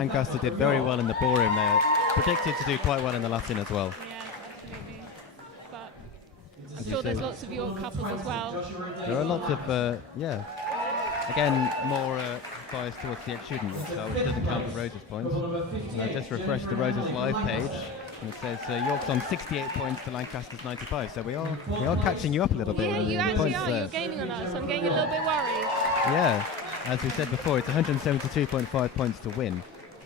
Lancaster did very well in the ballroom. They're predicted to do quite well in the Latin as well. Yeah, absolutely. But I'm sure there's lots of York couples as well. There are lots of, yeah. Again, more bias towards the ex-student, which doesn't count for Rose's points. And I just refreshed the Rose's live page, and it says York's on 68 points to Lancaster's 95. So we are catching you up a little bit. Yeah, you actually are. You're gaining on us. I'm getting a little bit worried. Yeah, as we said before, it's 172.5 points to win.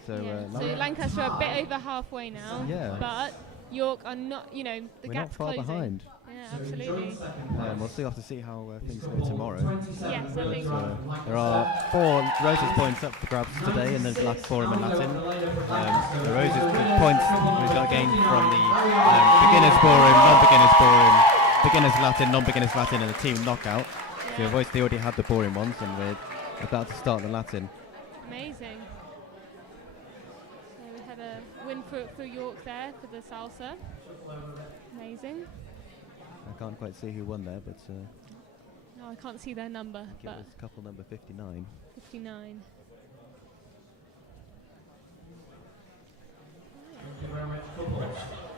So, yeah. So Lancaster are a bit over halfway now. Yeah. But York are not. The we're gap's not far closing. behind. Yeah, absolutely. We'll see. Have to see how things go tomorrow. Yes, I think. There are 4 Rose's points up for grabs today in the last forum in Latin. The Rose's points we've got gained from the beginners ballroom, non-beginners ballroom, beginners Latin, non-beginners Latin, and the team knockout. So we've obviously already had the ballroom ones, and we're about to start the Latin. Amazing. So we had a win for York there for the salsa. Amazing. I can't quite see who won there, but no, I can't see their number. I think it was couple number 59. 59.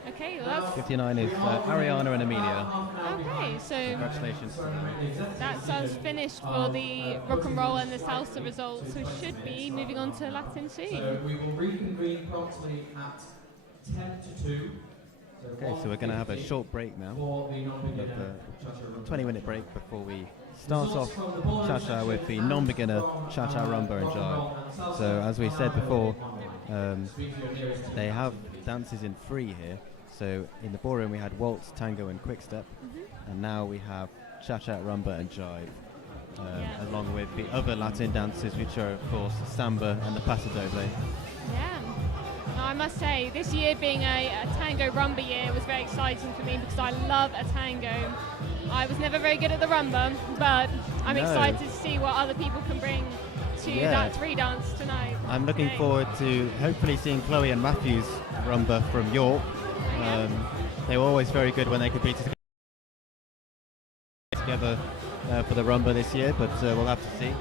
Okay, well that's 59 is Ariana and Amelia. Okay, so congratulations. That's us finished for the rock and roll and the salsa results. We should be moving on to Latin soon. So we will reconvene promptly at 10 to 2. Okay, so we're going to have a short break now, a 20-minute break before we start off cha-cha with the non-beginner cha-cha, rumba and jive. So as we said before, they have dances in free here. So in the ballroom we had waltz, tango and quick step, and now we have cha-cha, rumba and jive, along with the other Latin dances, which are of course samba and the paso doble. Yeah. I must say, this year being a tango rumba year was very exciting for me because I love a tango. I was never very good at the rumba, but I'm excited to see what other people can bring to that free dance tonight. I'm looking forward to hopefully seeing Chloe and Matthew's rumba from York. They were always very good when they competed together for the rumba this year, but we'll have to see.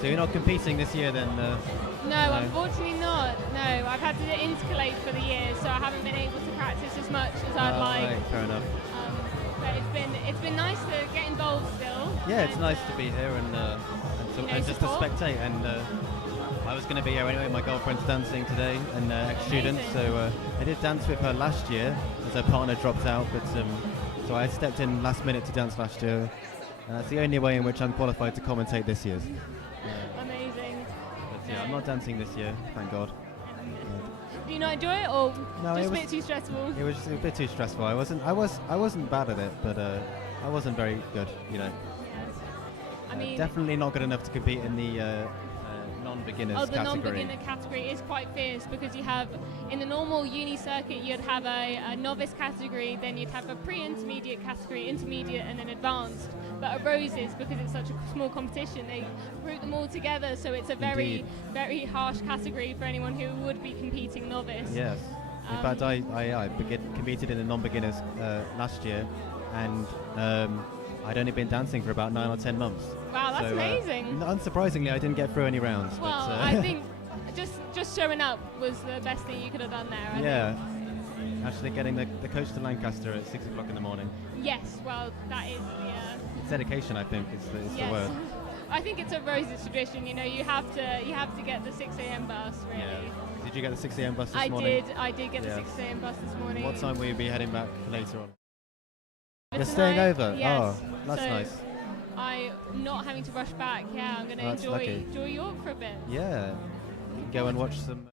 So you're not competing this year then? No, unfortunately not. No, I've had to intercalate for the year, so I haven't been able to practice as much as I'd like. Right, fair enough. But it's been nice to get involved still. Yeah, it's nice to be here and just to spectate. And I was going to be here anyway. My girlfriend's dancing today, and ex-student, so I did dance with her last year as her partner dropped out, but so I stepped in last minute to dance last year. And that's the only way in which I'm qualified to commentate this year's. Amazing. But yeah, I'm not dancing this year, thank God. Do you not enjoy it, or no, just a bit too stressful? It was just a bit too stressful. I wasn't bad at it, but I wasn't very good, Yes. I mean, definitely not good enough to compete in the non-beginners category. The non-beginner category is quite fierce because you have, in the normal uni circuit, you'd have a novice category, then you'd have a pre-intermediate category, intermediate, and then advanced. But at Roses, because it's such a small competition, they group them all together, so it's a very, very harsh category for anyone who would be competing novice. Yes. In fact, I competed in the non-beginners last year, and I'd only been dancing for about 9 or 10 months. Wow, that's amazing. Unsurprisingly, I didn't get through any rounds. Well, I think just showing up was the best thing you could have done there. I think. Actually getting the coach to Lancaster at 6 o'clock in the morning. Yes, well, that is It's dedication, I think, is the word. I think it's a Roses tradition. You have to get the 6 a.m. bus, really. Yeah. Did you get the 6 a.m. bus this morning? I did get the 6 a.m. bus this morning. What time will you be heading back later on? You're Tonight, staying over? Yes. Oh, that's nice. I'm not having to rush back. Yeah, I'm going to enjoy York for a bit. Yeah. Go and watch some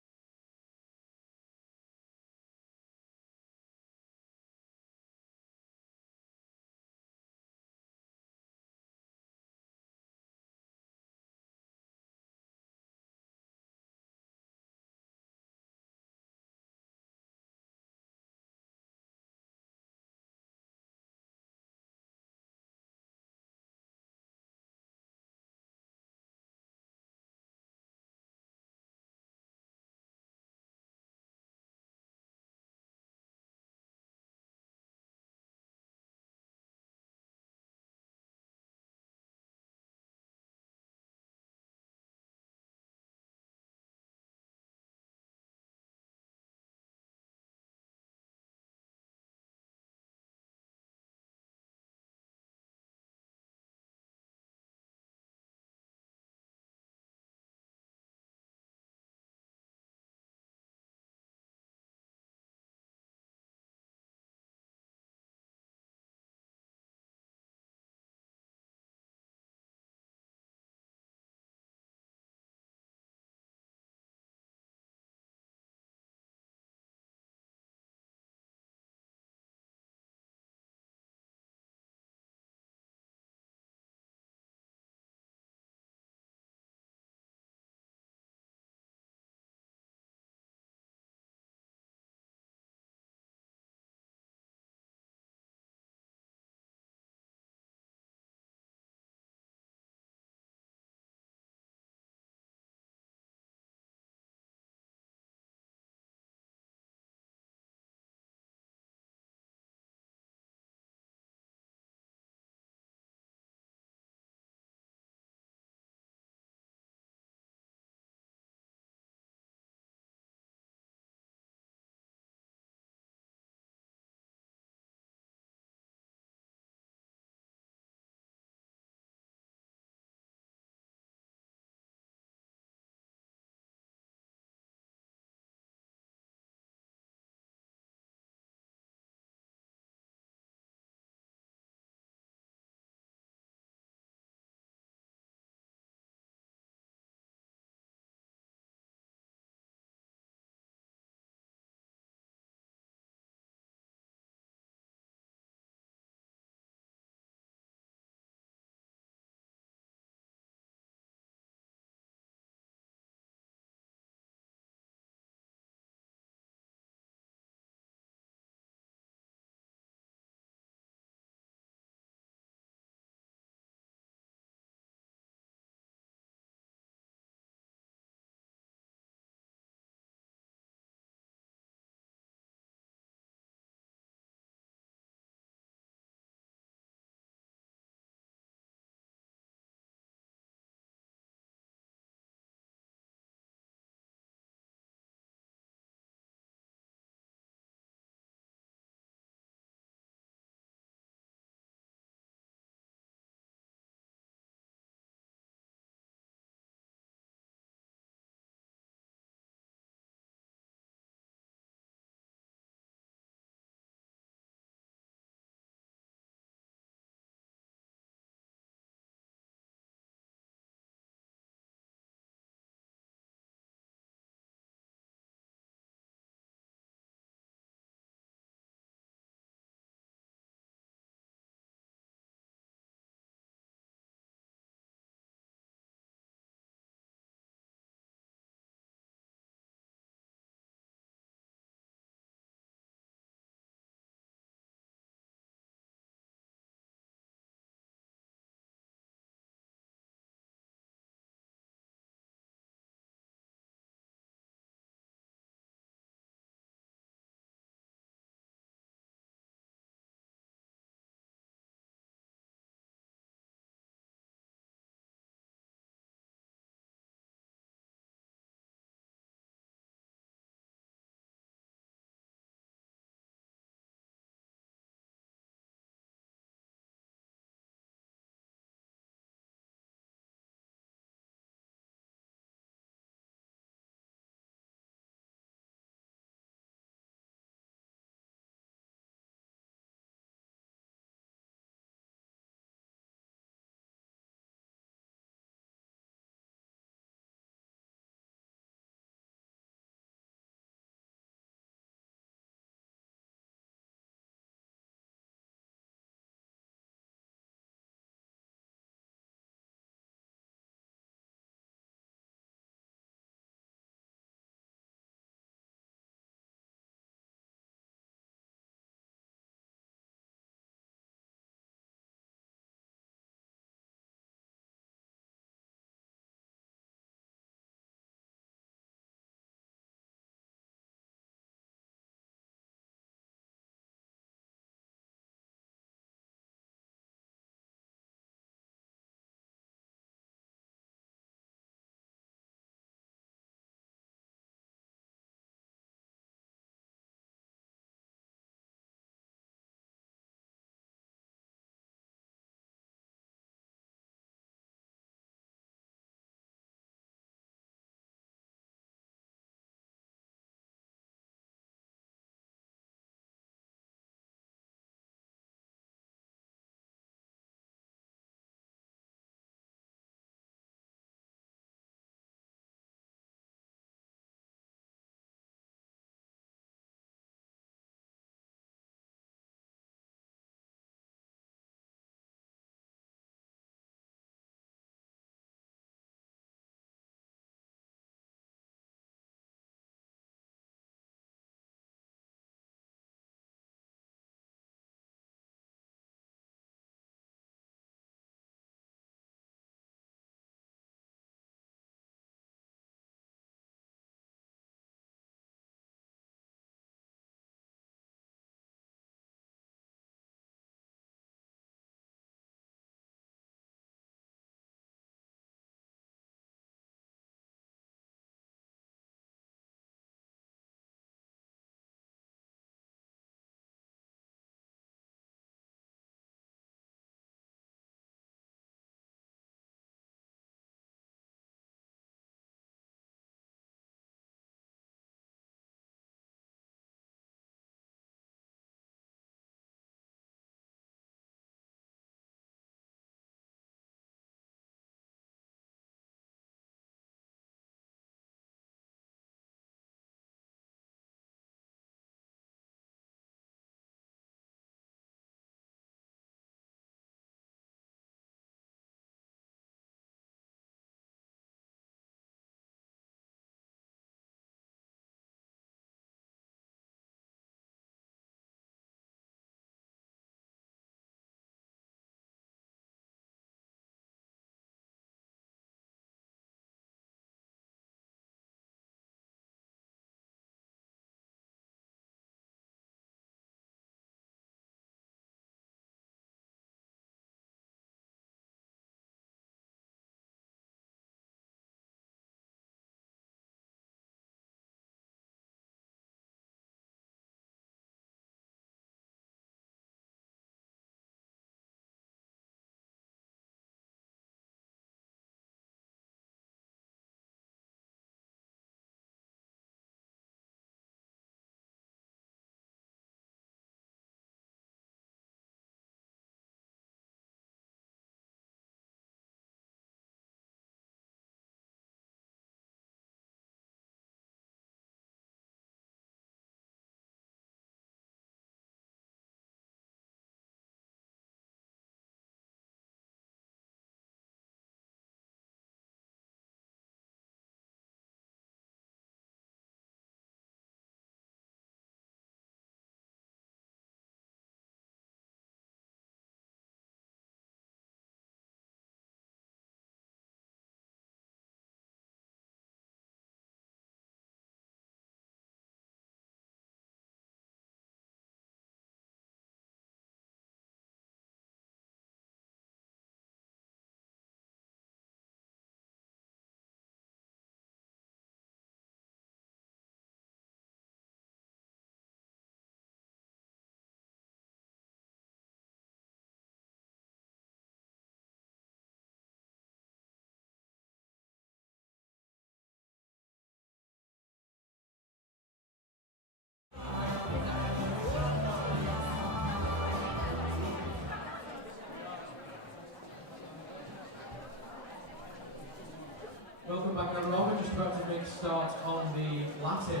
start on the Latin.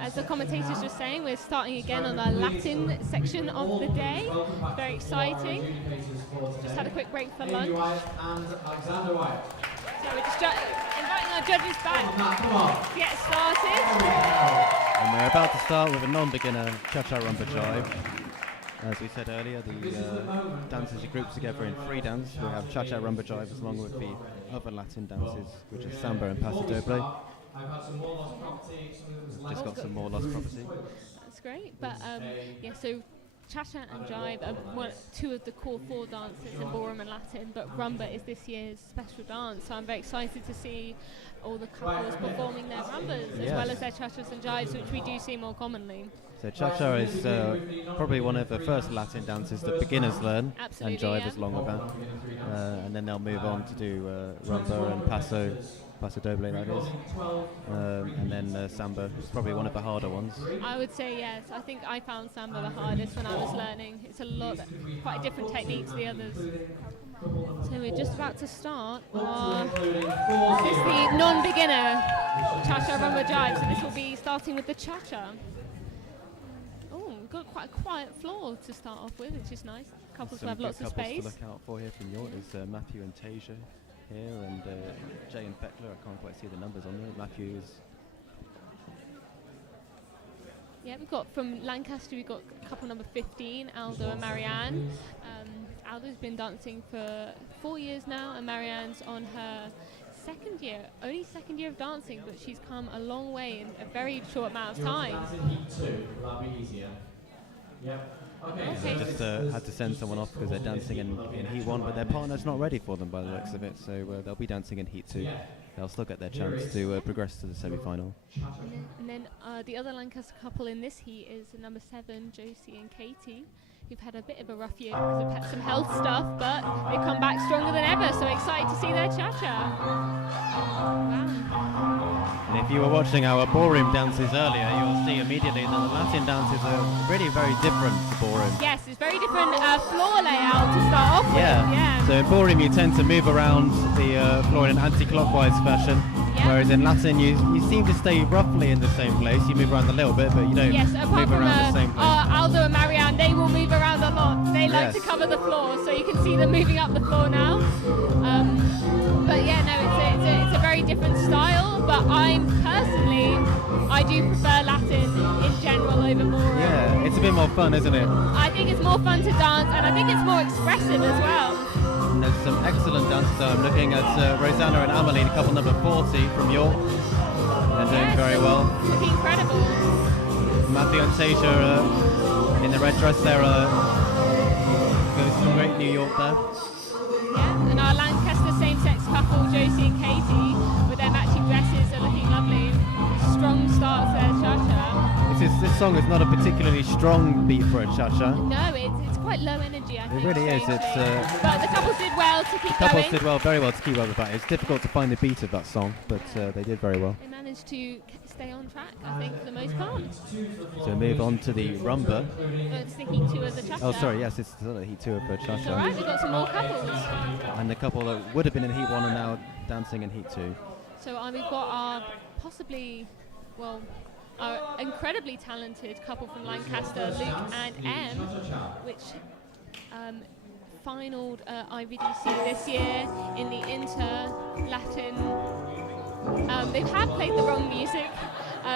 As the commentator's just saying, we're starting again on our Latin section of the day. Very exciting. Just had a quick break for lunch. And Alexander White. So we're just inviting our judges back to get started. And we're about to start with a non-beginner cha-cha rumba jive. As we said earlier, the dancers are grouped together in free dance. We have cha-cha rumba jive along with the other Latin dances, which is samba and paso doble. I've had some more lost property. Just got some more lost property. That's great. But yeah, so cha-cha and jive are two of the core four dances in ballroom and Latin, but rumba is this year's special dance. So I'm very excited to see all the couples performing their rumbas as well as their cha-chas and jives, which we do see more commonly. So cha-cha is probably one of the first Latin dances that beginners learn, and jive is along with that. And then they'll move on to do rumba and paso doble, that is. And then samba is probably one of the harder ones. I would say yes. I think I found samba the hardest when I was learning. It's quite a different technique to the others. So we're just about to start. This is the non-beginner cha-cha rumba jive. So this will be starting with the cha-cha. Oh, we've got quite a quiet floor to start off with, which is nice. Couples will have lots of space. To look out for here from York is Matthew and Tasia here, and Jay and Beckler. I can't quite see the numbers on there. Matthew is... Yeah, we've got from Lancaster, we've got couple number 15, Aldo and Marianne. Aldo's been dancing for 4 years now, and Marianne's on her only second year of dancing, but she's come a long way in a very short amount of time. They just had to send someone off because they're dancing in Heat 1, but their partner's not ready for them by the looks of it, so they'll be dancing in Heat 2. They'll still get their chance to progress to the semi-final. And then the other Lancaster couple in this heat is number 7, Josie and Katie, who've had a bit of a rough year because they've had some health stuff, but they've come back stronger than ever, so excited to see their cha-cha. Wow. And if you were watching our ballroom dances earlier, you'll see immediately that the Latin dances are really very different to ballroom. Yes, it's very different floor layout to start off with. Yeah. So in ballroom you tend to move around the floor in an anti-clockwise fashion, whereas in Latin you seem to stay roughly in the same place. You move around a little bit, but you don't move around the same place. Aldo and Marianne, they will move around a lot. They like to cover the floor, so you can see them moving up the floor now. But yeah, no, it's a very different style, but I do prefer Latin in general over ballroom. Yeah, it's a bit more fun, isn't it? I think it's more fun to dance, and I think it's more expressive as well. And there's some excellent dances. I'm looking at Rosanna and Amelie, couple number 40 from York. They're doing very well. Looking incredible. Matthew and Tasia in the red dress there goes some great New York there. Yeah, and our Lancaster same-sex couple, Josie and Katie, with their matching dresses are looking lovely. Strong start to their cha-cha. This song is not a particularly strong beat for a cha-cha. No, it's quite low energy, I think. It really is. But the couples did well to keep going. Couples did very well to keep up with that. It's difficult to find the beat of that song, but they did very well. They managed to stay on track, I think, for the most part. So move on to the rumba. It's the heat 2 of the cha-cha. Oh, sorry, yes, it's the heat 2 of the cha-cha. It's all right, we've got some more couples. And the couple that would have been in heat 1 are now dancing in heat 2. So we've got our our incredibly talented couple from Lancaster, Luke and Em, which finaled IVDC this year in the Inter-Latin. They have played the wrong music,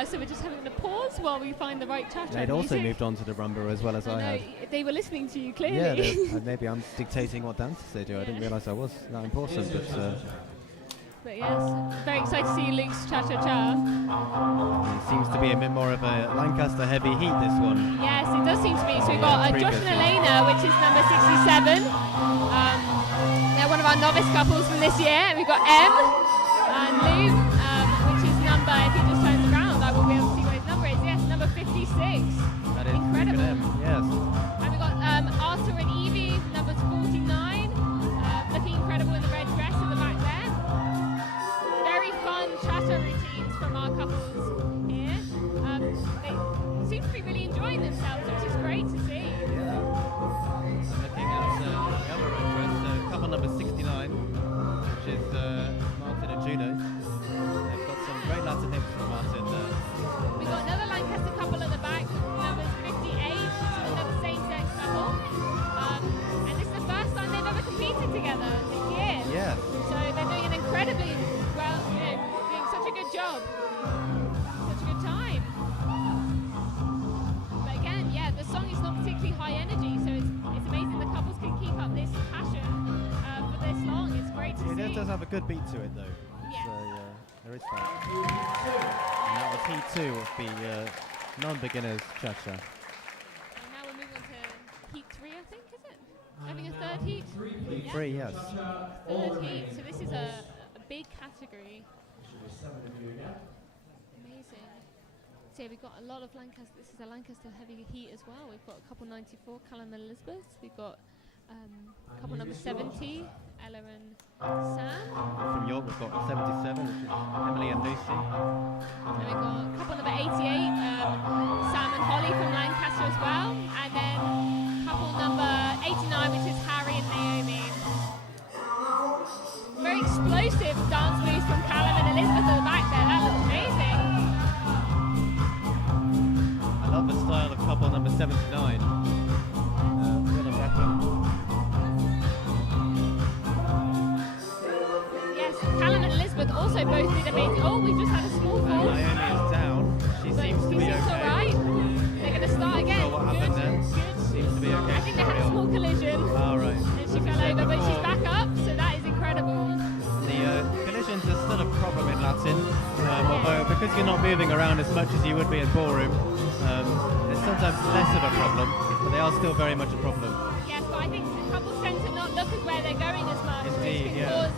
so we're just having to pause while we find the right cha-cha They'd music. also moved on to the rumba as well as I had. They were listening to you, clearly. Yeah, maybe I'm dictating what dances they do. I didn't realise I was that important, But yes, very excited to see Luke's cha-cha-cha. It seems to be a bit more of a Lancaster heavy heat, this one. Yes, it does seem to be. So we've got Josh and Elena, which is number 67. They're one of our novice couples from this year. And we've got Em and Luke, which is number, if he just turns around, I will be able to see what his number is. Yes, number 56. That is incredible. Yes. And we've got Arthur and Evie, number 49, looking incredible in the red dress at the back there. Very fun cha-cha routines from our couples here. They seem to be really enjoying themselves, which is great to see. Yeah. Looking at the other red dress, couple number 69, which is Martin and Juno. They've got some great Latin hips from Martin there. We've got another Lancaster couple at the back, numbers 58, another same-sex couple. And this is the first time they've ever competed together this year. Yeah. So they're doing an incredibly well, doing such a good job. Such a good time. But again, yeah, the song is not particularly high energy, so it's amazing the couples can keep up this passion for this long. It's great to see. It does have a good beat to it though. Yeah. So there is fun. And that was heat 2 of the non-beginners cha-cha. And now we're moving on to heat 3, I think, is it? Having a third heat? Yeah. 3, yes. Third heat. So this is a big category. Amazing. So yeah, we've got a lot of Lancaster. This is a Lancaster heavy heat as well. We've got couple 94, Callum and Elizabeth. We've got couple number 70, Ella and Sam. From York we've got 77, which is Emily and Lucy. And we've got couple number 88, Sam and Holly from Lancaster as well. And then couple number 89, which is Harry and Naomi. Very explosive dance moves from Callum and Elizabeth at the back there. That looks amazing. I love the style of couple number 79. Will and Bethlehem. Yes, Callum and Elizabeth also both did amazing. Oh, we've just had a small fall. Naomi is down. She But seems to be okay. alright. They're going to start again. Not sure what happened there. Good. Seems to be okay. I think they had a small collision. All right. And she fell over, but she's back up, so that is incredible. The collisions are still a problem in Latin, although because you're not moving around as much as you would be in ballroom, it's sometimes less of a problem, but they are still very much a problem. Yes, but I think couples tend to not look at where they're going as much, Indeed, which can yeah. cause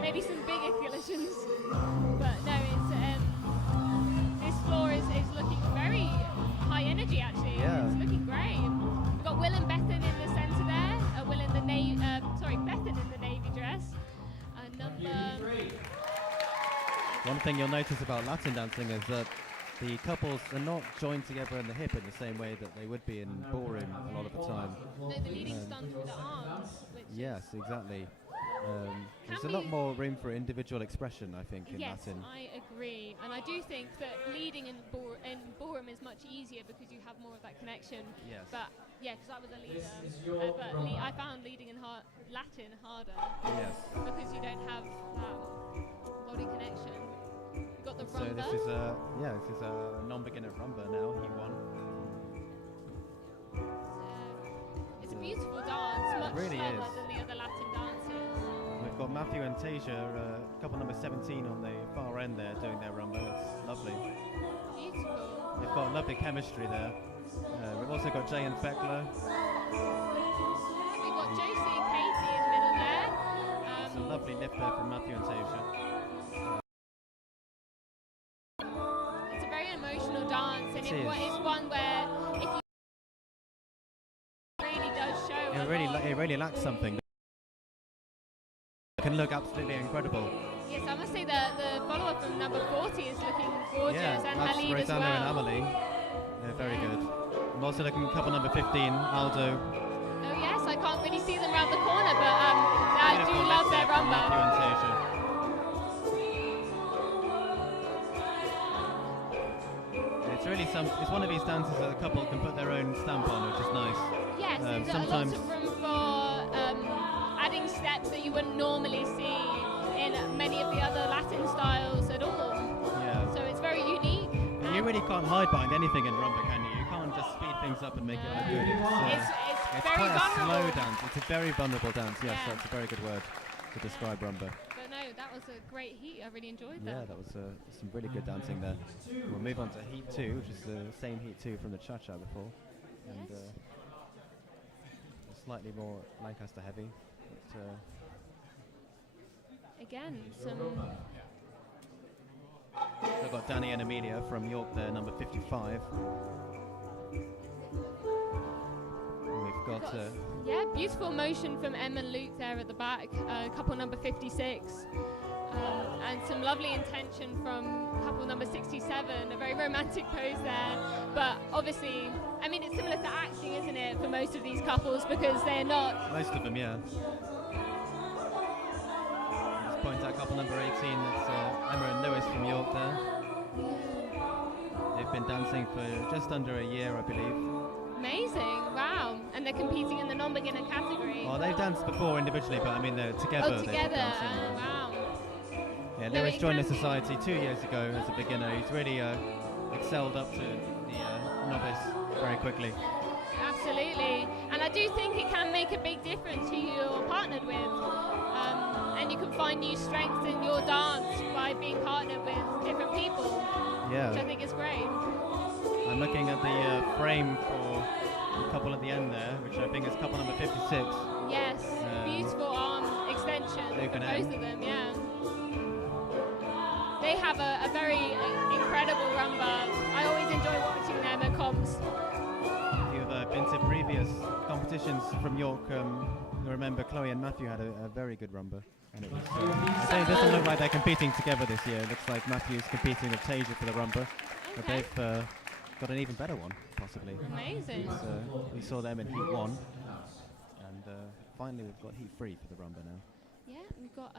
maybe some bigger collisions. But no, it's this floor is looking very high energy actually. Yeah. It's looking great. We've got Will and Bethan in the centre there. Will in the Bethan in the navy dress. One thing you'll notice about Latin dancing is that the couples are not joined together in the hip in the same way that they would be in ballroom a lot of the time. No, the leading's done through the arms. Which Yes, exactly. There's a lot more room for individual expression, I think, in yes, Latin. I agree, and I do think that leading in ballroom is much easier because you have more of that connection. Yes. But yeah, because I was a leader, but I found leading in Latin harder Yes. because you don't have that body connection. You've got the So rumba. this is a non-beginner rumba now. He won. It's a beautiful dance, much really slower is. than the other Latin dances. We've got Matthew and Tasia, couple number 17 on the far end there, doing their rumba. It's lovely. Beautiful. They've got lovely chemistry there. We've also got Jay and Feckler. We've got Josie and Katie in the middle there. It's a lovely lift there from Matthew and Tasia. It's a very emotional dance, and It is. it's one where if you really does show a lot. It really lacks something. It can look absolutely incredible. Yes, I must say that the follower from number 40 is looking gorgeous, Yeah, and that's her lead as Rosanna well. and Amelie. They're very good. I'm also looking at couple number 15, Aldo. Oh yes, I can't really see them around the corner, but I do Beautiful love lift their there from Matthew rumba. and Tasia. It's really it's one of these dances that a couple can put their own stamp on, which is nice. Yes, there's sometimes lots of room for adding steps that you wouldn't normally see in many of the other Latin styles at all. Yeah. So it's very unique. And you really can't hide behind anything in rumba, can you? You can't just speed things up and make it look good. It's It's very quite a vulnerable. slow dance. It's a very vulnerable dance. Yes, Yeah. that's a very good word to describe rumba. But no, that was a great heat. I really enjoyed that. Yeah, that was some really good dancing there. We'll move on to Heat 2, which is the same Heat 2 from the Cha-Cha before. And Yes. slightly more Lancaster heavy. But, Again, some we've got Danny and Amelia from York there, number 55. And we've got... yeah, beautiful motion from Em and Luke there at the back, couple number 56. And some lovely intention from couple number 67, a very romantic pose there. But obviously, I mean, it's similar to acting, isn't it, for most of these couples, because they're not... Most of them, yeah. Just point out couple number 18, that's Emma and Lewis from York there. They've been dancing for just under a year, I believe. Amazing, wow. And they're competing in the non-beginner category. Well, they've danced before individually, but I mean, they're together. Oh, they've been together, dancing. wow. Yeah, No, Lewis it joined the can- society 2 years ago as a beginner. He's really excelled up to the novice very quickly. Absolutely, and I do think it can make a big difference who you're partnered with, and you can find new strengths in your dance by being partnered with different people, Yeah. which I think is great. I'm looking at the frame for the couple at the end there, which I think is couple number 56. Yes, beautiful arm extension for Luke and both Em. of them, yeah. They have a very incredible rumba. I always enjoy watching them at comps. If you've been to previous competitions from York, you remember Chloe and Matthew had a very good rumba. And it was, I say it doesn't look like they're competing together this year. It looks like Matthew's competing with Tasia for the rumba. But Okay. they've got an even better one, possibly. Amazing. We saw them in Heat 1. And finally we've got Heat 3 for the rumba now. Yeah, we've got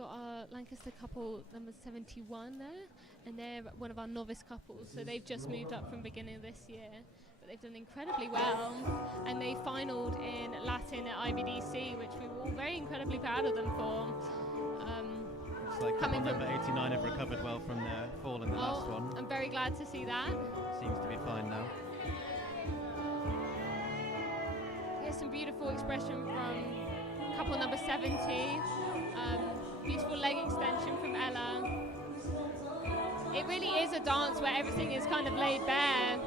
our Lancaster couple number 71 there, and they're one of our novice couples. So they've just moved up from beginning this year, but they've done incredibly well, and they finalled in Latin at IBDC, which we were all very incredibly proud of them for. Looks like couple number 89 have recovered well from their fall in the last one. I'm very glad to see that. Seems to be fine now. Here's some beautiful expression from couple number 70. Beautiful leg extension from Ella. It really is a dance where everything is kind of laid bare,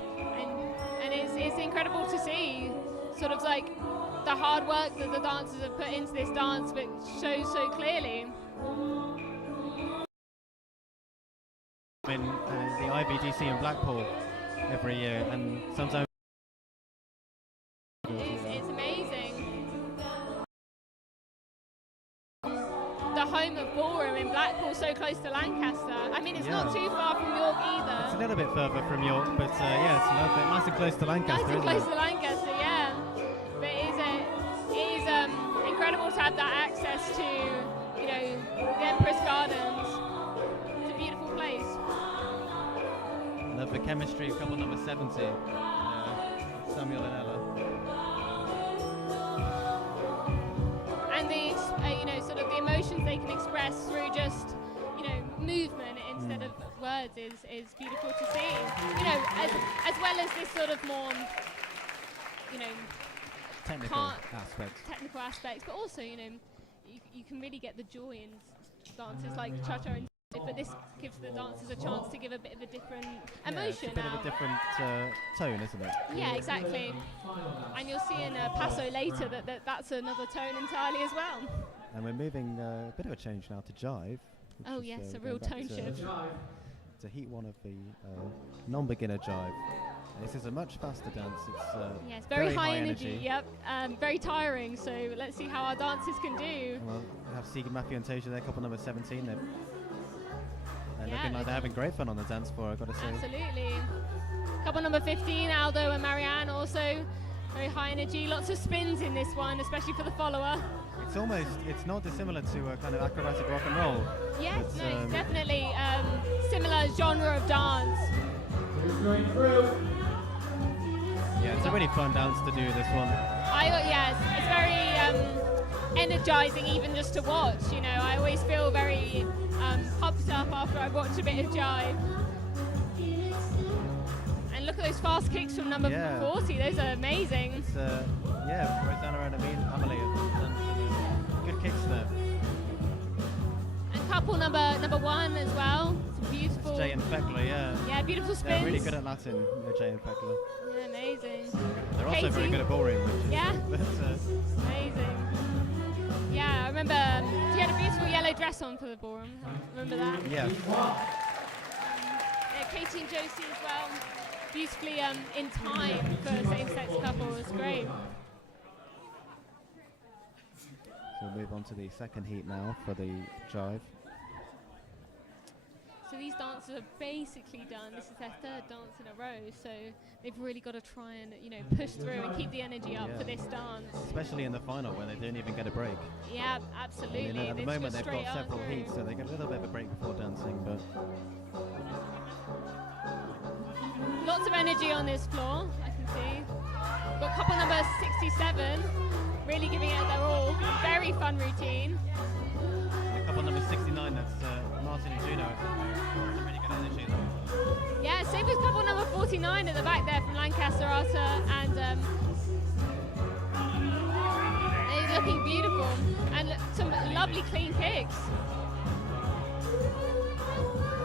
and it's incredible to see sort of like the hard work that the dancers have put into this dance, but shows so clearly. In the IBDC in Blackpool every year, and sometimes It's amazing. The home of Ballroom in Blackpool, so close to Lancaster. I mean, it's not too far from York either. it's a little bit further from York, but yeah, it's a little bit nice and close to Lancaster, Nice and isn't close it? to Lancaster, yeah. But it is incredible to have that access to, you know, the Empress Gardens. It's a beautiful place. I love the chemistry of couple number 70, Samuel and Ella. And the, you know, sort of the emotions they can express through just, you know, movement instead of words is beautiful to see. You know, as well as this sort of more, you know, Technical aspects. but also, you know, you can really get the joy in dances like cha-cha and but this gives the dancers a chance to give a bit of a different emotion. It's a bit of a different tone, isn't it? Yeah, exactly. And you'll see in paso later that's another tone entirely as well. And we're moving a bit of a change now to jive. Oh is, yes, a going real back tone to- shift. To Heat 1 of the non-beginner jive. This is a much faster dance. It's Yes, very high energy. Yep, very tiring. So let's see how our dancers can do. Well, we have Segan, Matthew and Tasia there, couple number 17. They're Yeah, looking like they're having great fun on the dance floor, I've got to say. Absolutely. Couple number 15, Aldo and Marianne, also very high energy. Lots of spins in this one, especially for the follower. It's not dissimilar to a kind of acrobatic rock and roll. Yes, It's, no, it's definitely similar genre of dance. Yeah, it's a really fun dance to do, this one. Yes, it's very energizing even just to watch. You know, I always feel very pumped up after I watch a bit of jive. And look at those fast kicks from number 40. Those are amazing. It's, Rosanna and Amelie have done some good kicks there. And couple number 1 as well. It's beautiful. It's Jay and Feckler, yeah. Yeah, beautiful spins. They're really good at Latin, Jay and Feckler. Yeah, amazing. They're also very good at ballroom, which is Yeah. amazing. Yeah, I remember she had a beautiful yellow dress on for the ballroom. Remember that? Yeah. Katie and Josie as well. Beautifully in time for a same-sex couple. It was great. So we'll move on to the second heat now for the jive. So these dancers dancers are basically done. This is their third dance in a row, so they've really got to try and push through and keep the energy up for this dance. Especially in the final when they don't even get a break. Yeah, absolutely. I mean, at the It's moment just they've got straight several on heats, through. so they get a little bit of a break before dancing, but Lots of energy on this floor, I can see. Got couple number 67, really giving it their all. Very fun routine. a couple number 69, that's Martin and Juno. Some really good energy there. Yeah, same as couple number 49 at the back there from Lancaster Arta, and they're looking beautiful. And some lovely clean kicks.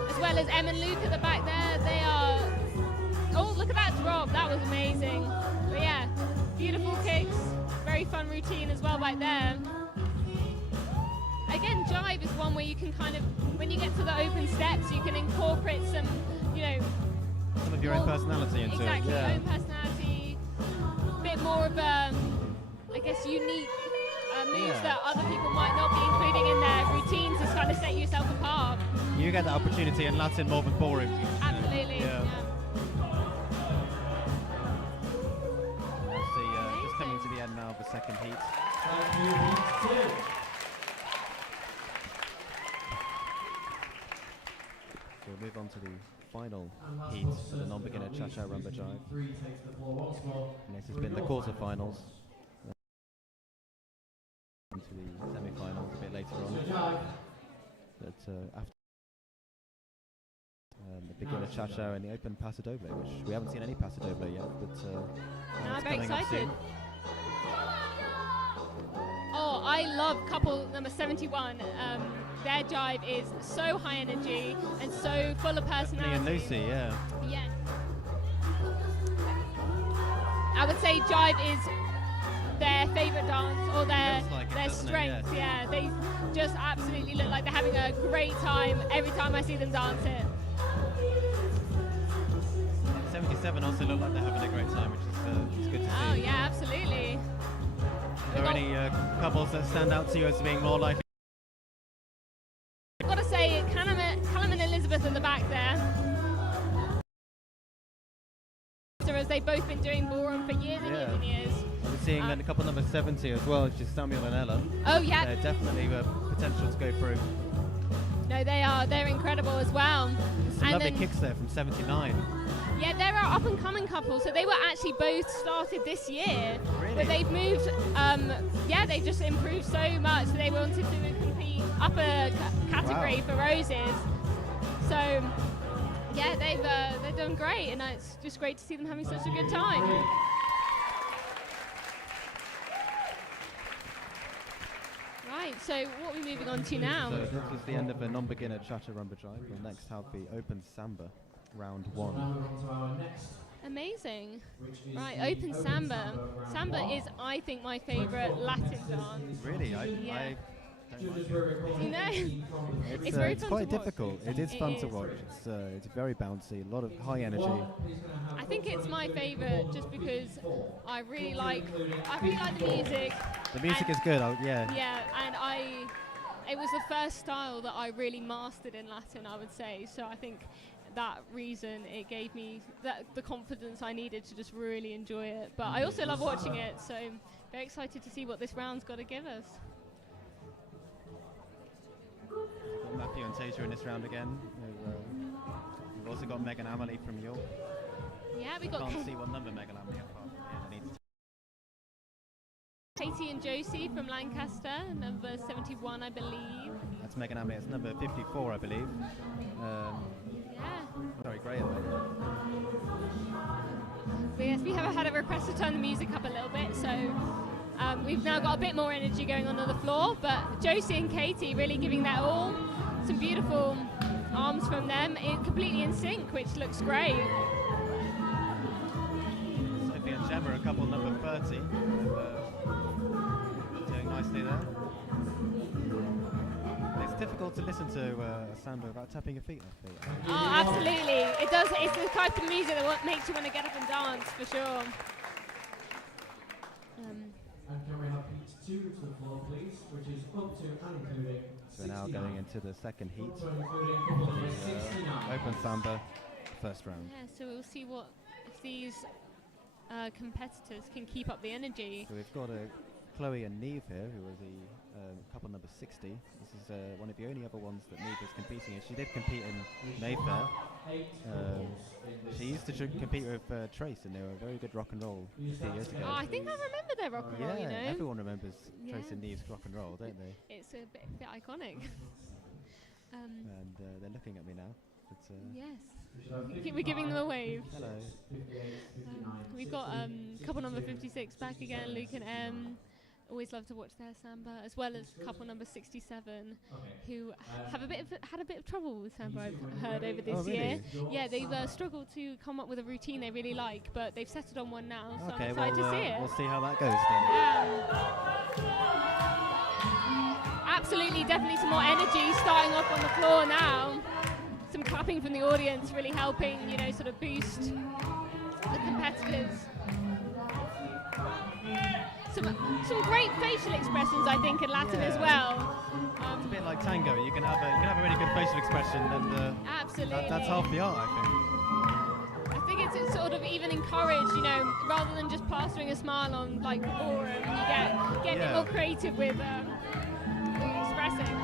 As well as Em and Luke at the back there, they are... Oh, look at that drop, that was amazing. But yeah, beautiful kicks, very fun routine as well back there. Again, jive is one where you can kind of, when you get to the open steps, you can incorporate some, some of your own personality into exactly, it. Yeah. own personality, a bit more of a, I guess, unique moves that other people might not be including in their routines to kind of set yourself apart. You get that opportunity in Latin more than ballroom. Absolutely. Yeah. Just coming to the end now of the second heat. Thank you, heat 2. So we'll move on to the final heat of the non-beginner cha-cha rumba jive. And this has been the quarterfinals. Into the semi-finals a bit later on. But after the beginner cha-cha and the open paso doble, which we haven't seen any paso doble yet, but I'm very coming up excited. soon. Oh, I love couple number 71. Their jive is so high energy and so full of personality. And Lucy, yeah. Yes. I would say jive is their favourite dance or their strength. Yeah, they just absolutely look like they're having a great time every time I see them dance it. 77 also look like they're having a great time, which is good to see. Oh yeah, absolutely. Are there any couples that stand out to you as being more likely? I've got to say, Callum and Elizabeth at the back there. As they've both been doing ballroom for years and years and years. We're seeing a couple number 70 as well, which is Samuel and Ella. Oh yeah. They're definitely potential to go through. No, they're incredible as well. Some lovely kicks there from 79. Yeah, there are up and coming couples. So they were actually both started this year. Really? But they've moved, they just improved so much. So they wanted to compete upper category for roses. So yeah, they've done great, and it's just great to see them having such a good time. Right, so what are we moving on to now? So this was the end of the non-beginner cha-cha rumba jive. We'll next have the open samba, round 1. Amazing. Right, open samba. Samba is, I think, my favourite Latin dance. Really? I don't like it. You know, It's very it's fun quite to watch. difficult. It is fun to is. watch. It's very bouncy, a lot of high energy. I think it's my favourite just because I really like the music. The music is good. Yeah. Yeah, and it was the first style that I really mastered in Latin, I would say. So I think that reason it gave me the confidence I needed to just really enjoy it. But I also love watching it, so very excited to see what this round's got to give us. We've got Matthew and Tasia in this round again. We've also got Megan Amelie from York. Yeah, we got Can't see what number Megan Amelie is. Katie and Josie from Lancaster, number 71, I believe. That's Megan Amelie. It's number 54, I believe. Yeah. Sorry, Graham. But yes, we have had a request to turn the music up a little bit, so we've now got a bit more energy going on the floor. But Josie and Katie really giving their all. Some beautiful arms from them, completely in sync, which looks great. Sophie and Gemma, a couple number 30. Doing nicely there. It's difficult to listen to a samba without tapping your feet, I think. Oh, absolutely. It does. It's the type of music that makes you want to get up and dance, for sure. And can we have heat 2 to the floor, please, which is up to and including So we're now 69. going into the second heat, Up to and including couple number 69. open samba, first round. Yeah, so we'll see if these competitors can keep up the energy. So we've got Chloe and Neve here, who are the couple number 60. This is one of the only other ones that Neve is competing in. She did compete in Mayfair. She used to compete with Trace, and they were very good rock and roll a few years ago. Oh, I think I remember their rock and roll, you know. Everyone remembers Trace Yeah. and Neve's rock and roll, don't they? It's a bit iconic. And they're looking at me now. But, Yes. We're giving them a wave. hello. We've got couple number 56 back again, Luke and M. Always love to watch their samba, as well as couple number 67, who had a bit of trouble with samba, I've heard, over this year. Yeah, they've struggled to come up with a routine they really like, but they've settled on one now, so I'm excited to see it. We'll see how that goes then. Absolutely, definitely some more energy starting off on the floor now. Some clapping from the audience really helping, sort of boost the competitors. Some great facial expressions, I think, in Latin as well. It's a bit like tango. You can have a really good facial expression, and absolutely. That's half the art, I I think it's sort of even encouraged, rather than just plastering a smile on like the ballroom, you get a bit more creative with expressing.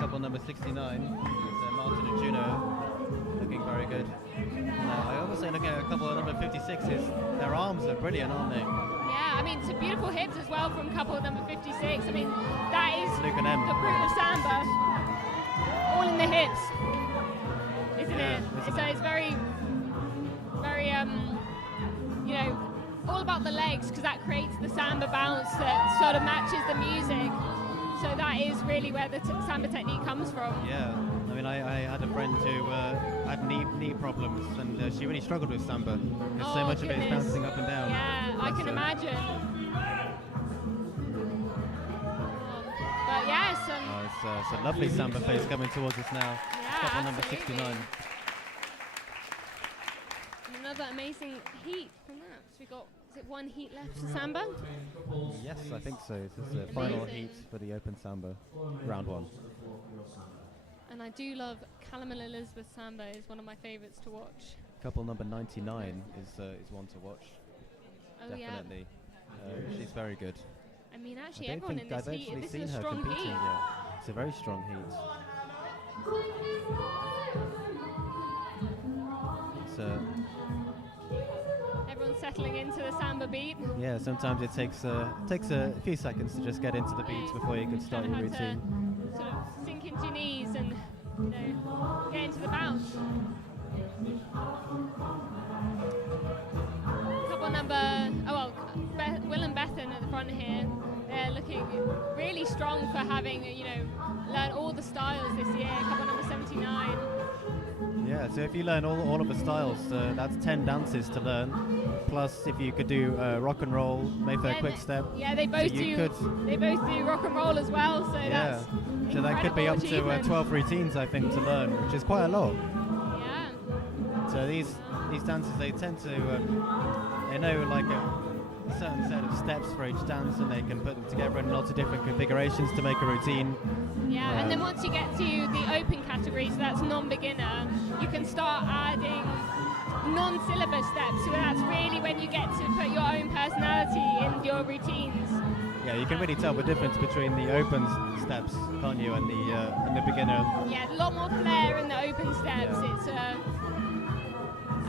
Couple number 69 is Martin and Juno, looking very good. I also look at a couple of number 56s. Their arms are brilliant, aren't they? Yeah, I mean, some beautiful hips as well from couple number 56. I mean, that is Luke and M. the root of samba. All in the hips, isn't it? So it's very, very, all about the legs, because that creates the samba bounce that sort of matches the music. So that is really where the samba technique comes from. Yeah, I mean, I had a friend who had knee problems, and she really struggled with samba, because so much of it is bouncing up and down. Yeah, I can imagine. But yes. It's a lovely samba face coming towards us now. Yeah, Couple number absolutely. 69. And another amazing heat from that. So we got, is it one heat left for samba? Yes, I think so. This is the final heat for the open samba, round 1. And I do love Callum Elizabeth samba, is one of my favourites to watch. Couple number 99 is one to watch. Oh Definitely. She's very good. I mean, actually, I don't everyone in think this I've heat, actually this seen is a her strong competing heat. yet. It's a very strong heat. Everyone's settling into the samba beat. Yeah, sometimes it takes a few seconds to just get into the beats before you can start your Have to routine. sort of sink into your knees and get into the bounce. Couple number, Will and Bethan at the front here. They're looking really strong for having, learned all the styles this year. Couple number 79. Yeah, so if you learn all of the styles, that's 10 dances to learn. Plus, if you could do rock and roll, Mayfair quick step. Yeah, they both do rock and roll as well. So that's so that could be up to 12 routines, I think, to learn, which is quite a lot. Yeah. So these dances, they tend to they know like a certain set of steps for each dance, and they can put them together in lots of different configurations to make a routine. Yeah, and then once you get to the open category, so that's non-beginner, you can start adding non-syllabus steps. So that's really when you get to put your own personality in your routines. Yeah, you can really tell the difference between the open steps, can't you, and the beginner. Yeah, a lot more flair in the open steps. Yeah. It's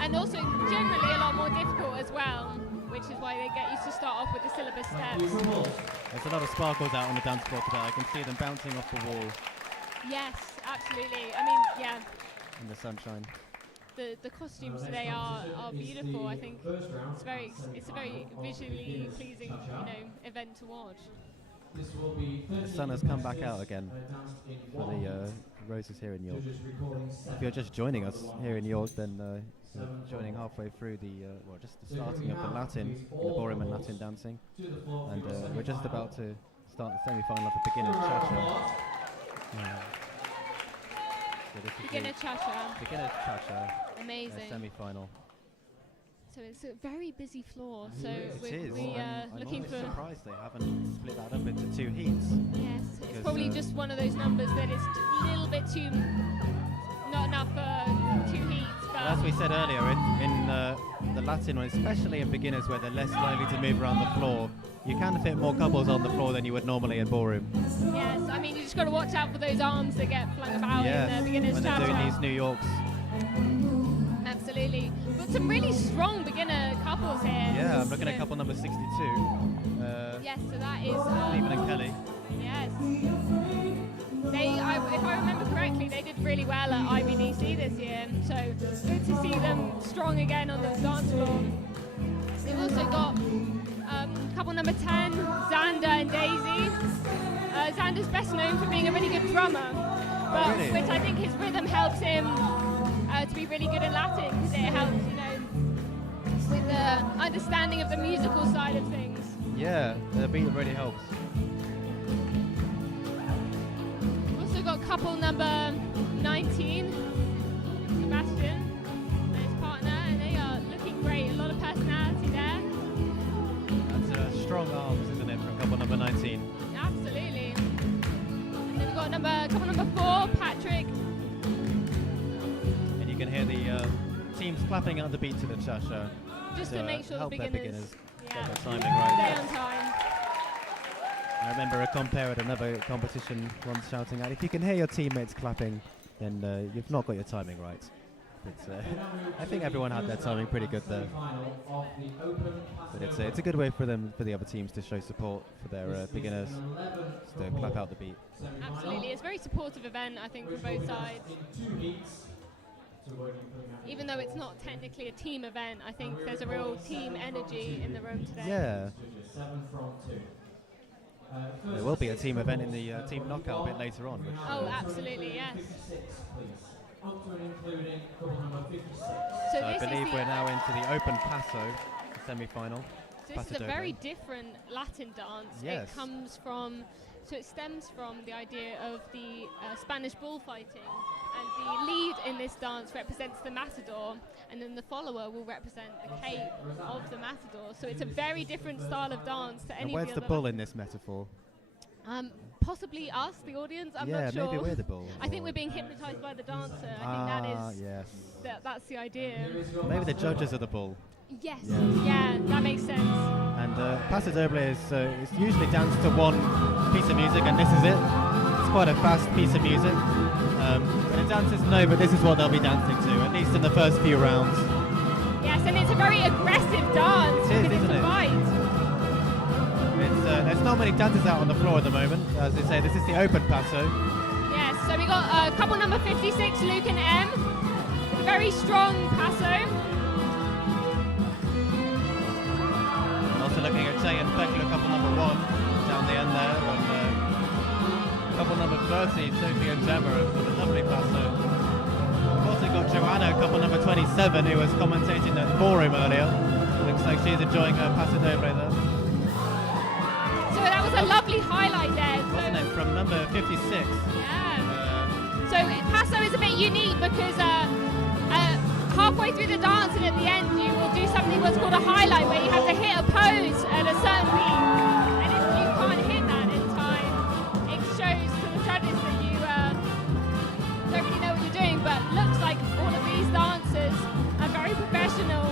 and also generally a lot more difficult as well, which is why they get you to start off with the syllabus steps. There's a lot of sparkles out on the dance floor today. I can see them bouncing off the wall. Yes, absolutely. I mean, yeah. In the sunshine. The costumes today are beautiful. I think it's a very visually pleasing event to watch. The sun has come back out again for the roses here in York. If you're just joining us here in York, then you're joining halfway through just the starting of the Latin, the ballroom and Latin dancing, and we're just about to start the semi-final of the beginner cha-cha. So this is Beginner cha-cha. beginner cha-cha. Amazing. Semi-final. So it's a very busy floor. So It is. we I'm looking almost for. surprised they haven't split that up into 2 heats. Yes, it's Because, probably just one of those numbers that is a little bit too not enough for 2 heats. But As we said earlier, in the Latin one, especially in beginners where they're less likely to move around the floor, you can fit more couples on the floor than you would normally in ballroom. yes, I mean you just got to watch out for those arms that get flung about in the beginners when they're doing cha-cha. these New Yorks. Absolutely, but some really strong beginner couples here. Yeah, I'm looking at couple number 62. Yes, so that is. Stephen and Kelly. Yes. If I remember correctly, they did really well at IBDC this year. So good to see them strong again on the dance floor. They've also got couple number 10, Xander and Daisy. Xander's best known for being a really good drummer, but Really? which I think his rhythm helps him to be really good in Latin, because it helps, with the understanding of the musical side of things. Yeah, the beat really helps. Also got couple number 19, Sebastian and his partner, and they are looking great. A lot of personality there. That's strong arms, isn't it, for couple number 19? Absolutely. And then we've got couple number 4, Patrick. And you can hear the teams clapping out the beat to the cha-cha. Just to make sure the help their beginners get their timing stay right. on time. I remember a compare at another competition once shouting out, if you can hear your teammates clapping, then you've not got your timing right. But I think everyone had their timing pretty good there. But it's a good way for the other teams to show support for their beginners, just to clap out the beat. Absolutely, it's a very supportive event, I think, from both sides. Even though it's not technically a team event, I think there's a real team energy in the room today. Yeah. There will be a team event in the team knockout a bit later on. Which, Oh, absolutely, yes. so I believe we're now into the open paso semi-final. So this Paso is a doble. very different Latin dance. Yes. It comes from, so it stems from the idea of the Spanish bullfighting, and the lead in this dance represents the matador, and then the follower will represent the cape of the matador. So it's a very different style of dance to And any where's of the the bull other in this metaphor? possibly us, the audience. I'm Yeah, not sure. maybe we're the bull. I think we're being hypnotized by the dancer. I think that is yes. that's the idea. Maybe the judges are the bull. Yes. Yes. Yeah, that makes sense. And paso doble is it's usually danced to one piece of music, and this is it. It's quite a fast piece of music. But the dancers know, but this is what they'll be dancing to, at least in the first few rounds. Yes, and it's a very aggressive dance. It is, because isn't it's a it? fight. There's not many dancers out on the floor at the moment. As they say, this is the open paso. Yes, so we got couple number 56, Luke and M. With a very strong paso. Also looking at Jay and Beckler, couple number 1 down the end there, and couple number 30, Sophie and Gemma with a lovely paso. We've also got Joanna, couple number 27, who was commentating at the ballroom earlier. Looks like she's enjoying her paso doble there. So that was a lovely highlight there. Wasn't it, from number 56? Yeah. So paso is a bit unique because halfway through the dance and at the end you will do something what's called a highlight, where you have to hit a pose at a certain beat. And if you can't hit that in time, it shows to the judges that you don't really know what you're doing. But looks like all of these dancers are very professional,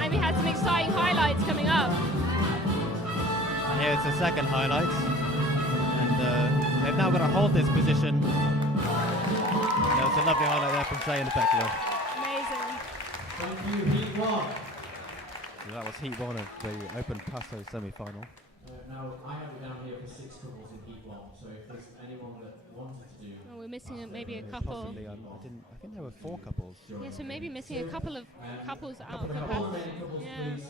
and we had some exciting highlights coming up. And here's the second highlight. And they've now got to hold this position. There was a lovely highlight there from Jay and Beckler. Amazing. Thank you, Heat 1. So that was heat 1 of the open paso semi-final. Now, I have it down here for 6 couples in Heat 1, so if there's anyone that wanted to do... Oh, we're missing maybe a couple. Possibly, I think there were 4 couples. Yeah, so maybe missing a couple of couples out of the Couple pass. remaining couples, Yeah. please.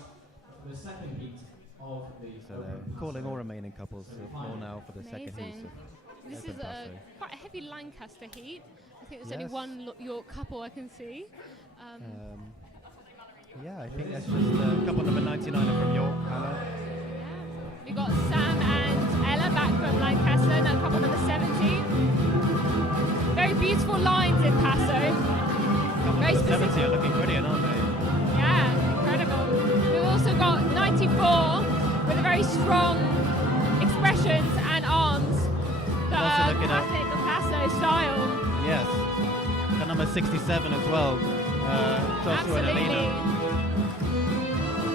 For the second heat of the So open they're paso. calling all remaining couples to the floor now for the second heat. Amazing. This Open is paso. quite a heavy Lancaster heat. I think there's only Yes. one York couple I can see. Yeah, I think that's just couple number 99 from York, Hannah. We got Sam and Ella back from Lancaster, and couple number 17. Very beautiful lines in Paso. Couple Very number specific. 70 are looking brilliant, aren't they? Yeah, incredible. very strong expressions and arms that Also are looking at- classic of paso style. Yes. The number 67 as well. Joshua and Absolutely. Alina.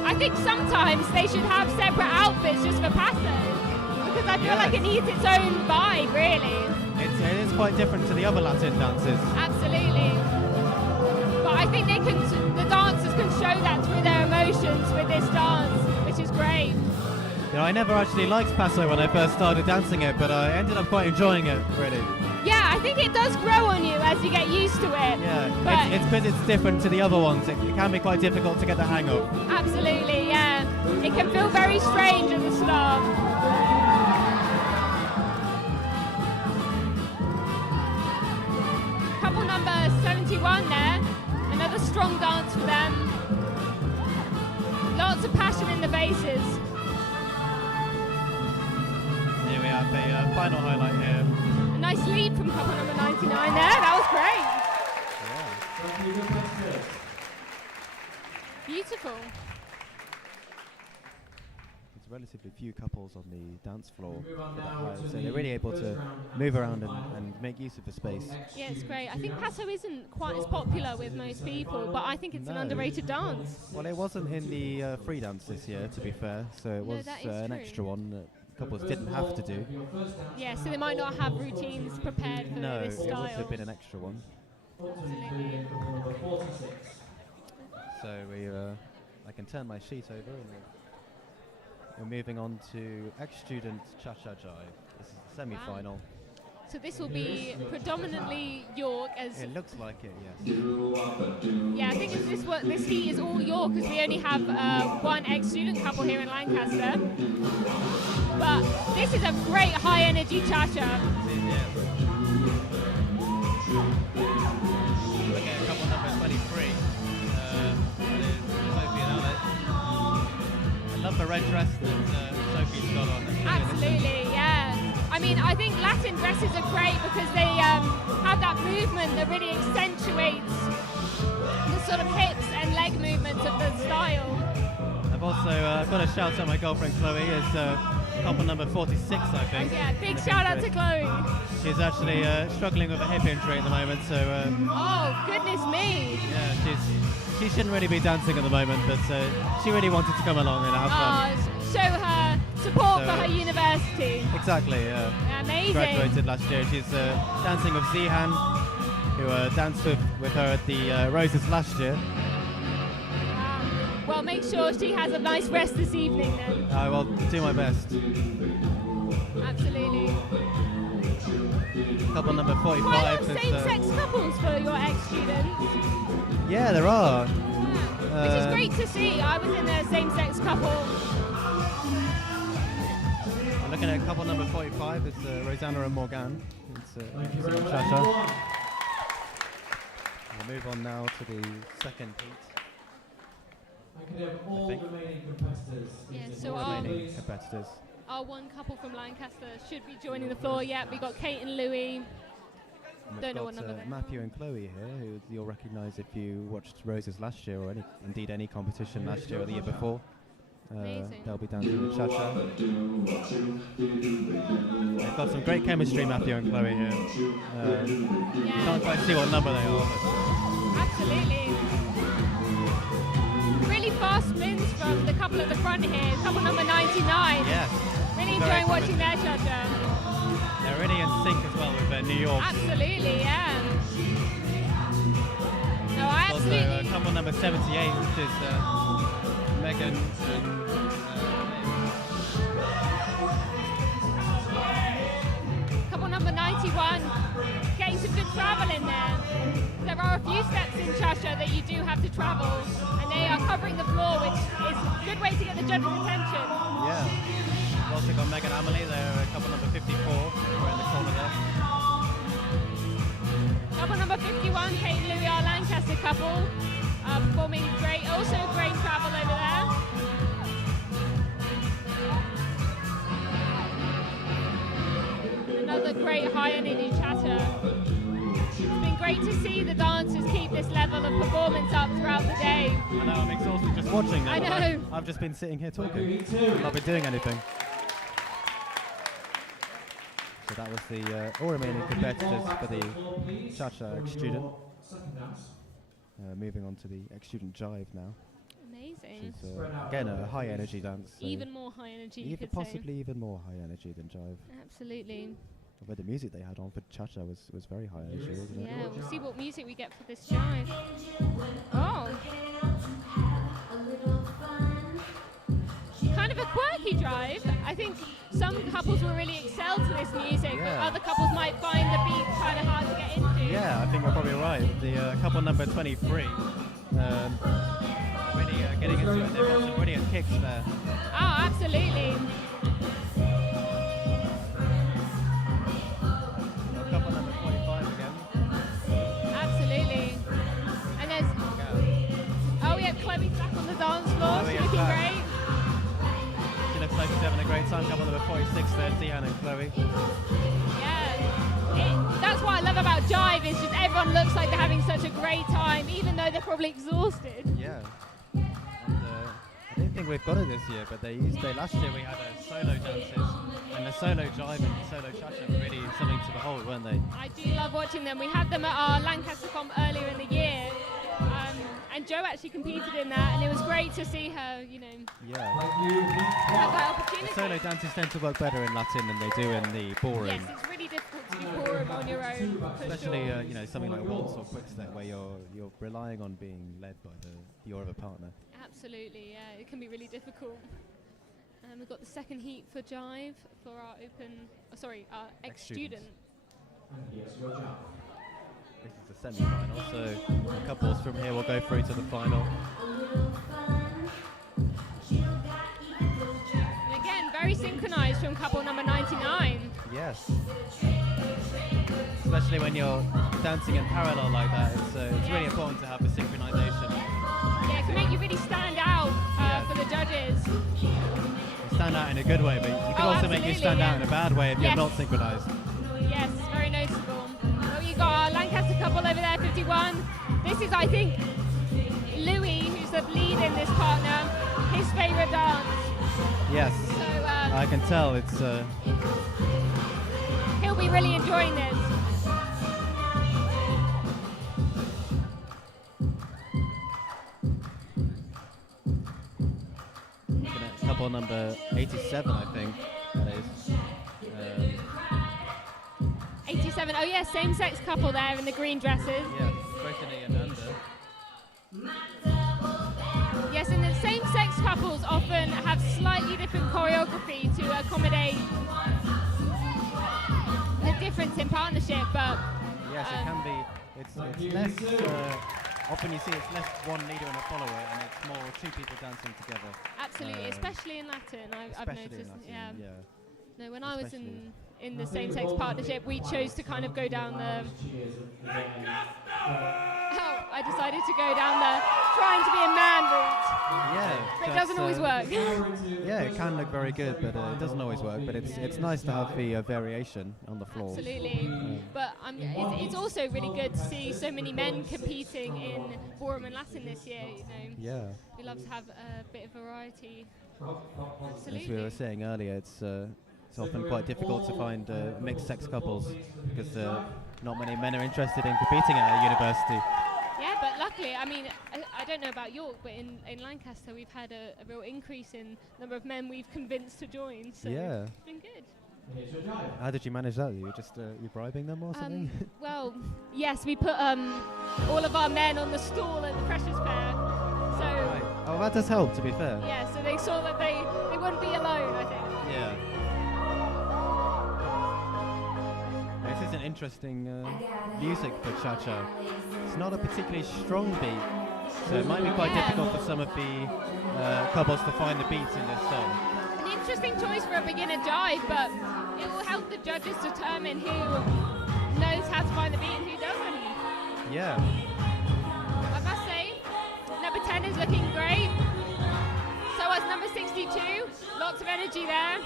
I think sometimes they should have separate outfits just for paso, because I feel like it needs its own vibe, really. It is quite different to the other Latin dances. Absolutely. But I think the dancers can show that through their emotions with this dance, which is great. You know, I never actually liked paso when I first started dancing it, but I ended up quite enjoying it, really. Yeah, I think it does grow on you as you get used to it. Yeah, But it's because it's different to the other ones. It can be quite difficult to get the hang of. absolutely, yeah. It can feel very strange at the start. Couple number 71 there. Another strong dance for them. Lots of passion in the faces. Here we have a final highlight here. A nice lead from couple number 99 there. That was great. Thank you, competitors. Beautiful. There's relatively few couples on the dance floor, We move on with that now height, to so the they're really able to first round move around final. and make use of the space. Yeah, it's great. I think paso isn't quite as popular with most people, but I think it's an No. underrated dance. Well, it wasn't in the free dance this year, to be fair, so it No, was that is an true. extra one that couples didn't have to do. Yeah, so they might not have routines prepared for No, this it would style. have been an extra one. Including couple number 46. So I can turn my sheet over and we're moving on to ex-student Cha-Cha Jive. This is the semi-final. So this will be predominantly York as It looks like it, yes. yeah. I think this heat is all York because we only have one ex-student couple here in Lancaster. But this is a great high-energy cha-cha. Look at couple number 23. That is Sophie and Alex. I love the red dress that Sophie's got on. Absolutely, yeah. I mean, I think Latin dresses are great because they have that movement that really accentuates the sort of hips and leg movements of the style. I've also got a shout out my girlfriend Chloe, is couple number 46, I think. Yeah, big shout out to Chloe. She's actually struggling with a hip injury at the moment, so Oh, goodness me. yeah, she shouldn't really be dancing at the moment, but she really wanted to come along and have fun. Oh, show her support So, for her university. Exactly, yeah. Amazing. Graduated last year. She's dancing with Zihan, who danced with her at the Roses last year. Well, make sure she has a nice rest this evening then. I will do my best. Absolutely. Couple number Quite a 45 lot of is, same-sex couples for your ex-students. yeah, there are. Which is great to see. I was in a same-sex couple. I'm looking at couple number 45. It's Rosanna and Morgan. It's Thank you very much. Cha-cha. everyone. We'll move on now to the second heat. I could have all think. remaining competitors. Yeah, please so report, our- Remaining please. competitors. Our one couple from Lancaster should be joining the floor. Yeah, we got Kate and Louis. And we've Don't know got, what number they're Matthew and Chloe here, who you'll recognise if you watched Roses last year, or any competition last year or the year before. Amazing. They'll be dancing the cha-cha. They've got some great chemistry, Matthew and Chloe here. Yeah, Can't quite see what number they are. absolutely. Really fast spins from the couple at the front here. Couple number 99. Yes. Really Very enjoying watching committed. their cha-cha. They're really in sync as well with New York. Absolutely, yeah. No, I Also, absolutely. couple number 78, which is Megan and Couple number 91, getting some good travel in there. There are a few steps in cha-cha that you do have to travel, and they are covering the floor, which is a good way to get the judge's attention. yeah. We've also got Megan Amelie, they're couple number 54, we're in the corner there. Couple number 51, Kate and Louis, our Lancaster couple, performing great, also great travel over there. Another great high energy chatter. It's been great to see the dancers keep this level of performance up throughout the day. I know, I'm exhausted just watching them. I know. I've just been sitting here talking. I've not been doing anything. So that was the all remaining competitors for the Cha-Cha ex-student. Moving on to the ex-student jive now. Amazing. Which is, again, a high energy dance. So Even more high energy, you could possibly say. even more high energy than jive. Absolutely. Although the music they had on for Cha-Cha was very high energy, wasn't it? Yeah, we'll see what music we get for this jive. Oh. Kind of a quirky jive. I think some couples will really excel to this music, but Yeah. other couples might find the beat kind of hard to get into. Yeah, I think you're probably right. The couple number 23 really getting into it. They've got some brilliant kicks there. Oh, absolutely. Couple number 25 again. Absolutely. And there's, oh yeah, Chloe's back on the dance floor. Chloe She's is looking back. great. She looks like she's having a great time. Couple number 46 there, Tian and Chloe. Yeah. That's what I love about jive, is just everyone looks like they're having such a great time, even though they're probably exhausted. Yeah. And I don't think we've got it this year, but last year we had solo dances, and the solo jive and the solo cha-cha were really something to behold, weren't they? I do love watching them. We had them at our Lancaster comp earlier in the year, and Jo actually competed in that, and it was great to see her, Yeah. have that opportunity. The solo dances tend to work better in Latin than they do in the ballroom. Yes, it's really difficult to do ballroom on your own. for Especially, sure. something like waltz or quick step, where you're relying on being led by your other partner. Absolutely, yeah, it can be really difficult. We've got the second heat for jive for our our ex-student. This is the semi-final, so the couples from here will go through to the final. And again, very synchronized from couple number 99. Yes. Especially when you're dancing in parallel like that, it's really important to have the synchronization. Yeah, it can make you really stand out for the judges. You stand out in a good way, but you can also make you stand out in a bad way if you're not synchronized. Yes, very noticeable. Well, you got our Lancaster couple over there, 51. This is, I think, Louis, who's the lead in this partner, his favorite dance. Yes. So I can tell it's. He'll be really enjoying this. Couple number 87, I think that is. 87. Oh yeah, same-sex couple there in the green dresses. Yeah, Brittany and Amber. Yes, and the same-sex couples often have slightly different choreography to accommodate the difference in partnership, but yes, it can be. It's less. Often you see it's less one leader and a follower, and it's more two people dancing together. Absolutely, especially in Latin, I've noticed. Latin, yeah. No, when I was in the same-sex partnership, we chose to kind of go down the. I decided to go down the trying to be a man route. Yeah, but it doesn't always work. Yeah, it can look very good, but it doesn't always work. But it's nice to have the variation on the floor. Absolutely, but it's also really good to see so many men competing in ballroom and Latin this year. Yeah, we love to have a bit of variety. Absolutely. As we were saying earlier, it's often quite difficult to find mixed-sex couples because not many men are interested in competing at a university. Yeah, but luckily, I mean, I don't know about York, but in Lancaster we've had a real increase in number of men we've convinced to join. So yeah, it's been good. How did you manage that? You just you bribing them or something? Well, yes, we put all of our men on the stool at the Precious Fair. So. Right. Oh, that does help, to be fair. Yeah, so they saw that they wouldn't be alone, I think. Yeah. This is an interesting music for cha-cha. It's not a particularly strong beat, so it might be quite difficult for some of the couples to find the beats in this song. An interesting choice for a beginner jive, but it will help the judges determine who knows how to find the beat and who doesn't. Yeah. I must say, number 10 is looking great. So was number 62. Lots of energy there.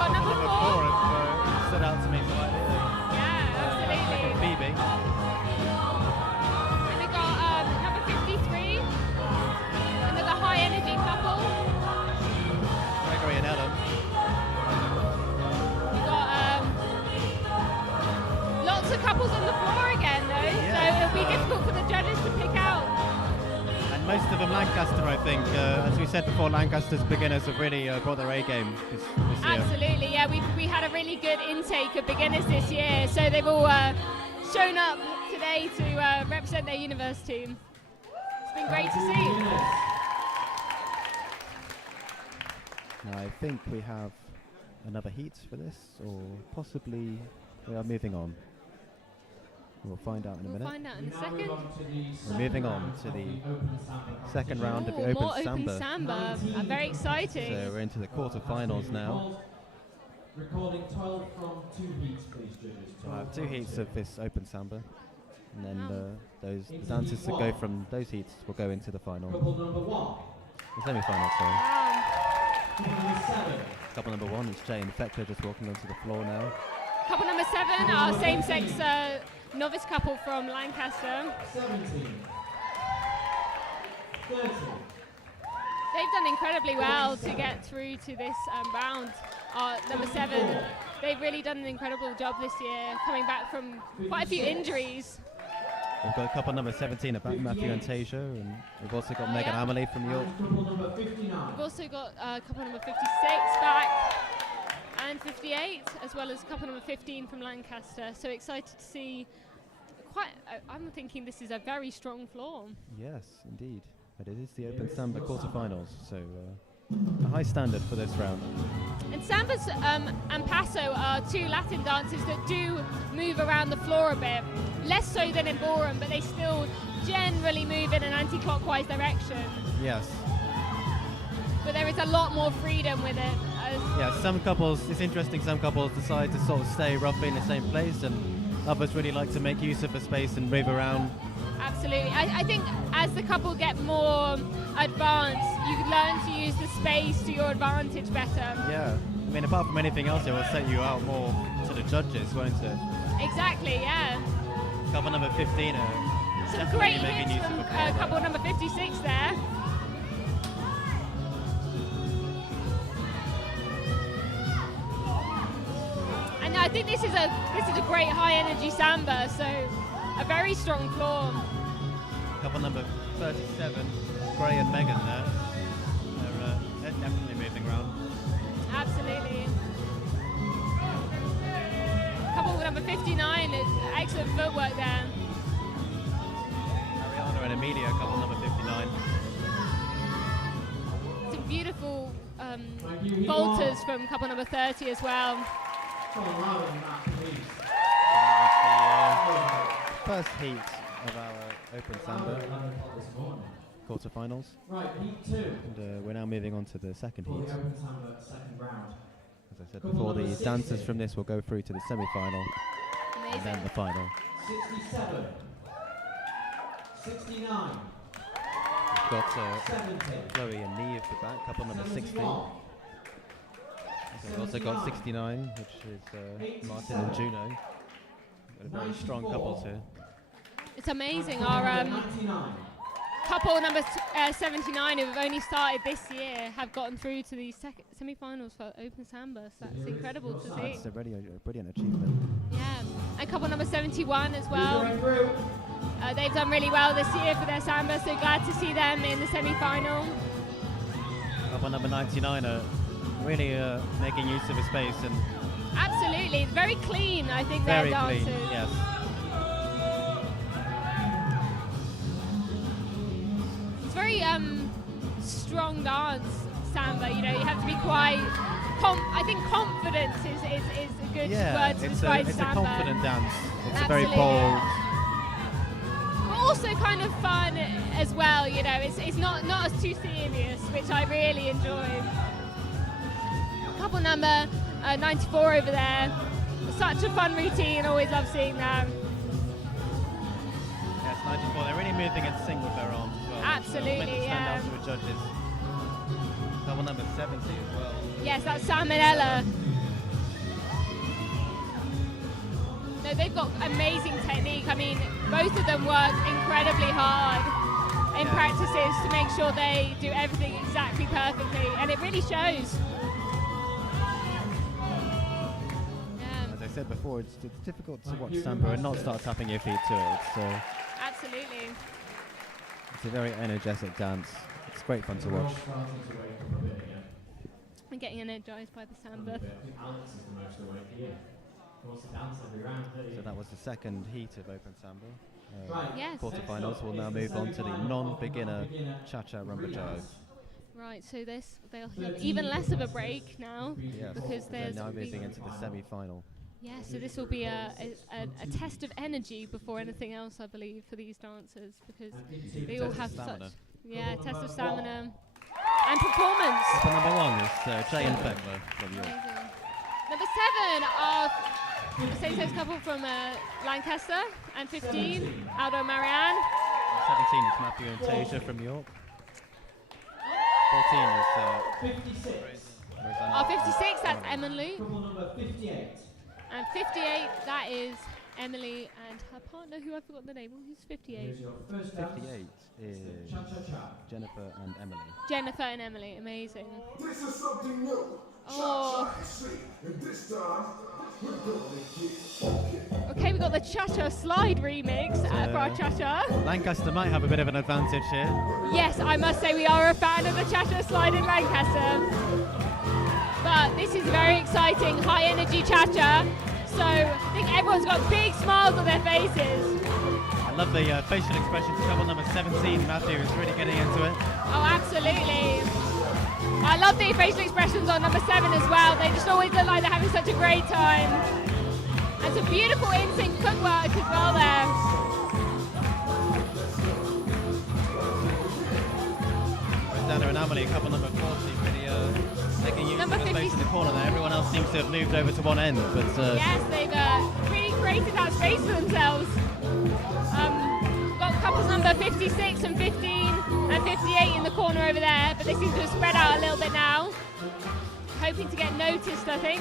Got number 4. Stood out to me slightly. Yeah, said before, Lancaster's beginners have really brought their A game this year. Absolutely, yeah. We had a really good intake of beginners this year, so they've all shown up today to represent their university. It's been great to see. Now I think we have another heat for this, or possibly we are moving on. We'll find out in a minute. We'll find out in a second. We're moving on to the second round of the more Open Samba. Samba. Very exciting. So we're into the quarterfinals now. Recording 12 from 2 heats, please, judges. So I have 2 heats of this Open Samba, and then the dancers that go from those heats will go into the final. Couple number 1. The semi-final, sorry. Wow. Couple number 7. Couple number 1 is Jay and Fekla just walking onto the floor now. Couple number 7, our same-sex novice couple from Lancaster. 17. 30. They've done incredibly well to get through to this round. Number 7, they've really done an incredible job this year, coming back from quite a few injuries. We've got a couple number 17 about Matthew and Tasia, and we've also got Megan Amelie from York. Couple number 59. We've also got couple number 56 back, and 58, as well as couple number 15 from Lancaster. So excited to see I'm thinking this is a very strong floor. Yes, indeed. But it is the Open Samba quarterfinals, so a high standard for this round. And Sambas and Paso are 2 Latin dances that do move around the floor a bit. Less so than in Ballroom, but they still generally move in an anti-clockwise direction. Yes. But there is a lot more freedom with it. Yeah, some couples, it's interesting, some couples decide to sort of stay roughly in the same place, and others really like to make use of the space and move around. Absolutely. I think as the couple get more advanced, you learn to use the space to your advantage better. Yeah. I mean, apart from anything else, it will set you out more to the judges, won't it? Exactly, yeah. Couple number 15 Some great hits from couple number 56 there. And I think this is a great high energy samba, so a very strong floor. Couple number 37, Gray and Megan there. They're definitely moving around. Absolutely. Couple number 59, excellent footwork there. Ariana and Amelia, couple number 59. Some beautiful bolters from couple number 30 as well. So that was the first heat of our Open Samba quarterfinals. Right, heat 2. And we're now moving on to the second For heat. the Open Samba second round. As I said before, the dancers from this will go through to the semi-final and then Amazing. the final. 67. 69. We've got 70. Chloe and Nee at the back, couple number 60. 71. We've also got 69, which is Martin and Juno. Got a very strong couples here. It's amazing. Our 99. couple number 79, who have only started this year, have gotten through to the semi-finals for Open Samba. So that's incredible to see. That's a brilliant achievement. Yeah, and couple number 71 as well. Going through. They've done really well this year for their samba, so glad to see them in the semi-final. Couple number 99 are really making use of the space and Absolutely, very clean. I think their very dances. clean. Yes. It's very strong dance samba. You know, you have to be quite. I think confidence is a good word to describe it's samba. a confident dance. It's Absolutely, a very bold. But also kind of fun as well. You know, it's not as too serious, which I really enjoy. Couple number 94 over there. Such a fun routine. Always love seeing them. Yes, 94. They're really moving in sync with their arms as well. Absolutely, Which will stand yeah. out to the judges. Couple number 70 as well. Yes, that's Sam and Ella. No, they've got amazing technique. I mean, both of them work incredibly hard in practices to make sure they do everything exactly perfectly, and it really shows. As I said before, it's difficult to watch samba and not start tapping your feet to it. Absolutely. It's a very energetic dance. It's great fun to watch. Starting to wake up a bit again. I'm getting energized by the samba. I think Alex is the most awake here. He wants to dance every round, doesn't he? So that was the second heat of Open Samba. Right. Yes. Quarterfinals. We'll now move on to the non-beginner Cha-Cha Rumba Jive. Right, so they'll have even less of a break now Yes, because they're there's now moving into the semi-final. yeah. So this will be a test of energy before anything else, I believe, for these dancers because they all Test of have stamina. such test of stamina and performance. Couple number one is Jay and Beckler from York. Amazing. Number 7 are the same-sex couple from Lancaster, and 15 Aldo Marianne. 17 is Matthew and Tasia from York. 14 is 56. Rosanna. 56, that's Emily. Couple number 58. And 58, that is Emily and her partner, who I forgot the name of, who's 58. Here's your first dance. 58 is Cha-cha-cha. Jennifer and Emily. Jennifer and Emily, amazing. This is something new. Oh. And this time, we're gonna get Okay, we got the Cha-Cha Slide remix for our Cha-Cha. Lancaster might have a bit of an advantage here. Yes, I must say we are a fan of the Cha-Cha Slide in Lancaster. But this is very exciting, high energy Cha-Cha. So I think everyone's got big smiles on their faces. I love the facial expressions. Couple number 17, Matthew, is really getting into it. Oh, absolutely. I love the facial expressions on number 7 as well. They just always look like they're having such a great time. And some beautiful in-sync footwork as well there. Rosanna and Emily, couple number 40, really making use Number of the space 50. in the corner there. Everyone else seems to have moved over to one end, but Yes, they've really created that space for themselves. Got couples number 56 and 15 and 58 in the corner over there, but they seem to have spread out a little bit now. Hoping to get noticed, I think.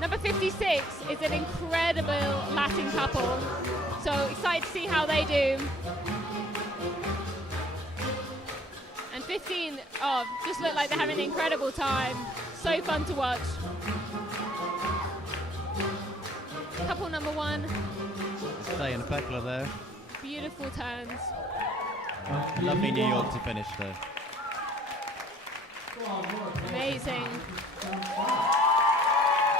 Number 56 is an incredible Latin couple, so excited to see how they do. And 15, just look like they're having an incredible time. So fun to watch. Couple number 1, Jay and Beckler there. beautiful turns. Lovely New York to finish there. Amazing.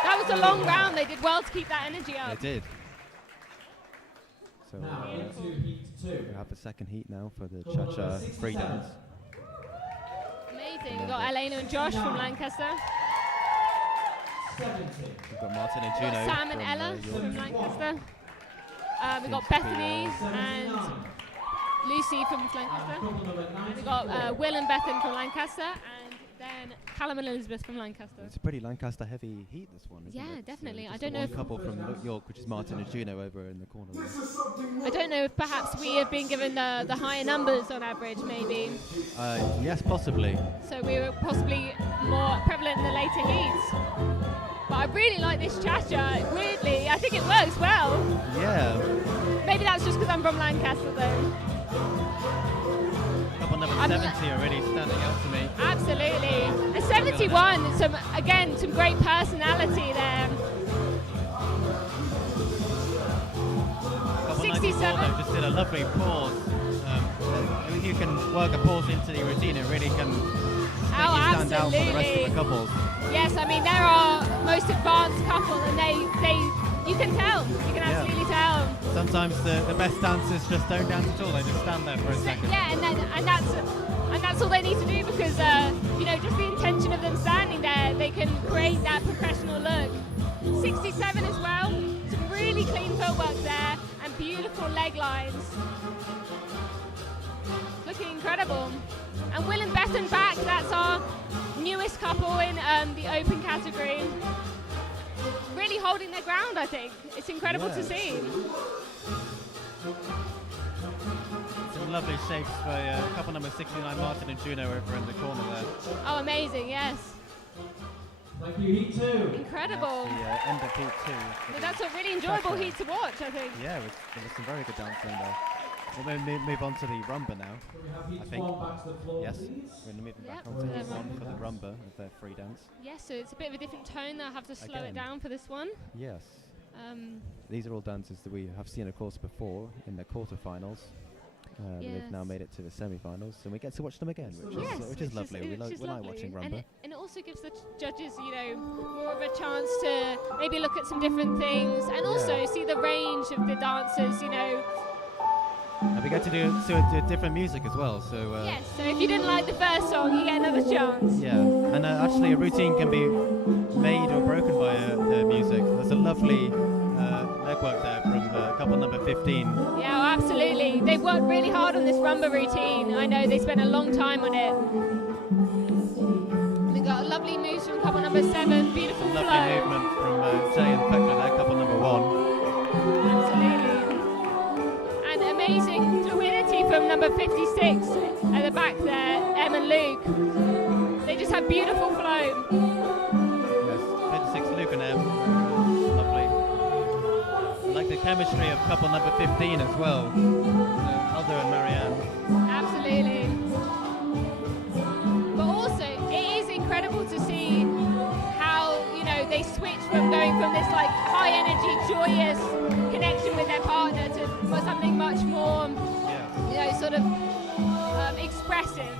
That was a long round. They did well to keep that energy up. They did. So Now Beautiful. into heat 2. we have the second heat now for the Cha-Cha free dance. Amazing. We've got Elena and Josh from Lancaster. 70. We've got Martin and We've Juno got Sam and from, Ella York. from Lancaster. We've got Seems to be, Bethany and 79. Lucy from And Lancaster. couple number We've got 94. Will and Bethan from Lancaster, and then Callum and Elizabeth from Lancaster. It's a pretty Lancaster heavy heat, this one, isn't Yeah, it? definitely. Just I the don't know one if- couple from York, which is Martin and Juno over in the corner there. this is something new. I don't know if perhaps we have been given the higher numbers on average, maybe. Yes, possibly. So we were possibly more prevalent in the later heats. But I really like this Cha-Cha. Weirdly, I think it works well. Yeah. Maybe that's just because I'm from Lancaster, though. Couple number I'm 70 are really standing out to me. Absolutely. And 71, some great personality there. Couple 67. 94 though just did a lovely pause. If you can work a pause into the routine, it really can make you stand out from the rest of the couples. Yes, I mean, they're our most advanced couple, and you can tell. You can absolutely tell. Sometimes the best dancers just don't dance at all. They just stand there for a second. Yeah, and that's all they need to do because just the intention of them standing there, they can create that professional look. 67 as well, some really clean footwork there and beautiful leg lines. Looking incredible. And Will and Bethan back, that's our newest couple in the open category. Really holding their ground, I think. It's incredible to see. Some lovely shapes for couple number 69, Martin and Juno over in the corner there. Oh, amazing, yes. Thank you, heat 2. Incredible. That's the end of heat 2. But that's a really enjoyable Cha-cha. heat to watch, I think. Yeah, there was some very good dancing there. We'll move on to the rumba now. Can we have heat I think. 1 back to the floor, Yes, please? we're going to move back Yep, onto heat the 1 for the rumba. rumba of their free dance. Yes, so it's a bit of a different tone. They'll have to slow Again. it down for this one. Yes. These are all dances that we have seen, of course, before in the quarterfinals. They've now made it to the semi-finals, and we get to watch them again, which is lovely. We like watching rumba. And it also gives the judges, more of a chance to maybe look at some different things, and also see the range of the dancers. And we get to do different music as well. So yes. So if you didn't like the first song, you get another chance. Yeah, and actually a routine can be made or broken by the music. There's a lovely legwork there from couple number 15. Yeah, absolutely. They've worked really hard on this rumba routine. I know they spent a long time on it. They got lovely moves from couple number 7. Beautiful flow. Lovely movement from Jay and Pekka there, couple number 1. Absolutely. And amazing fluidity from number 56 at the back there, Em and Luke. They just have beautiful flow. Yes, 56 Luke and Em. Lovely. I like the chemistry of couple number 15 as well. Aldo and Marianne. Absolutely. But also, it is incredible to see how, they switch from going from this high energy, joyous connection with their partner to something much more, sort of expressive.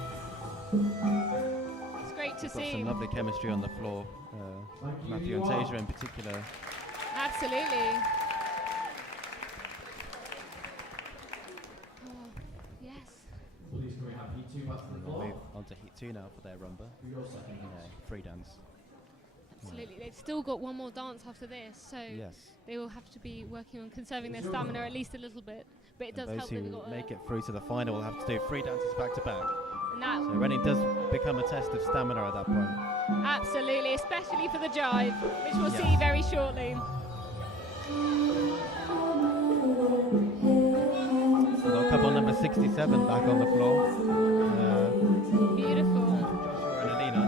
It's great to see. Some lovely chemistry on the floor. Matthew and Tasia in particular. Absolutely. Oh, yes. Please can we have Heat 2 back to the We'll floor? move on to Heat 2 now for their rumba. Free dance. Absolutely. They've still got one more dance after this, so they will have to be working on conserving their stamina at least a little bit. But it does help that they've got make it through to the final will have to do 3 dances back to back. and that So when it does become a test of stamina at that point. absolutely, especially for the jive, which we'll see very shortly. So we've got couple number 67 back on the floor. Beautiful. Joshua and Alina.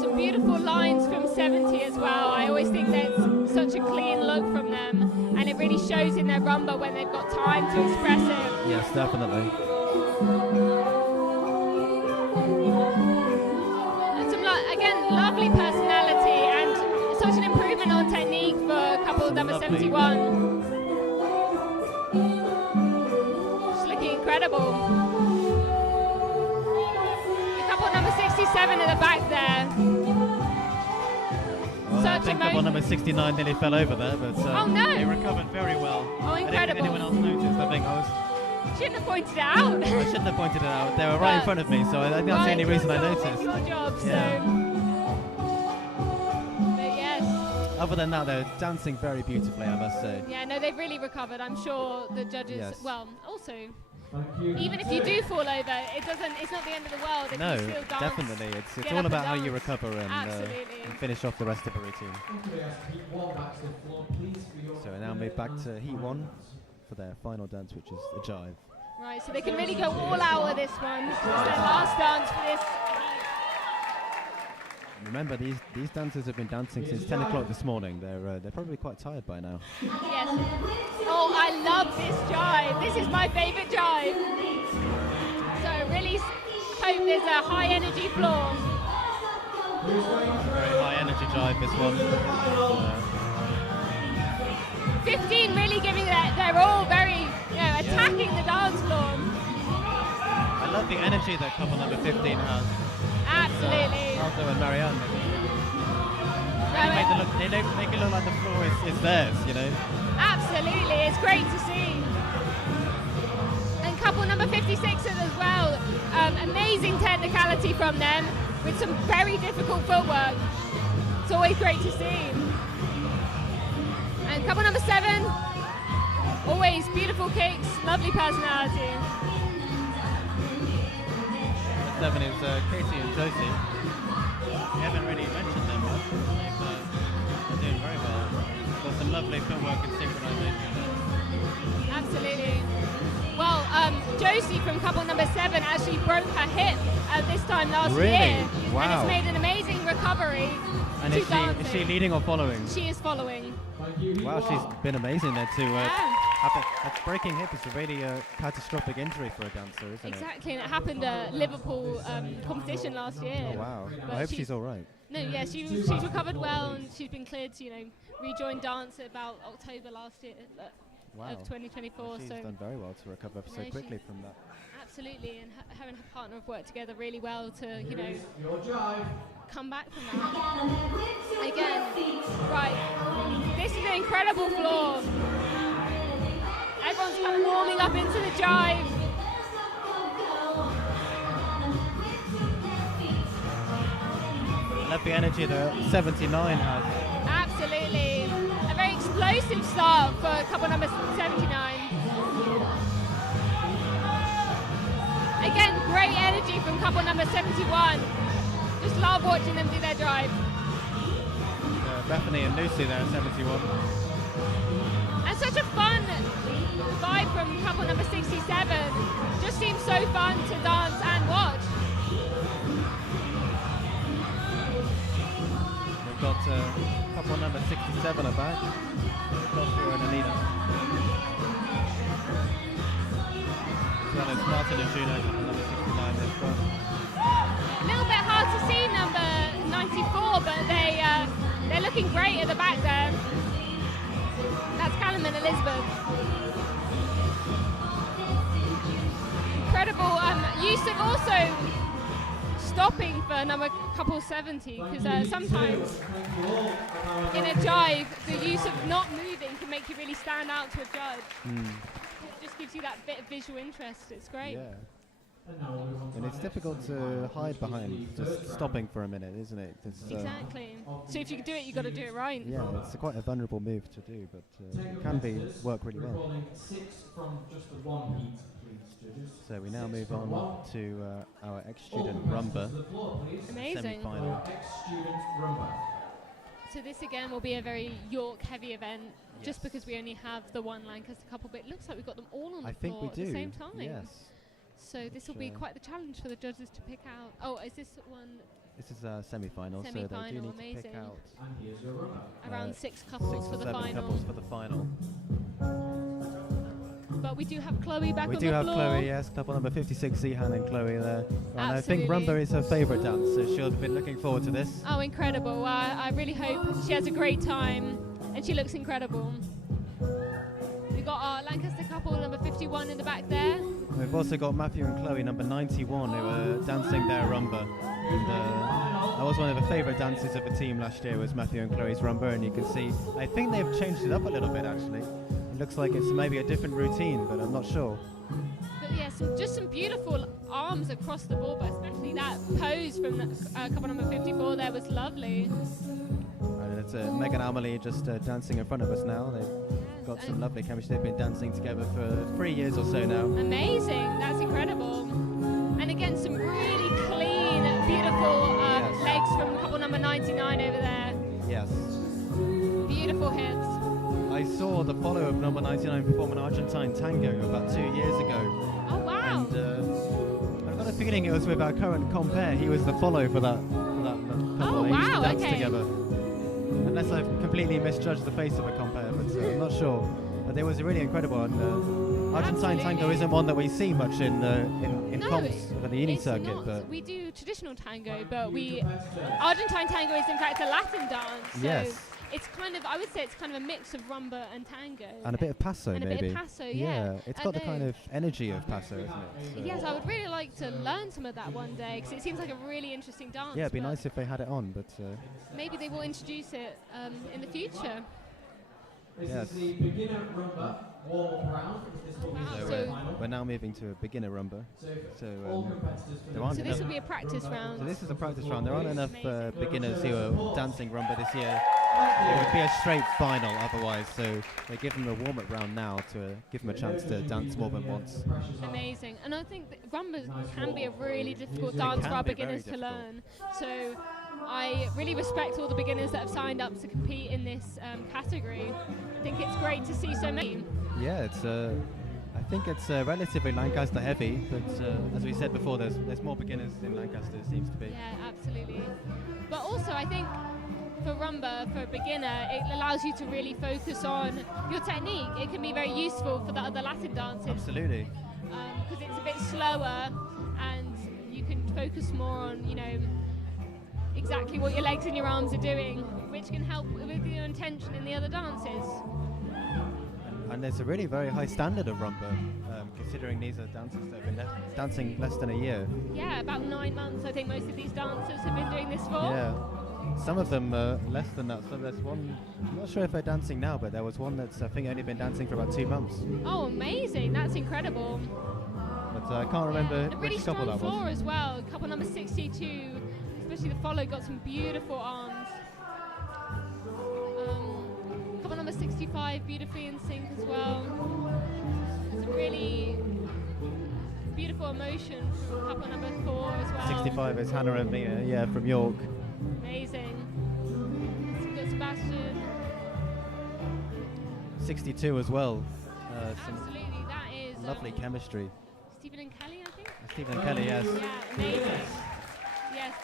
Some beautiful lines from 70 as well. I always think there's such a clean look from them, and it really shows in their rumba when they've got time to express it. Yes, definitely. And some, again, lovely personality and such an improvement on technique for couple number 71. Just looking incredible. The couple number 67 at the back there. Well, I think couple number 69 nearly fell over there, but oh no! they recovered very well. Oh, incredible. I didn't anyone else noticed. I think Shouldn't have pointed it out. I shouldn't have pointed it out. They were right in front of me, so I think that's the only reason I noticed. Your job, Yeah. so. But yes. Other than that, they're dancing very beautifully, I must say. Yeah, no, they've really recovered. I'm sure the judges, well, also, Thank you. even if you do fall over, it's not the end of the world if No, you still dance. definitely. It's get all up and about how you dance. recover and finish off the rest of the routine. Okay, guys, Heat 1 back to the floor, please, for your So we now move back to Heat 1 for their final dance, which is the jive. Right, so they can really go all out with this one. This is their last dance for this. Remember, these dancers have been dancing since 10 o'clock this morning. They're probably quite tired by now. Yes. Oh, I love this jive. This is my favourite jive. So I really hope there's a high energy floor. Very high energy jive, this one. 15 really giving they're all very, attacking the dance floor. I love the energy that couple number 15 has. Absolutely. Aldo and Marianne. They make it look like the floor is theirs, Absolutely, it's great to see. And couple number 56 as well. Amazing technicality from them with some very difficult footwork. It's always great to see. And couple number 7, always beautiful kicks, lovely personality. 7 is Casey and Josie. We haven't really mentioned them much. They're doing very well. Got some lovely footwork and synchronization there. Absolutely. Well, Josie from couple number 7 actually broke her hip at this time last year. Wow. And has made an amazing recovery. And is she leading or following? She is following. Wow, she's been amazing there too. That breaking hip is a really catastrophic injury for a dancer, isn't it? Exactly, and it happened at Liverpool competition last year. Oh, wow. But I hope she's all right. No, yeah, she's recovered well, and she's been cleared to rejoin dance at about October last year. Wow. of 2024. She's So done very well to recover so No, quickly she- from that. absolutely, and her and her partner have worked together really well to, you know, Here's your jive. come back from that. Again, right, this is an incredible floor. Everyone's kind of warming up into the jive. I love the energy that 79 has. Absolutely. A very explosive start for couple number 79. Again, great energy from couple number 71. Just love watching them do their drive. Bethany and Lucy there at 71. And such a fun vibe from couple number 67. Just seems so fun to dance and watch. We've got couple number 67 are back. Joshua and Anita. As well as Martin and Juno, couple number 69 they've got. A little bit hard to see number 94, but they're looking great at the back there. That's Callum and Elizabeth. Incredible use of also stopping for number couple 70, because sometimes in a jive the use of not moving can make you really stand out to a judge. It just gives you that bit of visual interest. It's great. Yeah. And now we'll move on to And our it's next difficult to hide behind just stopping for a minute, isn't it? It's, Exactly. So if you can do it, you've got to do it right. yeah, it's quite a vulnerable move to do, but it can be work really well. Recording 6 from just the one heat, please, judges. So we now 6 move from on one. to our All ex-student contestants rumba to the floor, please. Amazing. semi-final. For ex-student rumba. So this again will be a very York heavy event, just Yes. because we only have the one Lancaster couple, but it looks like we've got them all on I the think floor we at do. the same time. Yes. So this will be Which, quite the challenge for the judges to pick out. Oh, is this one This is a semi-final, so they do Semi-final, need to pick amazing. out And here's your rumba. around Uh, 6 couples 6 for or the 7 final? couples for the final. But we do have Chloe back We on do the have floor. Chloe, yes, couple number 56, Zihan and Chloe there. And I think Absolutely. rumba is her favourite dance, so she'll have been looking forward to this. Oh, incredible. I really hope she has a great time and she looks incredible. We've got our Lancaster couple, number 51 in the back there. We've also got Matthew and Chloe, number 91, who are dancing their rumba. And that was one of the favourite dances of the team last year, was Matthew and Chloe's rumba, and you can see, I think they've changed it up a little bit actually. It looks like it's maybe a different routine, but I'm not sure. But yeah, just some beautiful arms across the board, but especially that pose from the, couple number 54 there was lovely. And it's Megan Amelie just dancing in front of us now. They've got some and lovely chemistry. They've been dancing together for 3 years or so now. amazing, that's incredible. And again, some really clean, beautiful Yes. legs from couple number 99 over there. Yes. Beautiful hips. I saw the follow of number 99 perform an Argentine tango about 2 years ago. Oh wow. And I've got a feeling it was with our current compere. He was the follow for that couple. Oh, They used to wow, dance okay. together. Unless I've completely misjudged the face of a compere, but I'm not sure. But it was really incredible. And Argentine tango Absolutely. isn't one that we see much in No, comps for the uni it's circuit. not. But We do traditional tango, but Argentine tango is in fact a Latin dance. So Yes. it's kind of, I would say it's kind of a mix of rumba and tango. and a bit of paso And a maybe. bit of paso, yeah. It's I got the know. kind of energy of paso, isn't it? So Yes, I would really like to learn some of that one day because it seems like a really interesting dance. yeah, it'd be but nice if they had it on, but maybe they will introduce it in the future. This Yes. is the beginner rumba warm-up round. This will be Wow, the so so- final. we're now moving to a beginner rumba. So, So all um, competitors for there the aren't So enough. this will be a practice round. So this is a practice round. There aren't enough Amazing. beginners who are dancing rumba this year. It would be a straight final otherwise. So they give them a warm-up round now to give them a chance to dance more than once. Amazing. And I think that rumba can be a really difficult dance for can our be very beginners to difficult. learn. So I really respect all the beginners that have signed up to compete in this category. I think it's great to see so many. Yeah, it's. I think it's relatively Lancaster heavy, but as we said before, there's more beginners in Lancaster. It seems to be. Yeah, absolutely. But also, I think for rumba, for a beginner, it allows you to really focus on your technique. It can be very useful for the other Latin dances Absolutely. because it's a bit slower and you can focus more on, exactly what your legs and your arms are doing, which can help with your intention in the other dances. And there's a really very high standard of rumba, considering these are dancers that have been dancing less than a year. Yeah, about 9 months. I think most of these dancers have been doing this for. Yeah. Some of them less than that. So there's one, I'm not sure if they're dancing now, but there was one that's I think only been dancing for about 2 months. Oh, amazing! That's incredible. But I can't remember And a really which couple strong that was. floor as well. Couple number 62, especially the follow, got some beautiful arms. Couple number 65, beautifully in sync as well. There's a really beautiful emotion from couple number 4 as well. 65 is Hannah and Mia, yeah, from York. Amazing. So we've got Sebastian. 62 as well. Some Absolutely, that is lovely chemistry. Stephen and Kelly, I think. Stephen and Kelly, yes. Yeah, amazing. Yes,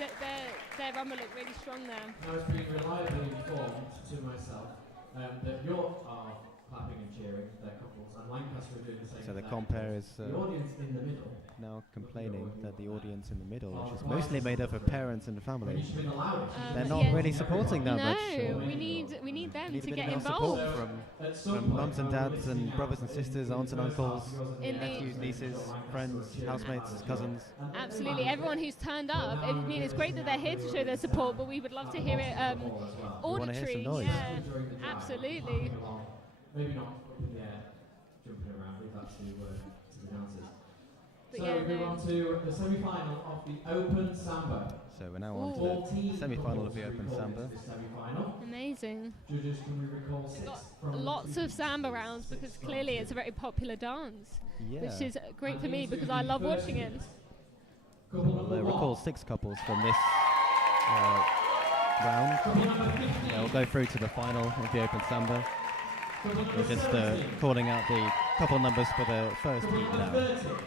their rumba looked really strong there. Now it's been reliably informed to myself that York are clapping and cheering their couples, and Lancaster are doing the same. So the thing. compare is The audience in the middle. now complaining that the audience in the middle, which is mostly made up of parents and When family, you should be the loudest. they're not yes. really supporting that No, much. we need them Need to a bit get more involved. support At some from point, mums and I will dads listen and now brothers and to sisters, the aunts and first uncles, half, yours and In the- nephews, nieces, friends, housemates, cousins. Absolutely, everyone who's turned up. I mean, it's great that they're here to show their support, but we would love to hear it wanna hear auditory. some noise. Yeah, absolutely. Maybe not up in the air, jumping around, leave that to the dancers. But So yeah, we move no. on to the semi-final of the Open Samba. So we're now on to 14 the semi-final of the couples Open recorded Samba. to this semi-final. Amazing. Judges, can we recall 6 Got from lots the of samba rounds because clearly it's a very popular dance, Yeah. which is great for me because I love watching it. Couple Well, number they 1. recall 6 couples from this round. Couple number 15. They'll go through to the final of the Open Samba. Couple number We're just 17. calling out the couple numbers for the first Couple heat number now. 30.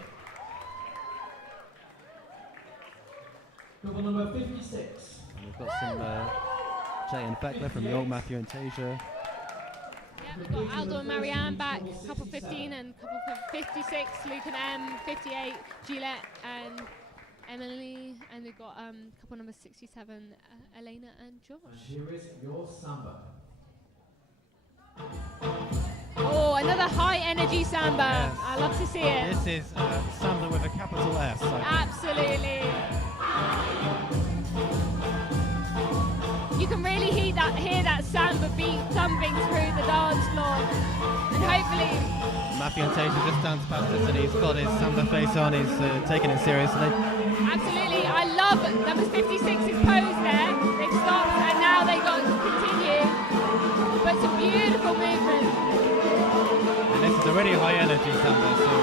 Couple number 56. And we've got some Jay and Beckler from York, Matthew and Tasia. Yeah, we've got Aldo and Marianne back, couple 15 and couple 56, Luke and M, 58, Gillette and Emily, and we've got couple number 67, Elena and Josh. And here is your samba. Oh, another high energy samba. Yes. I love to see it. This is Samba with a capital S. I think. Absolutely. You can really hear that samba beat thumping through the dance floor. And hopefully, Matthew and Tasia just danced past us and he's got his Samba face on, he's taking it seriously. absolutely, I love number 56's pose there. They've stopped and now they've got to continue. But it's a beautiful movement. And this is a really high energy Samba, so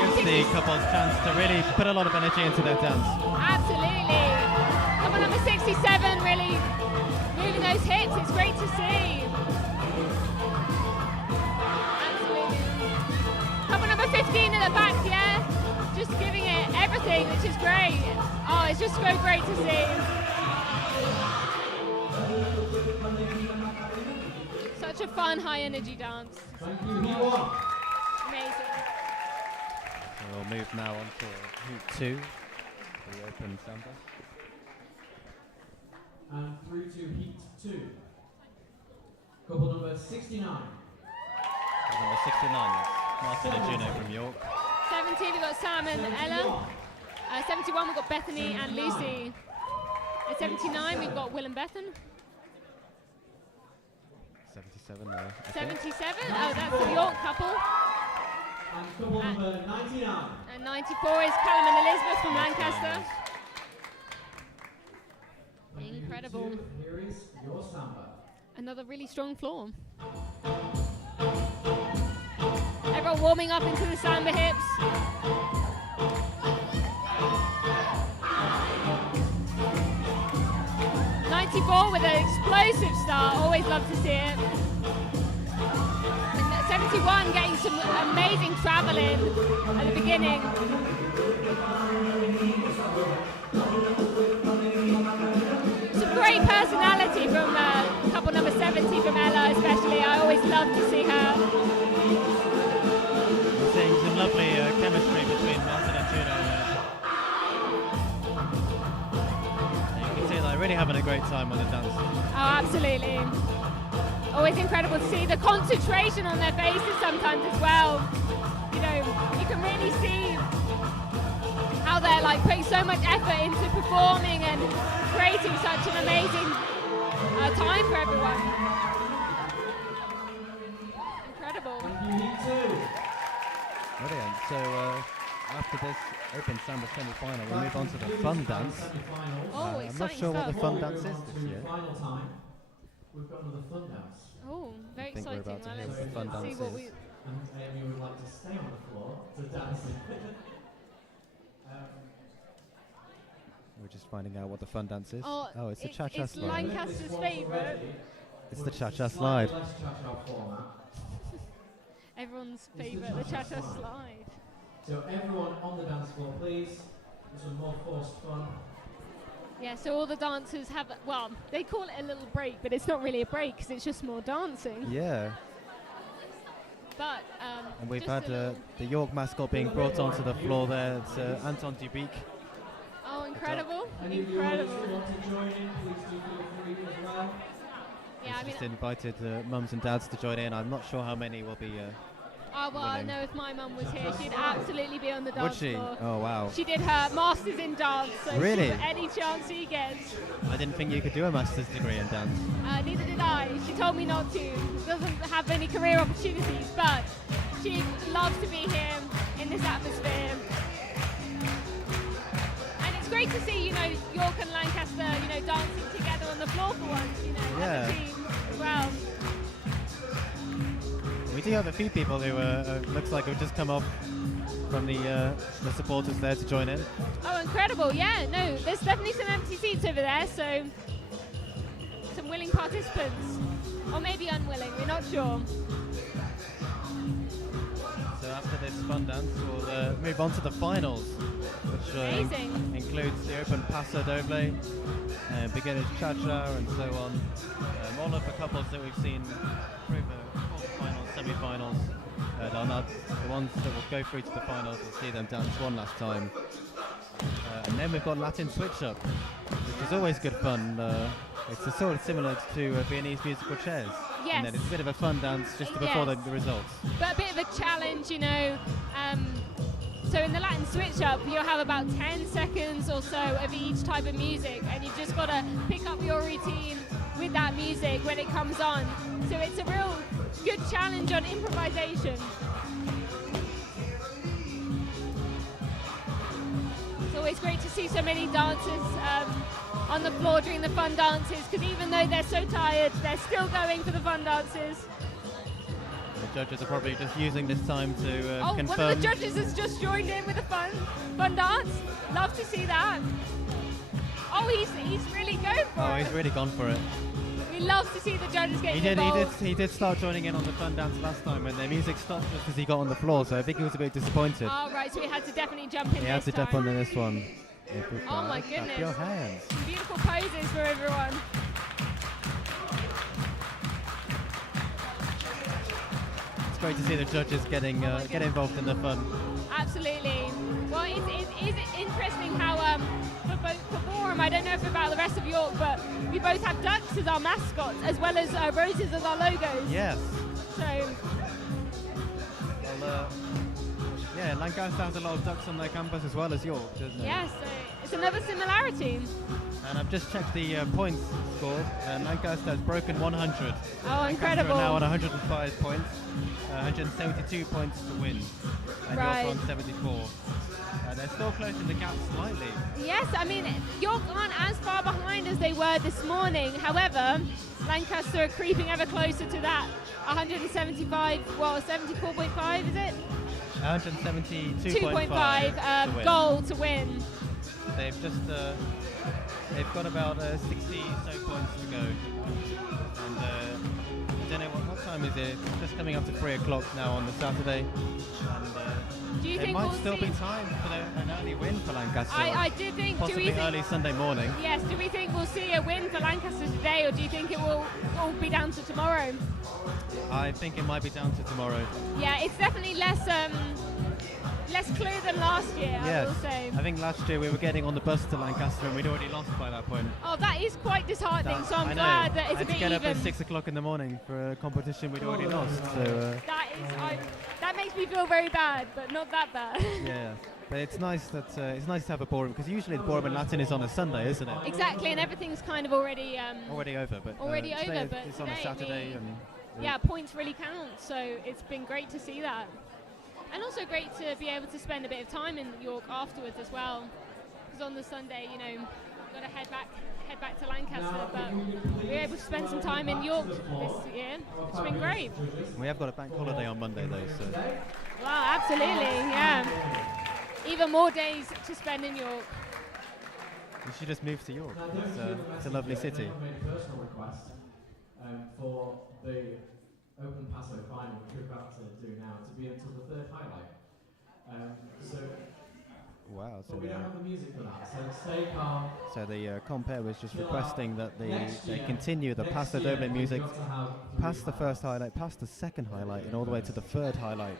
gives the couples chance to really put a lot of energy into their dance. Absolutely. Couple number 67 really moving those hips. It's great to see. Absolutely. Couple number 15 in the back, yeah. Just giving it everything, which is great. Oh, it's just so great to see. Such a fun, high energy dance. Thank you, he won. Amazing. So we'll move now on to Heat 2, the Open Samba. And through to Heat 2. Couple number 69. Number 69 is Martin and Juno from York. 70, we've got Sam and Ella. 71, we've got Bethany and Lucy. At 79, we've got Will and Bethan. 77 there. 77, oh, that's the York couple. And couple number 99. And 94 is Callum and Elizabeth from Lancaster. Thank you, Incredible. Heat 2. Here is your samba. Another really strong floor. Everyone warming up into the samba hips. '94 with an explosive start. Always love to see it. And 71 getting some amazing travel in at the beginning. Some great personality from couple number 70 from Ella, especially. I always love to see her. We're seeing some lovely chemistry between Martin and Juno there. And you can see they're really having a great time on the dance. Oh, absolutely. always incredible to see the concentration on their faces sometimes as well. You know, you can really see how they're like putting so much effort into performing and creating such an amazing time for everyone. Incredible. Brilliant. So after this open samba semi-final, we move on to the fun dance. Oh, I'm not sure what the fun dance is this year. Final time, we've got another fun dance. Oh, very I think we're exciting. about to Well, hear let's what the fun see dance what is. we. And Amy would like to stay on the floor to dance. We're just finding out what the fun dance is. Oh, It's the cha-cha it's slide. Lancaster's favourite. It's the cha-cha slide. Less cha-cha format. Everyone's favourite, the cha-cha slide. So everyone on the dance floor, please. For some more forced fun. Yeah, so all the dancers have, well, they call it a little break, but it's not really a break because it's just more dancing. Yeah. But And we've just had a little- the York mascot being brought onto the floor there. It's Anton Dubik. oh, incredible, Any of you others who incredible. want to join in, please do feel free as well. Yeah, I He's mean, just invited mums and dads to join in. I'm not sure how many will be. oh well, I willing. know if my mum was here, she'd absolutely be on the Would dance she? floor. Oh wow. She did her masters in dance, so Really? any chance she gets. I didn't think you could do a master's degree in dance. Neither did I. She told me not to. Doesn't have any career opportunities, but she loves to be here in this atmosphere. And it's great to see, you know, York and Lancaster, you know, dancing together on the floor for once, you know, as a team as well. We do have a few people who looks like have just come off from the supporters there to join in. Oh, incredible. Yeah, no, there's definitely some empty seats over there, so some willing participants. Or maybe unwilling, we're not sure. So after this fun dance, we'll move on to the finals, which Amazing. includes the open paso doble, beginners cha-cha, and so on. All of the couples that we've seen through the quarterfinals, semi-finals, are not the ones that will go through to the finals. We'll see them dance one last time. And then we've got Latin switch-up, which is always good fun. It's a sort of similar to Viennese musical chairs. Yes. And then it's a bit of a fun dance just before Yes. the results. But a bit of a challenge, you know. So in the Latin switch-up, you'll have about 10 seconds or so of each type of music, and you've just got to pick up your routine with that music when it comes on. So it's a real good challenge on improvisation. It's always great to see so many dancers on the floor during the fun dances, because even though they're so tired, they're still going for the fun dances. The judges are probably just using this time to Oh, confirm. one of the judges has just joined in with a fun dance. Love to see that. Oh, he's really going for Oh, it. he's really gone for it. We love to see the judges getting He involved. did start joining in on the fun dance last time when the music stopped just as he got on the floor, so I think he was a bit disappointed. Oh, right, so we had to definitely jump in He had this to jump time. on this one. Oh my Clap goodness. your hands. Some beautiful poses for everyone. It's great to see the judges getting get involved in the fun. Absolutely. Well, it is interesting how for Ballroom, I don't know if about the rest of York, but we both have ducks as our mascots as well as roses as our logos. Yes. So Well, yeah, Lancaster has a lot of ducks on their campus as well as York, doesn't it? yes, so it's another similarity. And I've just checked the points score, and Lancaster has broken 100. Oh, incredible. Lancaster are now on 105 points, 172 points to win, and Right. York on 74. They're still closing the gap slightly. Yes, I mean, York aren't as far behind as they were this morning. However, Lancaster are creeping ever closer to that 175, well, 74.5, is it? 172.5 to win. Goal to win. They've just they've got about 60 so points to go, and I don't know what time is it. It's just coming up to 3 o'clock now on the Saturday, and Do you there think might we'll still see? be time for an early win for Lancaster. I do think. Do Possibly we think? early Sunday morning. Yes. Do we think we'll see a win for Lancaster today, or do you think it will all be down to tomorrow? I think it might be down to tomorrow. Yeah, it's definitely less less clear than last year, I Yes. will say. I think last year we were getting on the bus to Lancaster and we'd already lost by that point. Oh, that is quite disheartening, so I I'm know. glad that it's I a had to bit get up at even. 6 o'clock in the morning for a competition we'd already lost. So That makes me feel very bad, but not that bad. yeah, but it's nice that it's nice to have a ballroom because usually the ballroom in Latin is on a Sunday, isn't it? Exactly, and everything's kind of already Already over, but already today over, but it's on a today Saturday we- and yeah, points really count. So it's been great to see that, and also great to be able to spend a bit of time in York afterwards as well. Because on the Sunday, you know, got to head back to Lancaster, but we were able to spend some time in York this year. It's been great. we have got a bank holiday on Monday though, so Wow, absolutely, yeah. Even more days to spend in York. you should just move to York. Now, don't forget the It's a lovely message city. that I made a personal request for the Open Paso final, which we're about to do now, to be until the third highlight. Wow. So But we don't have the music for that, so stay calm. the compere was just Chill requesting out. that they Next year- continue the next paso year doble we've music got to have past the three first highlights. highlight, past the second highlight, and all the way to the third highlight.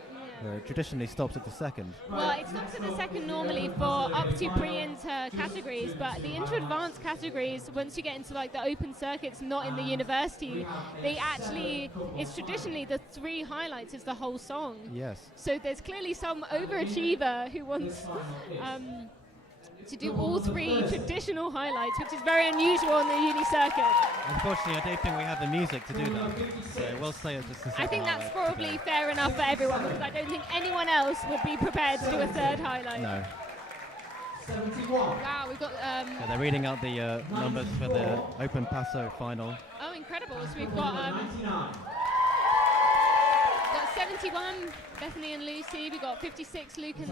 Traditionally stops at the second. Well, it stops at the second normally for up to pre-inter categories, but the inter-advanced categories, once you get into like the open circuits, not in the university, they actually, it's traditionally the three highlights is the whole song. Yes. So there's clearly some overachiever who wants to do all three traditional highlights, which is very unusual on the uni circuit. Unfortunately, I don't think we have the music to do that. So we'll stay at just the second I think that's highlight probably today. fair enough for everyone, because I don't think anyone else would be prepared to do a third highlight. No. 71. Wow, we've got So they're reading out the numbers for the Open Paso final. oh, incredible. So we've got 99. 71, Bethany and Lucy. We've got 56, Luke and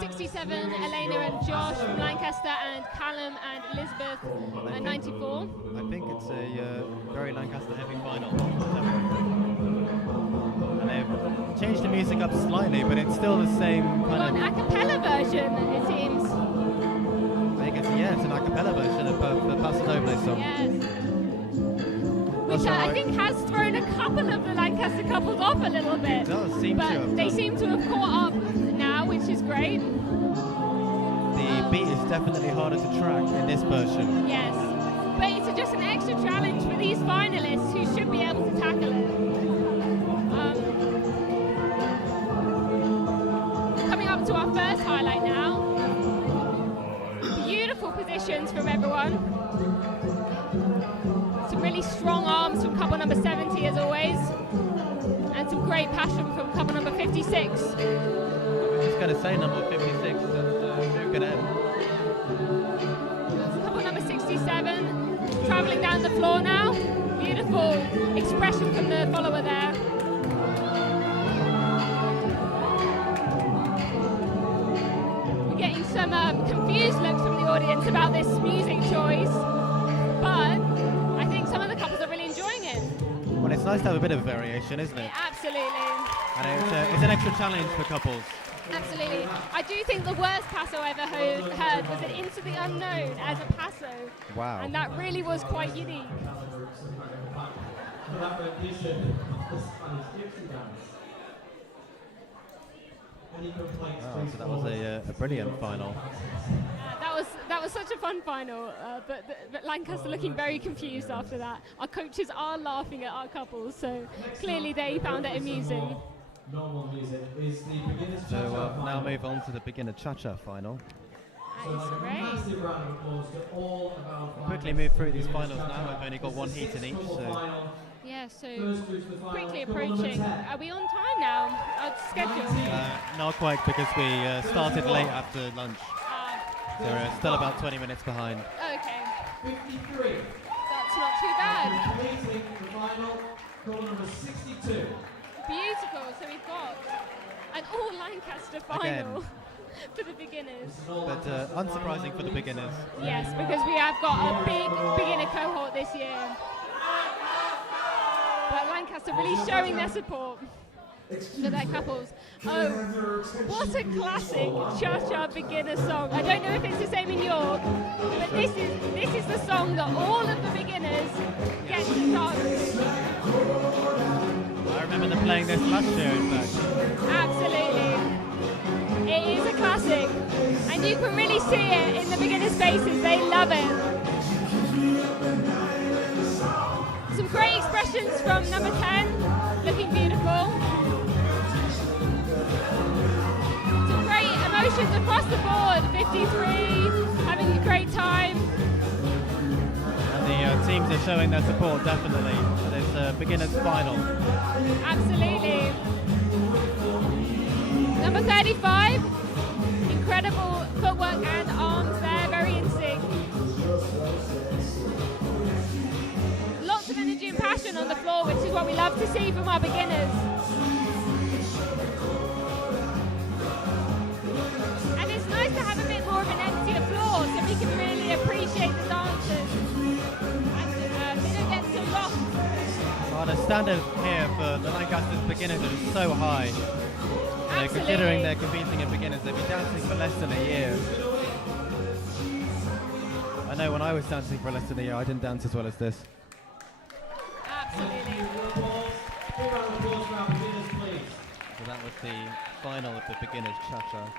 67, Elena and Josh from Lancaster, and Callum and Elizabeth, 94. I think it's a very Lancaster heavy final. And they've changed the music up slightly, but it's still the same We've got an kind a cappella version, it seems. of. I think it's an a cappella version of the Paso Doble song. Yes. Which That's I alright. think has thrown a couple of the Lancaster couples off a little bit. It does seem to but have they done. seem to have caught up now, which is great. The beat is definitely harder to track in this version. Yes. But it's just an extra challenge for these finalists who should be able to tackle it. Coming up to our first highlight now. Beautiful positions from everyone. Some really strong arms from couple number 70 as always. And some great passion from couple number 56. I was just going to say number 56, who can end? Couple number 67, travelling down the floor now. Beautiful expression from the follower there. We're getting some confused looks from the audience about this music choice, but I think some of the couples are really enjoying it. Well, it's nice to have a bit of variation, isn't it? Absolutely. And it's an extra challenge for couples. Absolutely. I do think the worst paso I ever heard was an Into the Unknown as a paso. Wow. And that really was quite unique. For that rendition of the Spanish gypsy dance. Any complaints, Oh, please so that was a brilliant final. That was such a fun final, but Lancaster looking very confused after that. Our coaches are laughing at our couples, so clearly they found it amusing. Normal music is the beginner's So cha-cha now final. move on to the beginner cha-cha final. So That is like a great. massive round of applause to all of our Quickly finalists move through for these the finals beginner's now. cha-cha. We've only got one It's the heat in sixth each, double so final. Yeah, so First through to the final, quickly double number approaching. 10. Are we on time now? Our schedule? not quite because we started late after lunch. Ah, So we're still about 20 minutes behind. okay, 53. that's not too bad. Completing the final, call number 62. Beautiful. So we've got an all Lancaster final Again. for the beginners. This is all But Lancaster unsurprising final for the beginners. Yes, because we have got a big beginner cohort this year. But Lancaster really showing their support for their couples. Oh, what a classic cha-cha beginner song. I don't know if it's the same in York, but this is the song that all of the beginners get to dance. I remember them playing this last year, in fact. Absolutely. It is a classic, and you can really see it in the beginners' faces. They love it. Some great expressions from number 10, looking beautiful. Some great emotions across the board. 53, having a great time. And the teams are showing their support definitely for this beginners final. Absolutely. Number 35, incredible footwork and arms there, very in sync. Lots of energy and passion on the floor, which is what we love to see from our beginners. And it's nice to have a bit more of an emptier floor so we can really appreciate the dancers. And they don't get so lost. Well, the standard here for the Lancaster's beginners is so high. You know, considering they're competing in beginners, they've been dancing for less than a year. I know when I was dancing for less than a year, I didn't dance as well as this. Absolutely. So that was the final of the beginners cha-cha.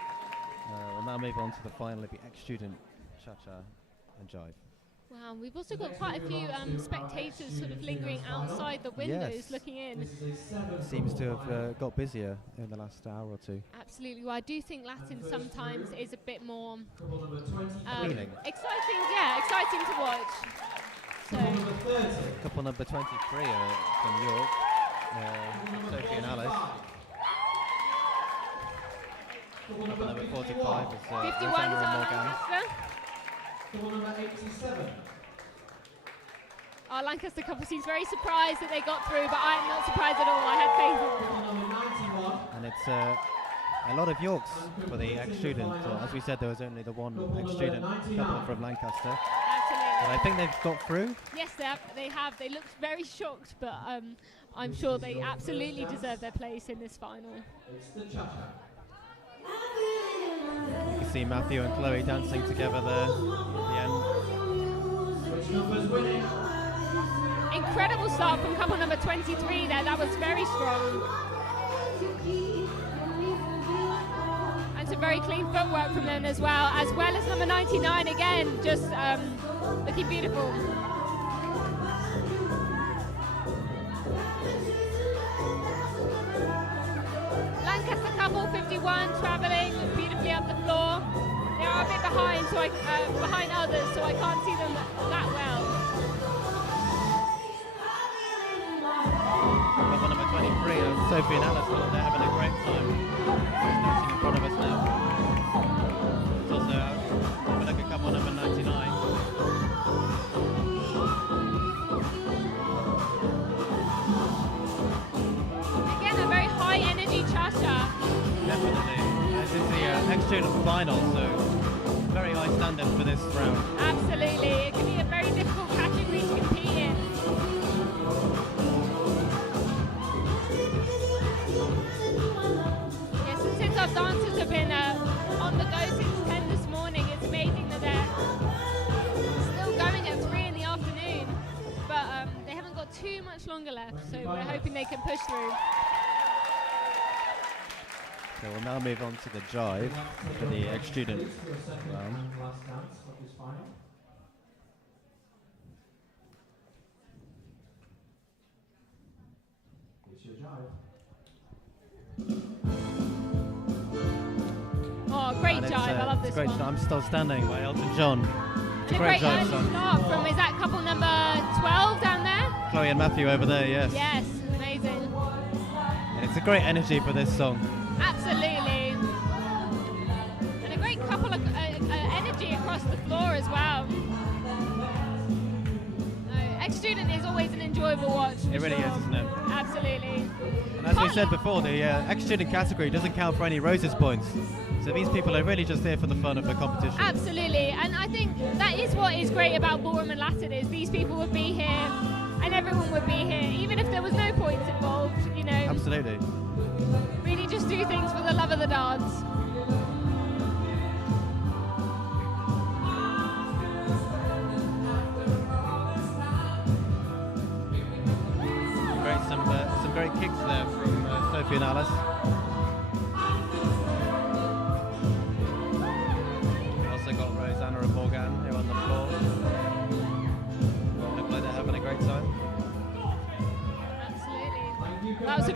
We'll now move on to the final of the ex-student cha-cha and jive. Wow, we've also got quite a few spectators sort of lingering outside the windows, Yes. looking in. Seems to have got busier in the last hour or two. Absolutely. Well, I do think Latin sometimes is a bit more Feeling. exciting. Yeah, exciting to watch. So Couple number 23 from York, Sophie and Alice. Couple number 45 is 51 is Rosanna and our Morgan. Lancaster. Couple number 87. Our Lancaster couple seems very surprised that they got through, but I am not surprised at all. I had faith in them. Couple number 91. And it's a lot of Yorks for the ex-student. As we said, there was only the one ex-student couple from Lancaster. Absolutely. But I think they've got through. Yes, they have. They looked very shocked, but I'm sure they absolutely deserve their place in this final. It's the cha-cha. You can see Matthew and Chloe dancing together there at the end. Which number's winning? Incredible start from couple number 23 there. That was very strong. And some very clean footwork from them as well as number 99 again, just looking beautiful. Lancaster couple 51 travelling beautifully up the floor. They are a bit behind, behind others, so I can't see them that well. Couple number 23, Sophie and Alice, they're having a great time. Dancing in front of us now. There's also have a look at couple number 99. Again, a very high energy cha-cha. Definitely. This is the ex-student final, so very high standard for this round. Absolutely. It can be a very difficult category to compete in. Yes, and since our dancers have been on the go since 10 this morning, it's amazing that they're still going at 3 in the afternoon. But they haven't got too much longer left, so we're hoping they can push through. So we'll now move on to the jive for the ex-student round. Last dance of this final. It's your jive. Oh, great And jive. it's, I love it's this great. one. I'm Still Standing by Elton John. It's And a great jive early song. start from, is that couple number 12 down there? Chloe and Matthew over there, yes. Yes, amazing. And it's a great energy for this song. Absolutely. And a great couple of energy across the floor as well. No, ex-student is always an enjoyable watch. It really is, isn't it? Absolutely. And as we said before, the ex-student category doesn't count for any roses points. So these people are really just there for the fun of the competition. Absolutely. And I think that is what is great about Ballroom and Latin is these people would be here and everyone would be here, even if there was no points involved, you know. Absolutely. Really just do things for the love of the dance. Some great kicks there from Sophie and Alice.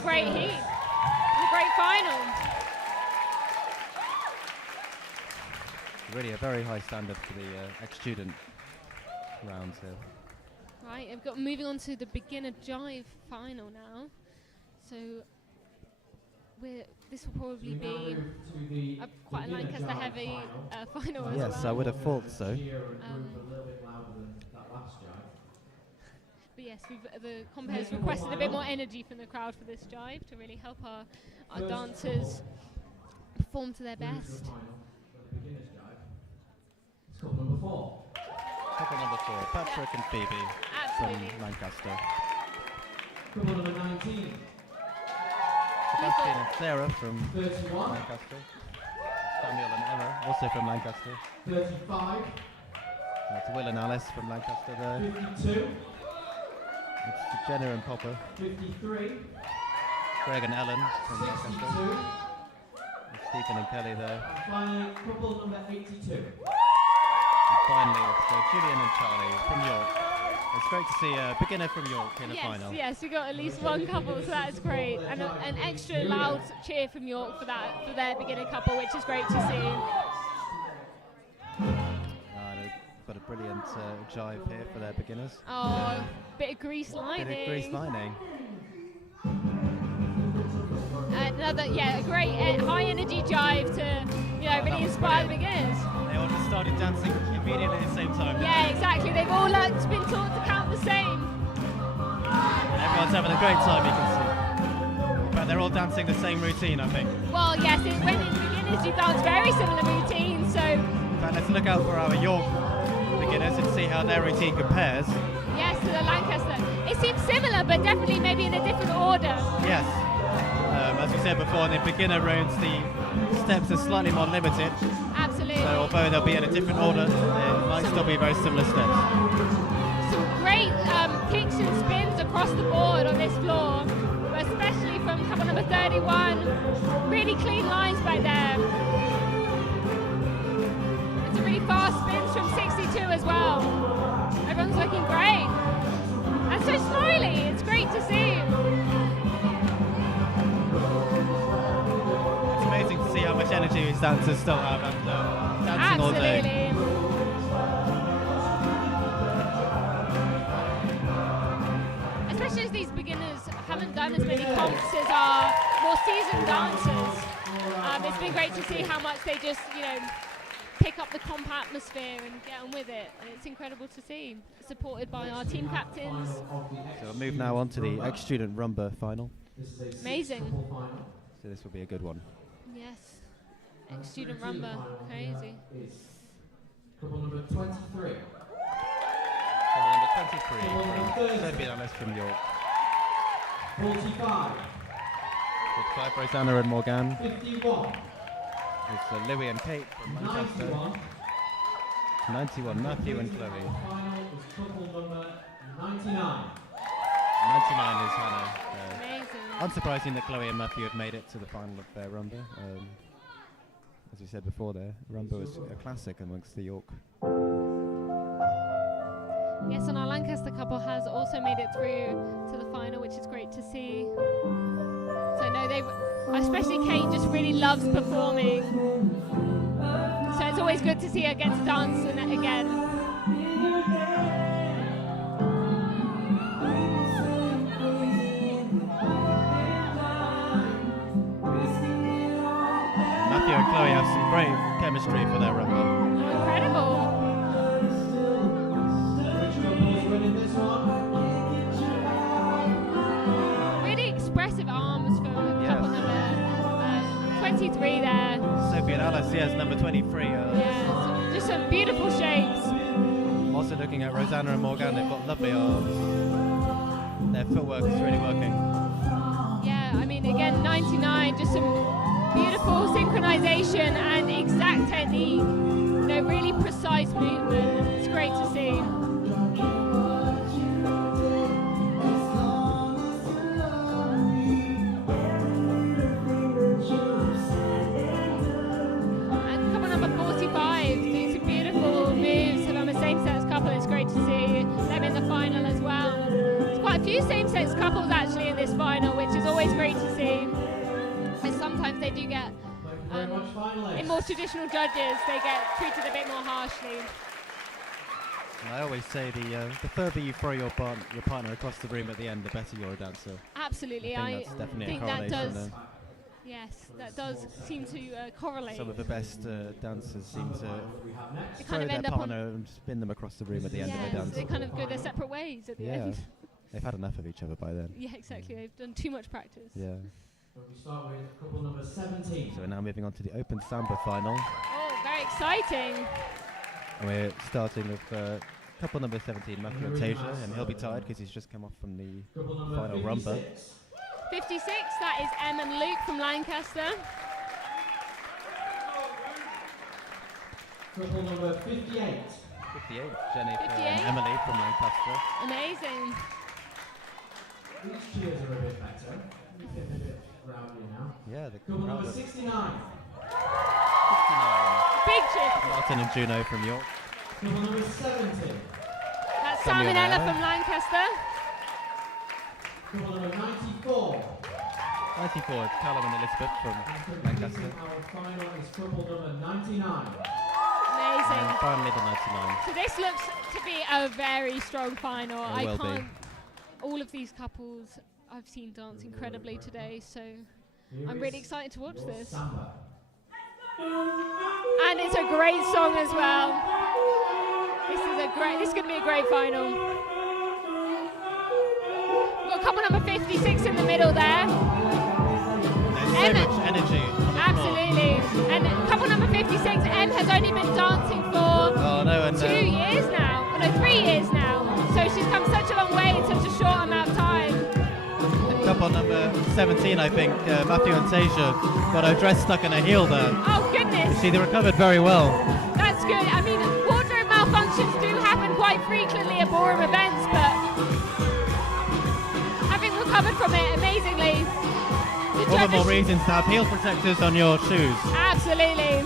great heat. It's a great final. Really a very high standard for the ex-student rounds here. Right, I've got moving on to the beginner jive final now. So this will probably be quite a Lancaster heavy final as well. Yes, I would have thought so. But yes, the comp has requested a bit more energy from the crowd for this jive to really help our dancers perform to their best. Couple number 4. Couple number 4, Patrick and Phoebe Absolutely. from Lancaster. Couple number 19. Sebastian and Sarah from 31. Lancaster. Samuel and Emma, also from Lancaster. 35. That's Will and Alice from Lancaster there. 52. It's Jenna and Popper. 53. Greg and Ellen from 62. Lancaster. And Stephen and Kelly there. And finally, couple number 82. And finally, it's Julian and Charlie from York. It's great to see a beginner from York in the final. Yes, we got at least one couple, so that's great. And an extra loud cheer from York for their beginner couple, which is great to see. They've got a brilliant jive here for their beginners. Oh, bit of grease lining. Bit of grease lining. Another, a great high energy jive to, really inspire the beginners. They all just started dancing immediately at the same time. Yeah, exactly. They've all been taught to count the same. Everyone's having a great time, you can see. But they're all dancing the same routine, I think. Well, yes, when in beginners you dance very similar routines, so... In fact, let's look out for our York beginners and see how their routine compares. Yes, to the Lancaster. It seems similar, but definitely maybe in a different order. Yes. As we said before, in the beginner rounds, the steps are slightly more limited. Absolutely. So although they'll be in a different order, they might still be very similar steps. Some great kicks and spins across the board on this floor, but especially from couple number 31. Really clean lines back there. And some really fast spins from 62 as well. Everyone's looking great. And so smiley, it's great to see. It's amazing to see how much energy these dancers still have after dancing all day. Especially as these beginners haven't done as many comps as our more seasoned dancers. It's been great to see how much they just, pick up the comp atmosphere and get on with it. And it's incredible to see, supported by our team captains. So we'll move now on to the ex-student rumba final. Amazing. So this will be a good one. Yes. Ex-student rumba, crazy. Couple number 23. Number 23 from Sophie and Alice from York. 45. With 5 Rosanna and Morgan. 51. It's Louis and Kate from Lancaster. 91. 91, Matthew and Chloe. Final is couple number 99. 99 is Hannah. Amazing. Unsurprising that Chloe and Matthew have made it to the final of their rumba. As we said before there, rumba was a classic amongst the York. Yes, and our Lancaster couple has also made it through to the final, which is great to see. So no, especially Kate just really loves performing. So it's always good to see her get to dance again. Matthew and Chloe have some great chemistry for their rumba. Incredible. Which couple is winning this one? Really expressive arms from couple number 23 there. Sophie and Alice, yes, number 23. Yeah, just some beautiful shapes. Also looking at Rosanna and Morgan, they've got lovely arms. Their footwork is really working. Yeah, I mean, again, 99, just some beautiful synchronization and exact technique. Really precise movement. It's great to see. And couple number 45 doing some beautiful moves from a same-sex couple. It's great to see them in the final as well. There's quite a few few same-sex couples actually in this final, which is always great to see. And sometimes they do get, in more traditional judges, they get treated a bit more harshly. I always say the further you throw your partner across the room at the end, the better you're a dancer. Absolutely, I think that's definitely think a that correlation does. there. Yes, that does seem to correlate. Some of the best dancers seem to They throw kind of their end up partner and spin them across the room at the end of yes, the dance. they kind of go their separate ways at the Yeah, end. they've had enough of each other by then. Yeah, exactly. They've done too much practice. Yeah. We start with couple number 17. So we're now moving on to the open samba final. Oh, very exciting. And we're starting with couple number 17, Matthew and Tasia, and he'll be tired because he's just come off from the Couple number final rumba. 56, that is Em and Luke from Lancaster. Couple number 58. 58, Jennifer 58. and Emily from Lancaster. Amazing. These cheers are a bit better. Getting a bit rowdier now. Yeah, the Couple crowd number are 69. 69. Big chip. Martin and Juno from York. Couple number 70. That's Sam and Ella from Lancaster. Couple number 94. 94, it's Callum and Elizabeth from And Lancaster. completing our final is couple number 99. Amazing. And finally the 99. So this looks to be a very strong final. It I will be. can't. All of these couples I've seen dance incredibly today, so I'm really excited to watch Your this. samba. And it's a great song as well. This is going to be a great final. We've got couple number 56 in the middle there. There's so much energy on the floor. Absolutely. And couple number 56, Em has only been dancing for Oh no, and 2 years now. Oh, no, 3 years now. So she's come such a long way in such a short amount of time. couple number 17, I think, Matthew and Tasia got her dress stuck in her heel there. Oh, goodness. See, they recovered very well. That's good. I mean, wardrobe malfunctions do happen quite frequently at ballroom events, but having recovered from it amazingly. All the more reasons to have heel protectors on your shoes. Absolutely.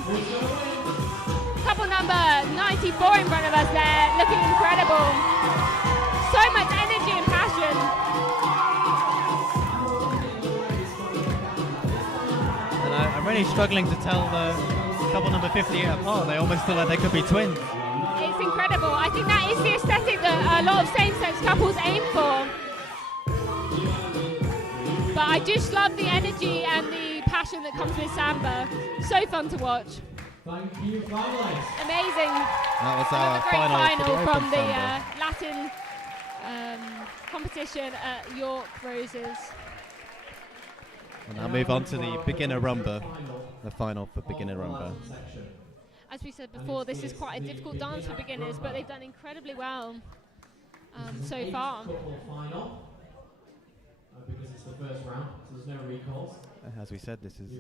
Couple number 94 in front of us there, looking incredible. So much energy and passion. And I'm really struggling to tell the couple number 58 apart. They almost feel like they could be twins. It's incredible. I think that is the aesthetic that a lot of same-sex couples aim for. But I just love the energy and the passion that comes with samba. So fun to watch. Thank you, finalists. Amazing. That was our Another great final, for the from open the samba. Latin competition at York Roses. And I'll move on to the beginner rumba, the final for beginner rumba. As we said before, this is quite a difficult dance for beginners, but they've done incredibly well so far. Final, because it's the first round, so there's no recalls. As we said, this is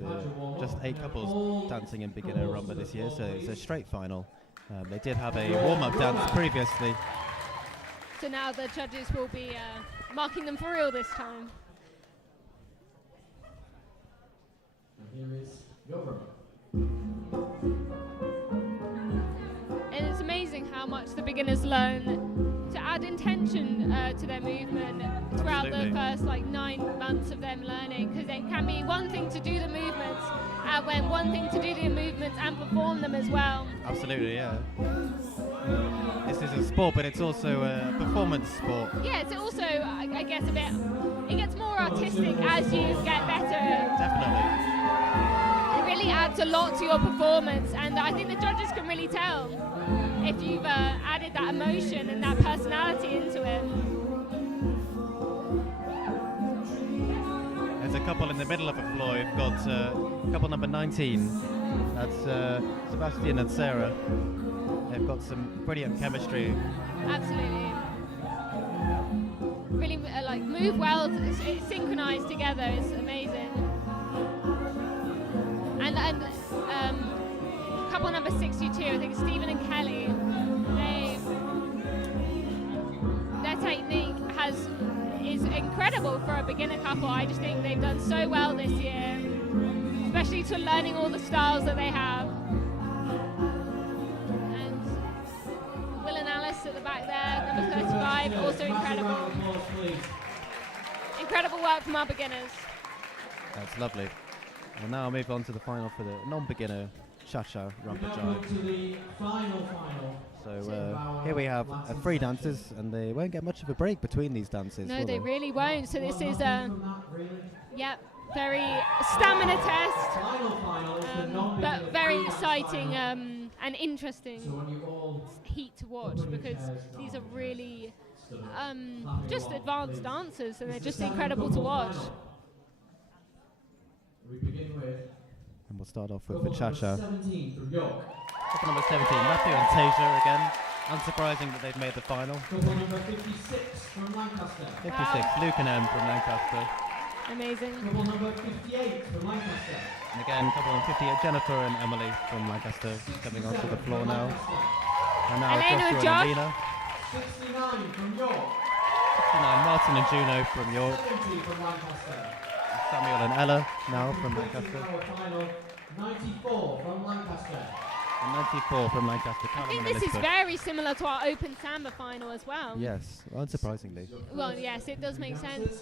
just 8 couples dancing in beginner rumba this year, so it's a straight final. They did have a warm-up dance previously. So now the judges will be marking them for real this time. And here is your rumba. And it's amazing how much the beginners learn to add intention to their movement throughout Absolutely. the first 9 months of them learning, because it can be one thing to do the movements and when one thing to do the movements and perform them as well. Absolutely, yeah. This is a sport, but it's also a performance sport. Yeah, it's also, I guess, it gets more artistic as you get better. Definitely. It really adds a lot to your performance, and I think the judges can really tell if you've added that emotion and that personality into it. There's a couple in the middle of the floor. We've got couple number 19. That's Sebastian and Sarah. They've got some brilliant chemistry. Absolutely. Really move well, it's synchronized together, it's amazing. And couple number 62, I think Stephen and Kelly, their technique is incredible for a beginner couple. I just think they've done so well this year, especially to learning all the styles that they have. And Will and Alice at the back there, number 35, also incredible. incredible work from our beginners. That's lovely. We'll now move on to the final for the non-beginner cha-cha rumba We now jive. move to the final. So here we have three dancers, and they won't get much of a break between these dances. No, will they really won't. So this is Really? very stamina test, Final is the non-beginner but very freelance exciting final. and interesting So when you all heat to watch, because these are really just advanced dancers, and they're just incredible to watch. We begin with And we'll start off with the couple cha-cha. number 17 from York. Couple number 17, Matthew and Tasia again. Unsurprising that they've made the final. Couple number 56 from Lancaster. 56, Luke and Em from Lancaster. Amazing. Couple number 58 from Lancaster. And again, couple number 58, Jennifer and Emily from Lancaster coming onto the floor now. And now Elena and Joshua Josh. and Alina. 69 from York. 69, Martin and Juno from York. 70 from Lancaster. Samuel and Ella now from Lancaster. Our final 94 from Lancaster. And 94 from Lancaster. I Callum think and this is Elizabeth. very similar to our open samba final as well. Yes, unsurprisingly. Well, yes, it does make sense.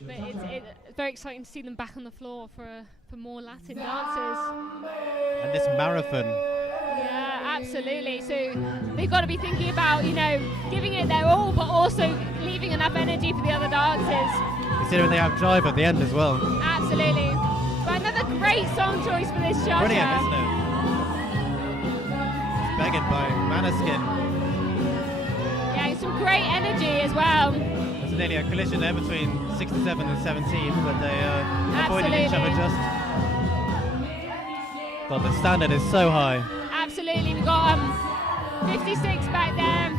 But it's very exciting to see them back on the floor for more Latin dances. And this marathon. Yeah, absolutely. So they've got to be thinking about, giving it their all, but also leaving enough energy for the other dances. Considering they have jive at the end as well. Absolutely. But another great song choice for this cha-cha. Brilliant, isn't it? It's begged by Maneskin. Yeah, some great energy as well. There's nearly a collision there between 67 and 17, but they avoided each other Absolutely. just. God, the standard is so high. Absolutely. We've got 56 back there.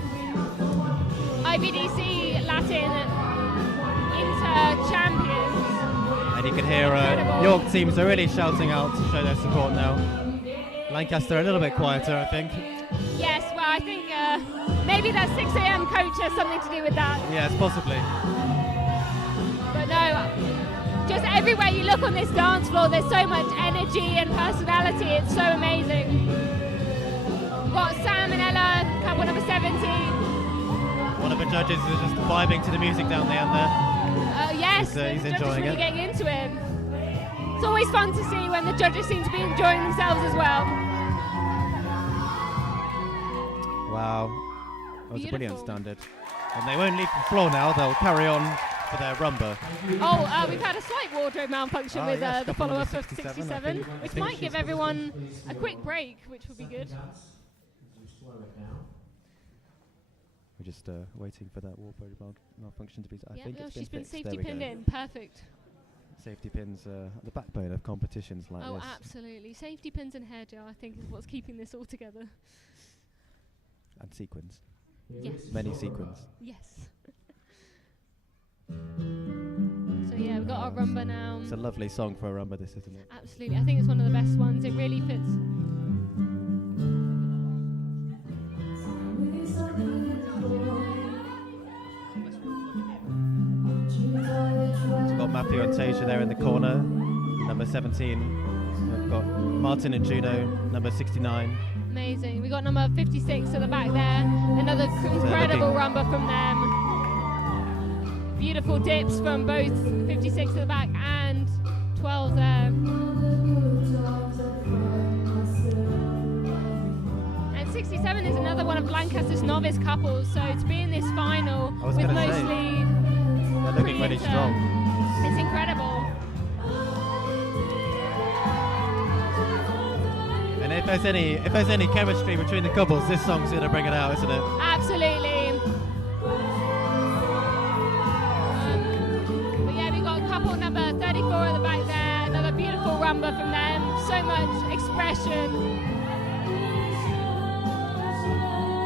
IBDC Latin Inter-Champions. And you can hear Incredible. York teams are really shouting out to show their support now. Lancaster a little bit quieter, I think. Yes, well, I think maybe that 6 a.m. coach has something to do with that. Yes, possibly. But no, just everywhere you look on this dance floor, there's so much energy and personality. It's so amazing. We've got Sam and Ella, couple number 17. One of the judges is just vibing to the music down the end there. Yes, He's the judges enjoying really it. getting into it. It's always fun to see when the judges seem to be enjoying themselves as well. Wow. That was a brilliant Beautiful. standard. And they won't leave the floor now, they'll carry on for their rumba. Oh, we've had a slight wardrobe malfunction with yes, the couple follower number of 67, 67, which might give everyone a quick break, which would be good. We're just waiting for that wardrobe malfunction to be. I Yeah, think well, it's she's been fixed. There safety we pinned go. in. Perfect. Safety pins are the backbone of competitions like Oh, this. absolutely. Safety pins and hair gel, I think, is what's keeping this all together. And sequins. Yes. Many sequins. Yes. So yeah, we've got our rumba now. It's a lovely song for a rumba, this, isn't it? Absolutely. I think it's one of the best ones. It really fits. We've got Matthew and Tasia there in the corner, number 17. We've got Martin and Juno, number 69. Amazing. We got number 56 at the back there. Another incredible looking- rumba from them. Beautiful dips from both 56 at the back and 12 there. And 67 is another one of Lancaster's novice couples. So to be in this final I was with gonna say, mostly They're looking really pre-inter, strong. it's incredible. And if there's any chemistry between the couples, this song's gonna bring it out, isn't it? Absolutely. But yeah, we got couple number 34 at the back there. Another beautiful rumba from them. So much expression.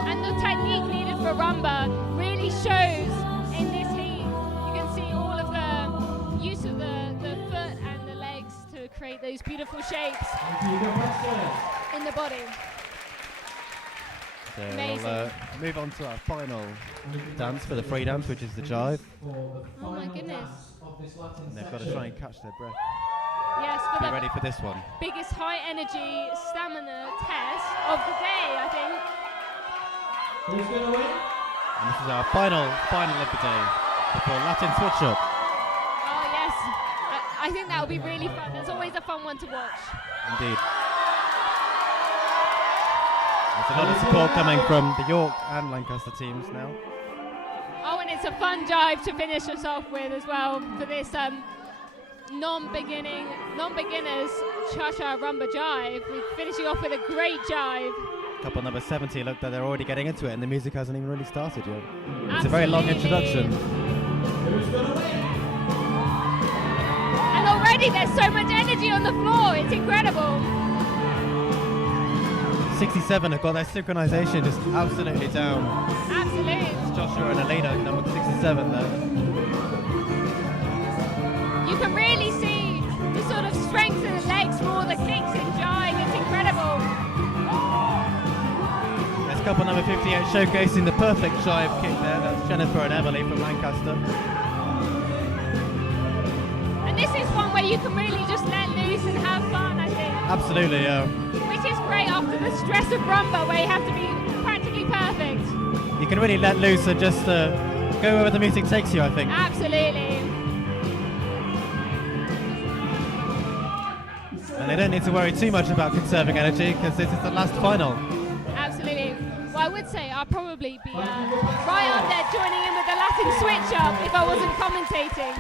And the technique needed for rumba really shows in this heat. You can see all of the use of the foot and the legs to create those beautiful shapes in the body. So Amazing. we'll move on to our final dance for the free dance, which is the jive. Oh my goodness. And they've got to try and catch their breath. Yes, for Be the ready for this one. biggest high energy stamina test of the day, I think. Who's going to win? And this is our final of the day. before Latin switch up. Oh yes, I think that will be really fun. It's always a fun one to watch. Indeed. There's a lot of support coming from the York and Lancaster teams now. Oh, and it's a fun jive to finish us off with as well for this non-beginners cha-cha rumba jive. We're finishing off with a great jive. Couple number 70, look, they're already getting into it and the music hasn't even really started yet. It's a very long introduction. And already there's so much energy on the floor, it's incredible. 67 have got their synchronization just absolutely down. Absolutely. It's Joshua and Alina, number 67 there. You can really see the sort of strength of the legs for all the kicks in jive, it's incredible. There's couple number 58 showcasing the perfect jive kick there. That's Jennifer and Emily from Lancaster. And this is one where you can really just let loose and have fun, I think. Absolutely, yeah. Which is great after the stress of rumba where you have to be practically perfect. You can really let loose and just go wherever the music takes you, I think. Absolutely. And they don't need to worry too much about conserving energy because this is the last final. Absolutely. Well, I would say I'll probably be right up there joining in with the Latin switch up if I wasn't commentating.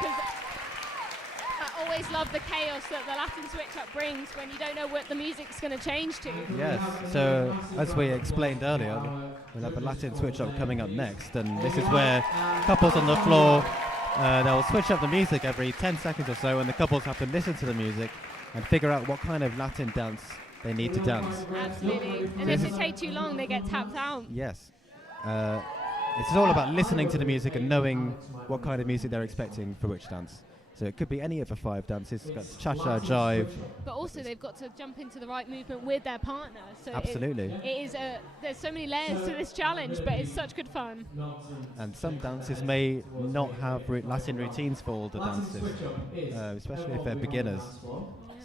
Because I always love the chaos that the Latin switch up brings when you don't know what the music's going to change to. Yes, so as we explained earlier, we'll have a Latin switch up coming up next, and this is where couples on the floor, they'll switch up the music every 10 seconds or so, and the couples have to listen to the music and figure out what kind of Latin dance they need to dance. Absolutely. And if they take too long, they get tapped out. Yes. It's all about listening to the music and knowing what kind of music they're expecting for which dance. So it could be any of the 5 dances. It's got cha-cha, jive. But also they've got to jump into the right movement with their partner. So Absolutely. It is there's so many layers to this challenge, but it's such good fun. And some dances may not have Latin routines for all the dances, especially if they're beginners.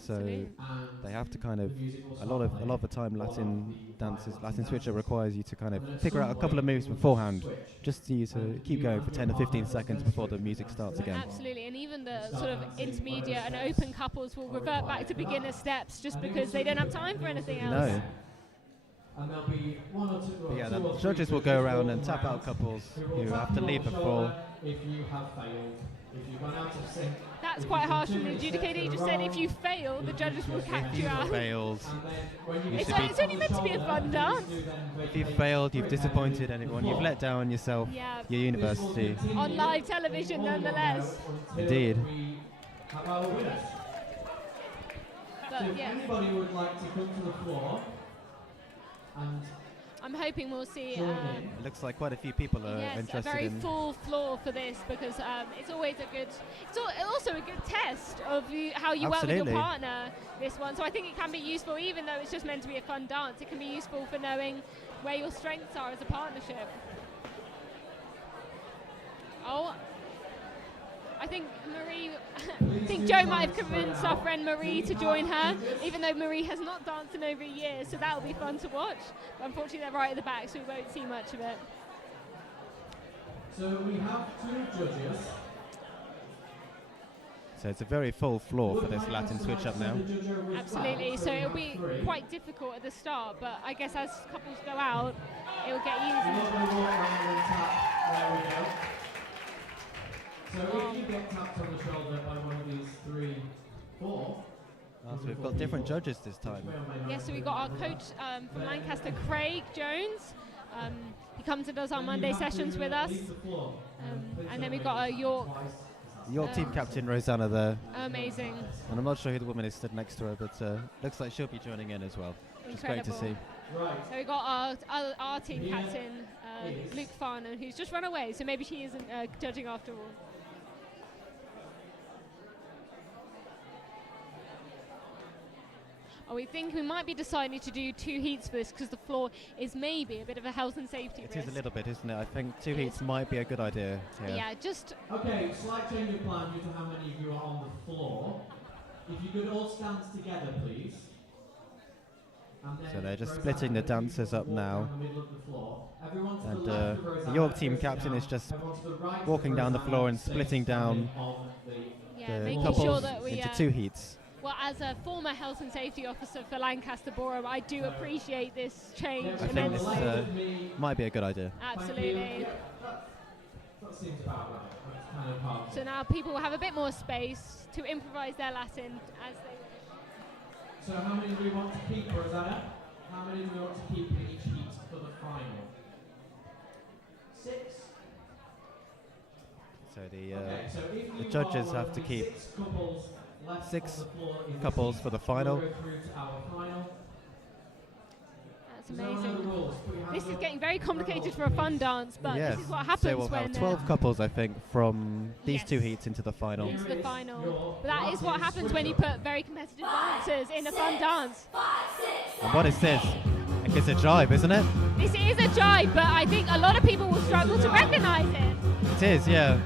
So they have to kind of a lot of the time Latin switcher requires you to kind of figure out a couple of moves beforehand, just to keep going for 10 or 15 seconds before the music starts again. Absolutely, and even the sort of intermediate and open couples will revert back to beginner steps just because they don't have time for anything else. No. But yeah, the judges will go around and tap out couples who have to leave before. If you have failed, if you run out of sync. That's quite harsh from the adjudicator. He just said if you fail, the judges will catch you out. Failed. It's only meant to be a fun dance. If you've failed, you've disappointed anyone, you've let down yourself, your university. On live television, nonetheless. Indeed. But yeah. Anybody would like to come to the floor and I'm hoping we'll see. It looks like quite a few people are interested a very in full floor for this because it's always a good. It's also a good test of how you work with your partner. This one, so I think it can be useful, even though it's just meant to be a fun dance. It can be useful for knowing where your strengths are as a partnership. Oh. I think Jo might have convinced our friend Marie to join her, even though Marie has not danced in over a year, so that'll be fun to watch. But unfortunately, they're right at the back, so we won't see much of it. So we have 2 judges. So it's a very full floor for this Latin switch up now. Absolutely, so it'll be quite difficult at the start, but I guess as couples go out, it will get easier. So if you get tapped on the shoulder by one of these 3, 4. So we've got different judges this time. Yes, so we've got our coach from Lancaster, Craig Jones. He comes and does our Monday sessions with us. And then we've got our York team captain, Rosanna, there. Amazing. And I'm not sure who the woman is stood next to her, but looks like she'll be joining in as well. Which is great to see. So we've got our team captain, Luke Farnan, who's just run away, so maybe she isn't judging after all. We think we might be deciding to do 2 heats for this because the floor is maybe a bit of a health and safety risk. It is a little bit, isn't it? I think 2 heats might be a good idea here. Yeah, just... Okay, slight change of plan due to how many of you are on the floor. If you could all stand together, please. So they're just splitting the dancers up now. Down the middle of the floor. Everyone to And the left of Rosanna, the York team sit captain down. is just Everyone to the right walking of down the Rosanna, floor and sit splitting down on the Yeah, the making couples sure that we. into 2 heats. Well, as a former health and safety officer for Lancaster Ballroom, I do appreciate this change I think this immensely. might be a good idea. Absolutely. That seems about right. That's kind of hard. So now people will have a bit more space to improvise their Latin as they wish. So how many do we want to keep, Rosanna? How many do we want to keep in each heat for the final? 6. So the Okay, so if the you judges are have to one of keep the 6 couples left 6 on the floor in this couples heat, for the we'll final. go through to our final. That's Is there any other amazing. rules? Put your This hands is up. getting very complicated for a fun dance, but yes. this is what So happens we'll when have 12 couples, I think, from these 2 Yes. heats into the final. into the Here is final. your But that is what Latin happens when you switcher. put very competitive dancers in a fun dance. And what is this? I think it's a jive, isn't it? This is a jive, but I think a lot of people will struggle to recognise it. It is, yeah.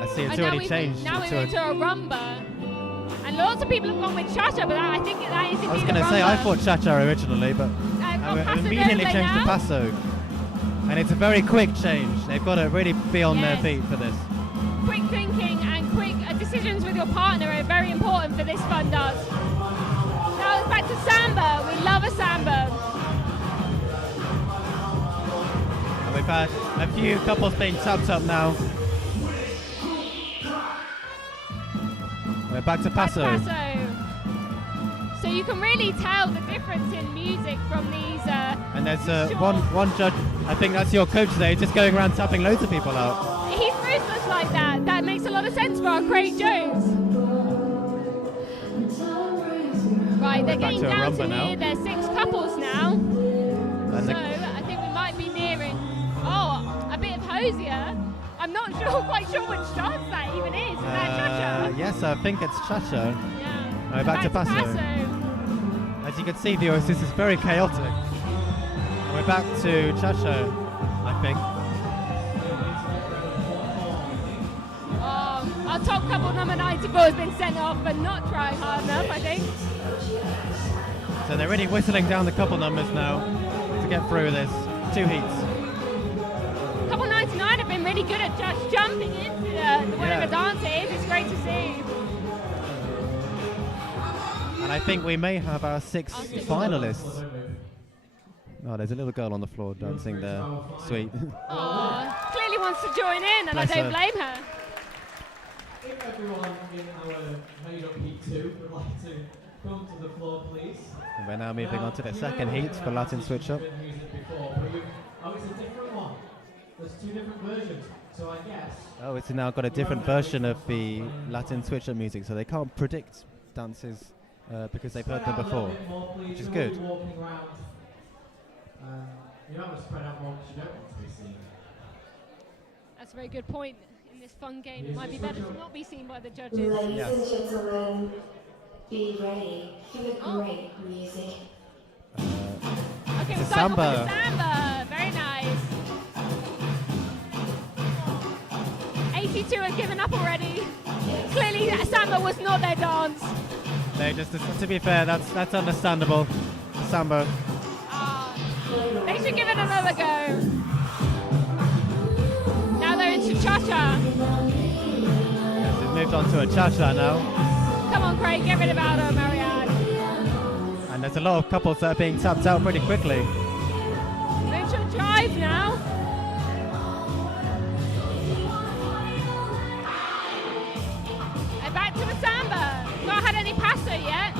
I see it's And now already we've changed now into we're into a rumba. And lots of people have gone with cha-cha, but I think that is indeed I was a going to say, rumba. I thought cha-cha originally, but Oh, I paso immediately doble changed to now. paso. And it's a very quick change. They've got to really be on their Yes. feet for this. Quick thinking and quick decisions with your partner are very important for this fun dance. Now it's back to samba. We love a samba. And we've had a few couples being tapped up now. We're back to Back to paso. paso. So you can really tell the difference in music from these. And there's short- one judge, I think that's your coach there, just going around tapping loads of people out. He's ruthless like that. That makes a lot of sense for our Craig Jones. Right, they're Back getting to a down rumba to now. near their 6 couples now. And So the- I think we might be nearing. Oh, a bit of hosier. I'm not quite sure which dance that even is. Is that cha-cha? yes, I think it's cha-cha. Yeah. Back to paso. As you can see, viewers, this is very chaotic. And we're back to cha-cha, I think. Oh, our top couple number 94 has been sent off for not trying hard enough, I think. So they're really whistling down the couple numbers now to get through this. 2 heats. Couple 99 have been really good at just jumping into whatever dance it is. It's great to see. And I think we may have our 6 Our 6th finalists. Oh, there's a little girl on the floor dancing there. Sweet. Oh, clearly wants to join in, and Bless I don't her. blame her. If everyone in our made-up heat 2 would like to come to the floor, please. And we're now moving on to the second heat for Latin Switch Up. Oh, it's a different one. There's 2 different versions. So I guess. Oh, it's now got a different version of the Latin Switch Up music, so they can't predict dances because they've heard them before, which is good. You don't want to spread out more because you don't want to be seen. That's a very good point. In this fun game, it might be better to not be seen by the judges. Ladies Yes. and gentlemen, be ready for the Oh. great music. Okay, It's we a start off with samba. the samba. Very nice. 82 have given up already. Clearly, that samba was not their dance. They just, to be fair, that's understandable. Samba. They should give it another go. Now they're into cha-cha. Yes, it's moved on to a cha-cha now. Come on, Craig, get rid of Aldo, Marianne. And there's a lot of couples that are being tapped out pretty quickly. They're into a jive now. And back to the samba. Not had any paso yet.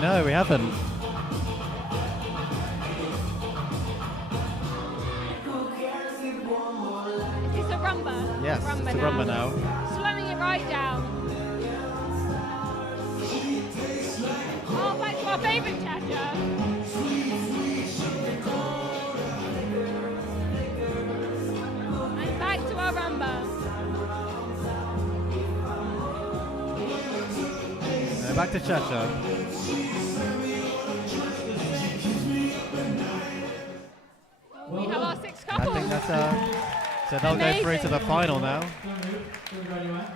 No, we haven't. It's a rumba. Yes, it's a rumba now. Slowing it right down. Oh, back to our favourite cha-cha. And back to our rumba. Back to cha-cha. We have our 6 I couples. think that's so they'll go through to the final now. Don't move. Don't go anywhere.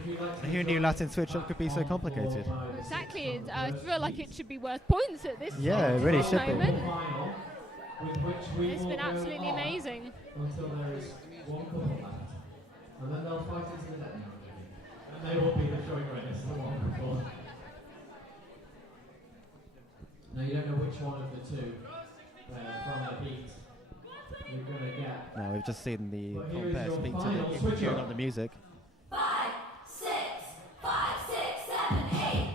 Who knew Latin switch-up could be so complicated? Exactly. I feel like it should be worth points at this Yeah, it really should be. moment. It's been absolutely amazing. Until there is one couple left. And then they'll fight into the death. And they will be the joint winners, the one couple. Now you don't know which one of the two from the beat you're going to get. Now we've just seen the But here is compare your speak to final the switch tune up. of the music. 5, 6, 5, 6, 7, 8.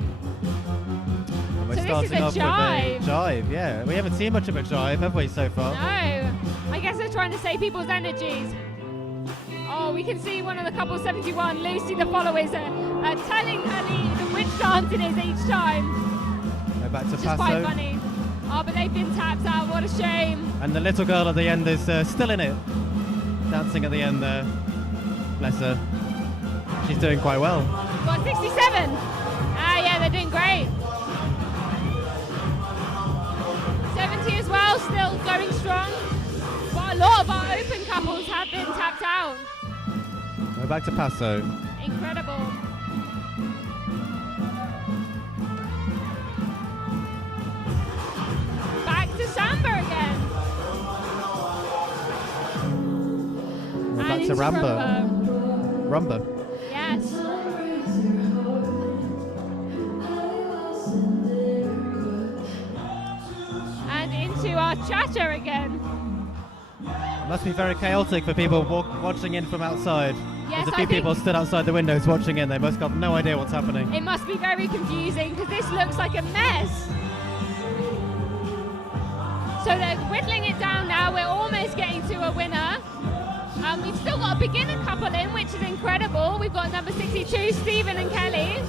And we're So this is starting a off jive. with a jive, yeah. We haven't seen much of a jive, have we, so far? No. I guess they're trying to save people's energies. Oh, we can see one of the couple 71, Lucy the followers, telling Honey which dance it is each time. We're back to Which is quite paso. funny. Oh, but they've been tapped out. What a shame. And the little girl at the end is still in it. Dancing at the end there. Bless her. She's doing quite well. What, 67? Ah, yeah, they're doing great. 70 as well, still going strong. But a lot of our open couples have been tapped out. We're back to paso. Incredible. Back to samba again. We're And back to into rumba. Rumba. Yes. And into our chatter again. It must be very chaotic for people watching in from outside. Yes, There's a I few think people stood outside the windows watching in. They must have no idea what's happening. it must be very confusing because this looks like a mess. So they're whittling it down now. We're almost getting to a winner. We've still got a beginner couple in, which is incredible. We've got number 62, Stephen and Kelly.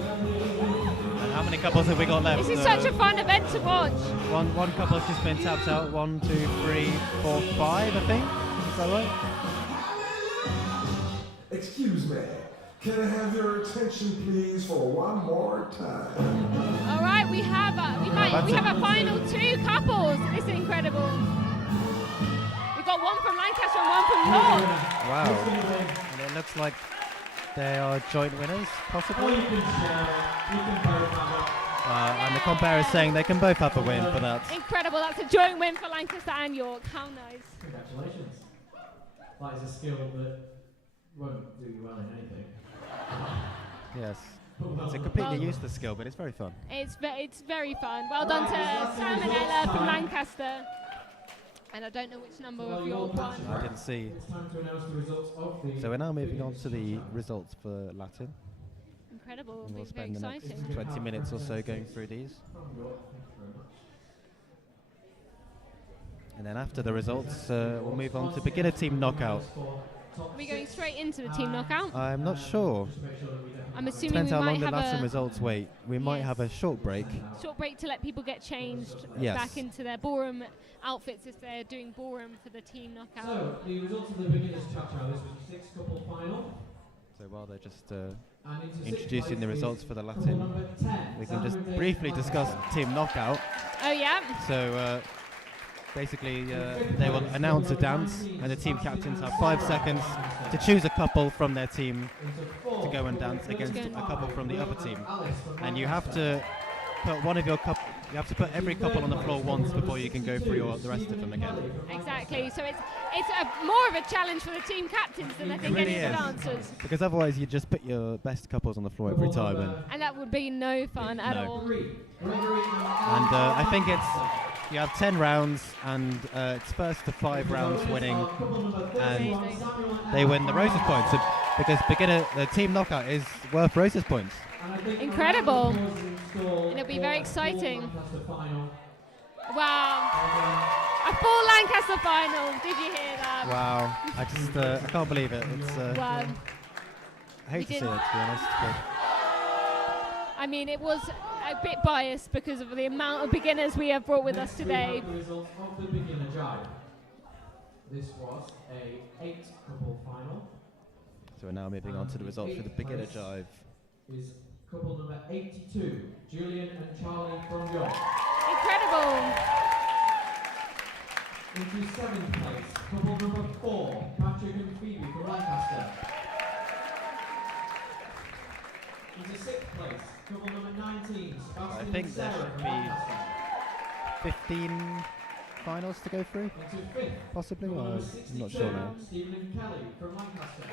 And how many couples have we got left? This is such a fun event to watch. One couple's just been tapped out. 1, 2, 3, 4, 5, I think. Is that right? Excuse me. Can I have your attention, please, for one more time? All right, we have a final 2 couples. This is incredible. We've got one from Lancaster and one from York. Wow. And it looks like they are joint winners, Or possibly. you can share it. You can both have it. And the compare is saying they can both have a win for that. Incredible. That's a joint win for Lancaster and York. How nice. Congratulations. That is a skill that won't do you well in anything. Yes. It's a completely useless skill, but it's very fun. It's very fun. Well done to Sam and Ella from Lancaster. And I don't know which number of York won. I didn't see. It's time to announce the results of the. So we're now moving on to the results for Latin. Incredible. And we'll It's very spend the next exciting. 20 minutes or so going through these. From York. Thank you very much. And then after the results, we'll move on to beginner team knockout. Are we going straight into the team knockout? I'm not sure. I'm assuming Depends we how long might the have Latin a results wait. We might Yes. have a short break. short break to let people get changed Yes. back into their ballroom outfits if they're doing ballroom for the team knockout. So, the results of the beginners cha-cha, this was the 6-couple final. So while they're just And into sixth introducing the place results is for the couple Latin, number 10, we can just Sandra briefly Davis discuss Lancaster. team knockout. Oh yeah, So basically, they will announce a dance, and the team captains have 5 seconds to choose a couple from their team Into to fourth, go and dance against Good. a couple from the other team. Alice from And you have Lancaster. to put one of your you have to put every couple on the floor once before you can go through the rest of them again. exactly. So it's more of a challenge for the team captains than I think really any of the is. dancers. Because otherwise you just put your best couples on the floor every time, And that would be no fun at No. all. and I think you have 10 rounds, and it's first to 5 rounds winning, and they win the Roses points. So because the team knockout is worth Roses points. Incredible. And it'll be very exciting. Wow. A full Lancaster final. Did you hear that? Wow, I can't believe it. It's Wow. I hate to We see it, to be honest. But I mean, it was a bit biased because of the amount of beginners we have brought with us today. The results of the beginner jive. This was a 8-couple final. so we're now moving on to the results for the beginner jive. Is couple number 82, Julian and Charlie from York. Incredible. Into 7th place, couple number 4, Patrick and Phoebe from Lancaster. Into 6th place, couple number 19, Sebastian think and there Sarah should from be Lancaster. 15 finals to go through, Into 5th, possibly. couple Or number I'm 62, not sure now. Stephen and Kelly from Lancaster.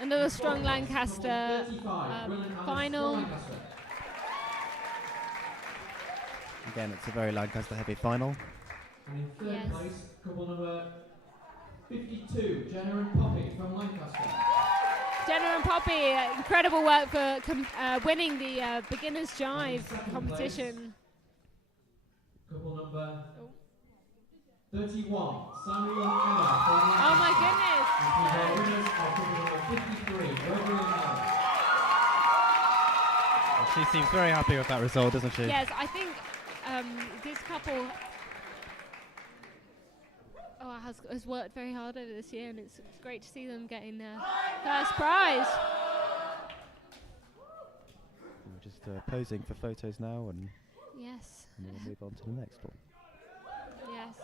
Another strong 12th place, Lancaster couple 35, Will and Alice final. from Lancaster. Again, it's a very Lancaster heavy final. And in 3rd Yes. place, couple number 52, Jenna and Poppy from Lancaster. Jenna and Poppy, incredible work for winning the beginners jive competition. Couple number Oh. 31, Samuel and Emma from Lancaster. Oh my goodness! And our winners are couple number 53, Gregory and Alice. And she seems very happy with that result, doesn't she? Yes, I think this couple has worked very hard over this year, and it's great to see them getting their first prize. We're just posing for photos now, and Yes, we'll move on to the next one. yes.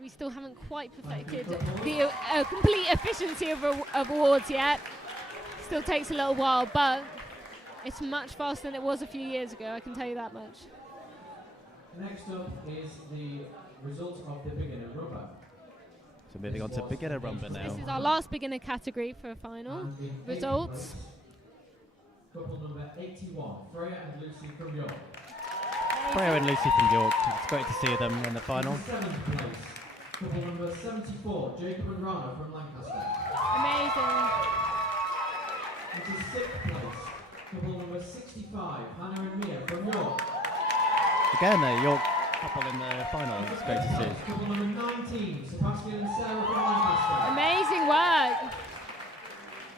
We still haven't quite perfected the complete efficiency of awards yet. Still takes a little while, but it's much faster than it was a few years ago, I can tell you that much. Next up is the results of the beginner rumba. So moving on to beginner rumba now. This is our last beginner category for a final. And in 8th Results. place, couple number 81, Freya and Lucy from York. Freya and Lucy from York. It's great to see them in the final. In 7th place, couple number 74, Jacob and Rana from Lancaster. Amazing. Into 6th place, couple number 65, Hannah and Mia from York. Again, a York couple in the final. It's great to see. Couple number 19, Sebastian and Sarah from Lancaster. Amazing work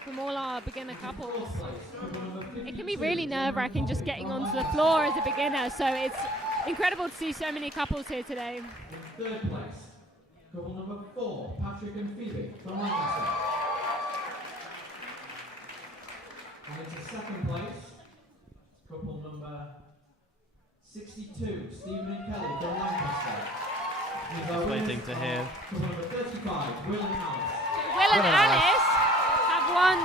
from all our beginner couples. 4th place, couple number 52, It can be really nerve-wracking just getting onto the floor as a beginner, so it's incredible to see so many couples here today. In 3rd place, couple number 4, Patrick and Phoebe from Lancaster. And into 2nd place, couple number 62, Stephen and Kelly from Lancaster. Just waiting to hear. Couple number 35, Will and Alice. Will and Well done, Alice have won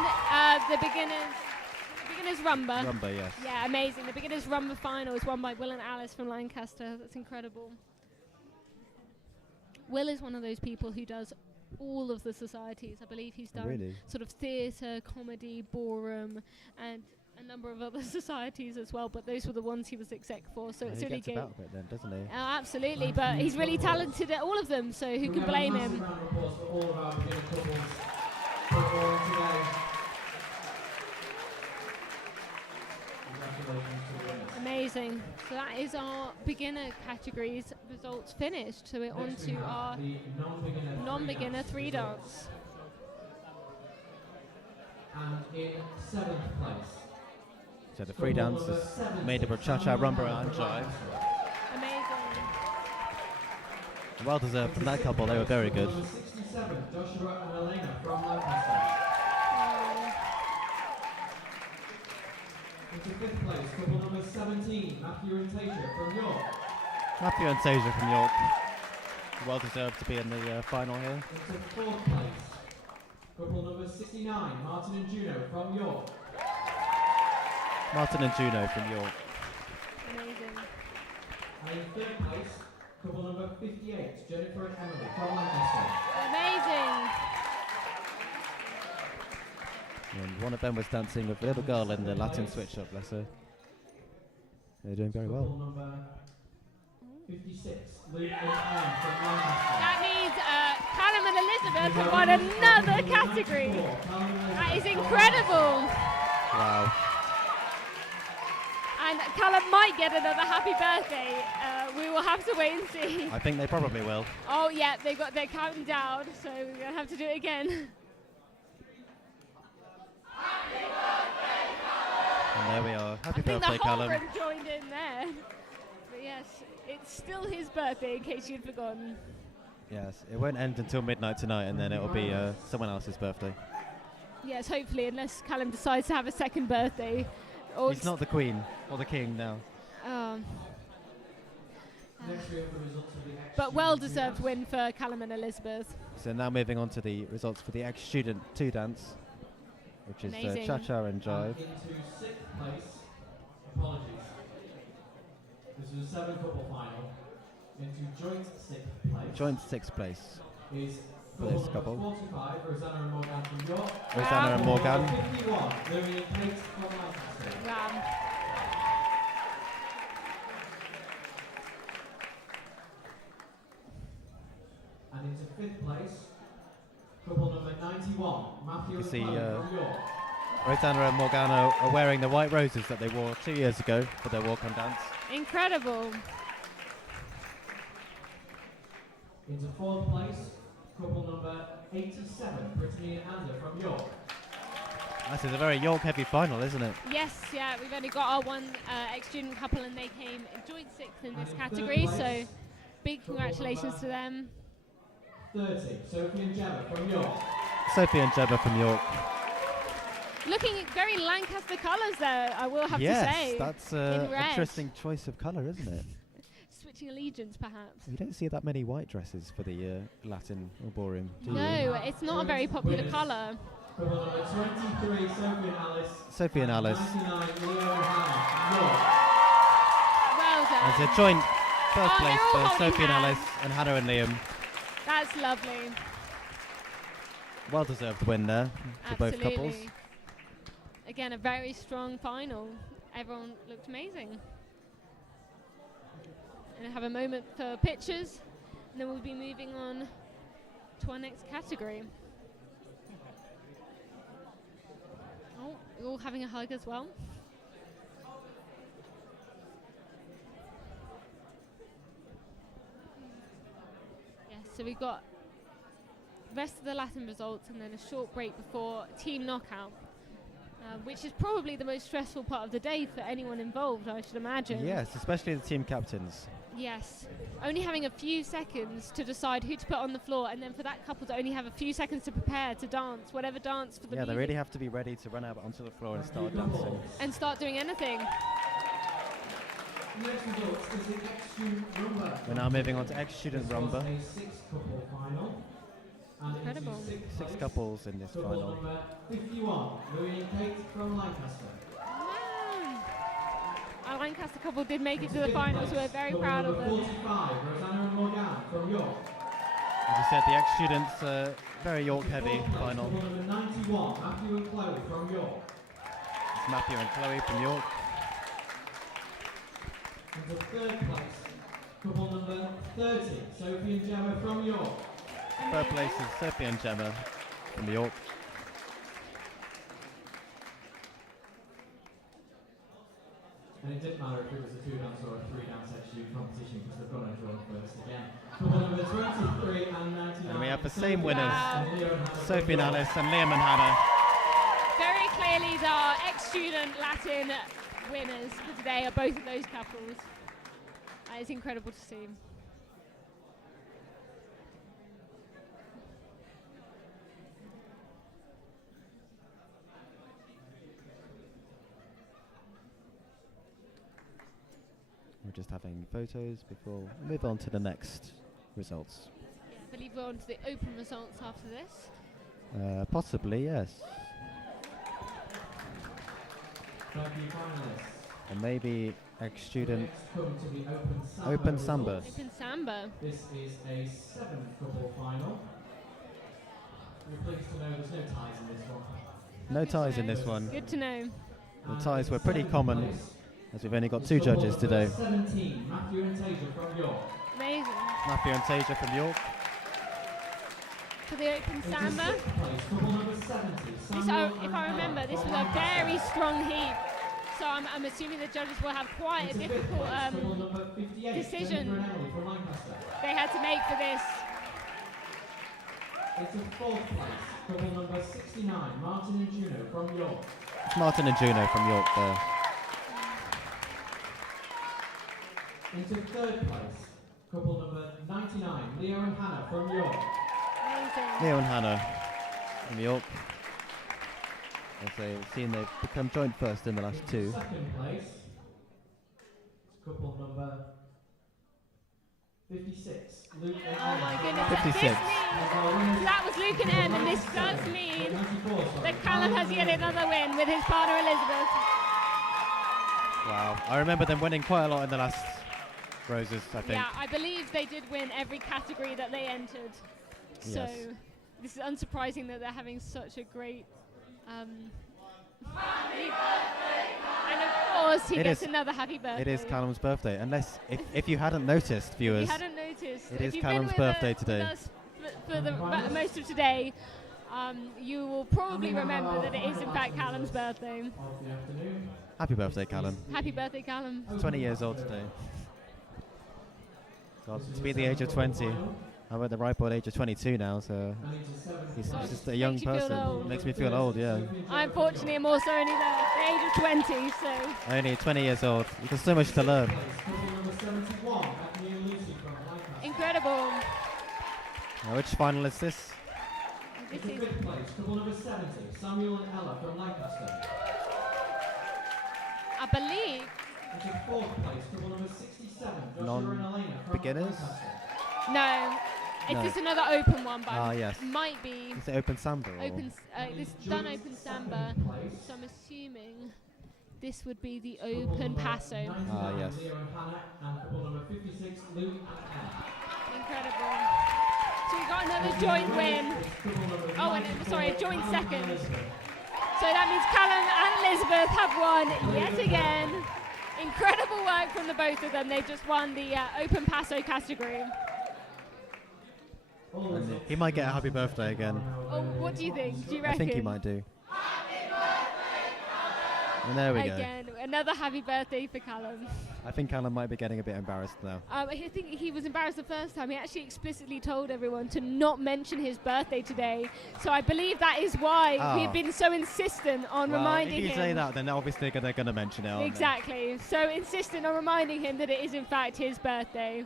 the beginners rumba. Rumba, yes. Yeah, amazing. The beginners rumba final is won by Will and Alice from Lancaster. That's incredible. Will is one of those people who does all of the societies. I believe he's done Really? sort of theatre, comedy, ballroom, and a number of other societies as well, but those were the ones he was exec for, so it's he really gets good. about a bit then, doesn't he? Absolutely, but he's really talented at all of them, so who can blame him? Round of applause for all of our beginner couples performing today. Congratulations to the winners. Amazing. So that is our beginner categories results finished. So we're on Next we to have our the non-beginner three results. dance. And in 7th place, So the free dance is made up of cha-cha, rumba and jive. Amazing. Well deserved from that couple, they were very good. Number 67, Joshua and Elena from Lancaster. Into 5th place, couple number 17, Matthew and Tasia from York. Matthew and Tasia from York. Well deserved to be in the final here. Into 4th place, couple number 69, Martin and Juno from York. Martin and Juno from York. Amazing. And in 3rd place, couple number 58, Jennifer and Emily from Lancaster. Amazing. And one of them was dancing with a little girl in the Latin switch-up, bless her. They're doing very Couple well. number 56, Luke and Anne from Lancaster. That means Callum and Elizabeth have won another category. That is incredible. Wow. And Callum might get another happy birthday. We will have to wait and see. I think they probably will. Oh yeah, they're counting down, so we're gonna have to do it again. And there we are. Happy I think birthday, the whole Callum. room joined in there. But yes, it's still his birthday in case you'd forgotten. Yes, it won't end until midnight tonight, and then it'll be someone else's birthday. Yes, hopefully, unless Callum decides to have a second birthday. Or He's not the queen or the king now. Next we have the results of the But well-deserved win for Callum and Elizabeth. So now moving on to the results for the ex-student 2 dance, which is Amazing. cha-cha and jive. Into 6th place, apologies. This is a 7-couple final. Into joint 6th place. Joint 6th place Is for this couple. 45, Rosanna and Morgan from York. Rosanna and Morgan. 51, Lillian Kate from Lancaster. Wow. And into 5th place, couple number 91, Matthew You and see, Chloe from York. Rosanna and Morgana are wearing the white roses that they wore 2 years ago for their walk-on dance. Incredible. Into 4th place, couple number 87, Brittany and Anna from York. This is a very York-heavy final, isn't it? Yes, yeah, we've only got our one ex-student couple and they came joint 6th in this category, so big congratulations to them. 30, Sophie and Gemma from York. Sophie and Gemma from York. Looking at very Lancaster colours there, I will have to say. Yes, that's in an red. interesting choice of colour, isn't it? Switching allegiance, perhaps. You don't see that many white dresses for the Latin or ballroom, do you? No, it's not a very popular colour. Couple number 23, Sophie and Alice. Sophie and Alice. 99, Leo and Hannah from York. Well done. There's a joint first Oh, place they're all for holding Sophie and hands. Alice and Hannah and Liam. That's lovely. Well-deserved win there for both couples. Absolutely. Again, a very strong final. Everyone looked amazing. And I have a moment for pictures, and then we'll be moving on to our next category. Oh, you're all having a hug as well. Yes, so we've got the rest of the Latin results and then a short break before team knockout. Which is probably the most stressful part of the day for anyone involved, I should imagine. Yes, especially the team captains. Yes. Only having a few seconds to decide who to put on the floor, and then for that couple to only have a few seconds to prepare to dance, whatever dance for the Yeah, they music, really have to be ready to run out onto the floor and start dancing. and start doing anything. Next results is the ex-student rumba. We're now moving on to ex-student This was rumba. a 6-couple final. And into Incredible. 6th 6 place, couples in this couple final. number 51, Louis and Kate from Lancaster. Our Lancaster couple did make it to the Into finals, 5th so we're place, very couple proud of number them. 45, Rosanna and Morgan from York. As I said, the ex-students very York-heavy Into 4th place, final. couple number 91, Matthew and Chloe from York. It's Matthew and Chloe from York. Into 3rd place, couple number 30, Sophie and Gemma from York. Third place is Sophie and Gemma from York. And it didn't matter if it was a 2-dance or a 3-dance ex-student competition because they've got to draw first again. Couple number 23 and 99. And we have the same Sophie winners, and Leo and Hannah from Sophie and York. Alice and Liam and Hannah. Very clearly, our ex-student Latin winners for today are both of those couples. It's incredible to see. We're just having photos before we move on to the next results. Yeah, I believe we're on to the open results after this. Possibly, yes. Thank you, finalists. And maybe ex-student Next come to the Open Samba. Open Samba. results. Open Samba. This is a 7-couple final. We're pleased to know there's no ties in this one. No ties in this one. Good to know. The And ties were in pretty 7th common, place as we've only got is 2 couple judges number today. 17, Matthew and Tasia from York. Amazing. Matthew and Tasia from York. For the Open Into Samba. 6th place, couple number 70, This, Samuel if and I remember, Hannah this from was a Lancaster. very strong heat. So I'm assuming the judges will have quite a Into 5th difficult place, couple number 58, decision. Jennifer and Emily from Lancaster. they had to make for this. Into 4th place, couple number 69, Martin and Juno from York. It's Martin and Juno from York there. Into 3rd place, couple number 99, Leo and Hannah from York. Amazing. Leo and Hannah from York. As they've seen, they've become joint first in the last Into 2. 2nd place, couple number 56. Luke and Oh my goodness. 56. This means, so that was Luke and M, and this does mean that Callum has yet another win with his partner Elizabeth. Wow. I remember them winning quite a lot in the last Roses, I think. Yeah, I believe they did win every category that they entered. So Yes. this is unsurprising that they're having such a great. And of course, he It gets is- another happy birthday. It is Callum's birthday. Unless, if you hadn't noticed, If viewers, you hadn't noticed, it if is you've Callum's been with birthday with today. us for the most of today, you will probably remember that it is in fact Callum's birthday. of the afternoon. happy birthday, Callum. Happy birthday, Callum. 20 years old today. God, to be the age of 20. I'm at the ripe old age of 22 now, so he's just a young Makes you feel person. old. Makes me feel old, yeah. I unfortunately am also only the age of 20, so Only 20 years old. There's so much to learn. Couple number 71, Anthony and Lucy from Lancaster. incredible. Now, which final is this? This In is fifth place, couple number 70, Samuel and Ella from Lancaster. I believe, Into fourth place, couple number 67, Joshua and Elena from Non-beginners? Lancaster. no, it's No. just another open one, but Ah, yes. might be Is it open samba? Or? open. This is done open samba, so I'm assuming this would be the open paso. 99, Ah, yes. Leo and Hannah, and couple number 56, Luke and Emma. Incredible. So we got another joint win. Oh, and sorry, a joint second. So that means Callum and Elizabeth have won yet again. Incredible work from the both of them. They just won the open paso category. And he might get a happy birthday again. Oh, what do you think? Do you I reckon? think he might do. And there we Again, another happy birthday for Callum. go. I think Callum might be getting a bit embarrassed now. I think he was embarrassed the first time. He actually explicitly told everyone to not mention his birthday today. So I believe that is why Ah. we've been so insistent on reminding if you him. say that, then obviously they're going to mention it. aren't they? Exactly. So insistent on reminding him that it is in fact his birthday.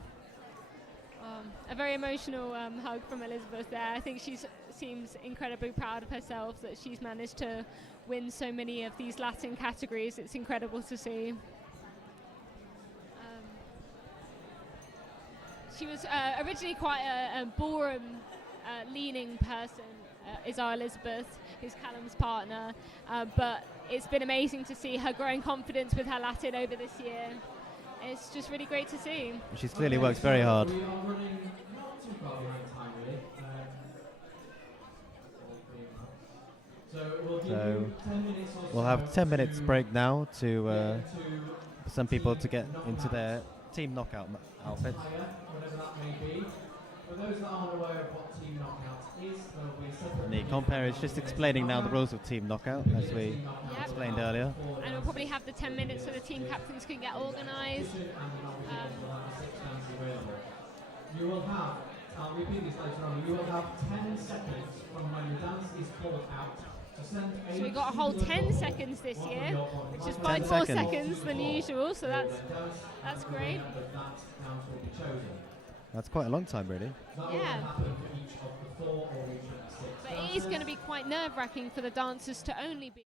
A very emotional hug from Elizabeth there. I think she seems incredibly proud of herself that she's managed to win so many of these Latin categories. It's incredible to see. She was originally quite a ballroom leaning person, is our Elizabeth, who's Callum's partner. But it's been amazing to see her growing confidence with her Latin over this year. It's just really great to see. She's clearly worked very hard. We are running not too far behind time, really. So we'll give you 10 minutes or We'll so have 10 minutes to break now to get into for some people to get into their team knockout outfits. attire, whatever that may be. For those that aren't aware of what team knockout is, there will be a separate And the video compere is on just the explaining now the knockout. rules of team knockout, as we Team knockout Yep. explained earlier. And we'll probably have the 10 minutes so the team captains can get organised. And then obviously we'll have the 6 dances available. You will have, I'll repeat this later on, you will have 10 seconds from when the dance is called out to send a So we got a whole 10 seconds this year, which is 5 more seconds than usual, so that's great. That dance will be chosen. That's quite a long time, really. That will Yeah. happen for each of the 4 or each of the 6 But it is going to be quite nerve-wracking for the dancers to only be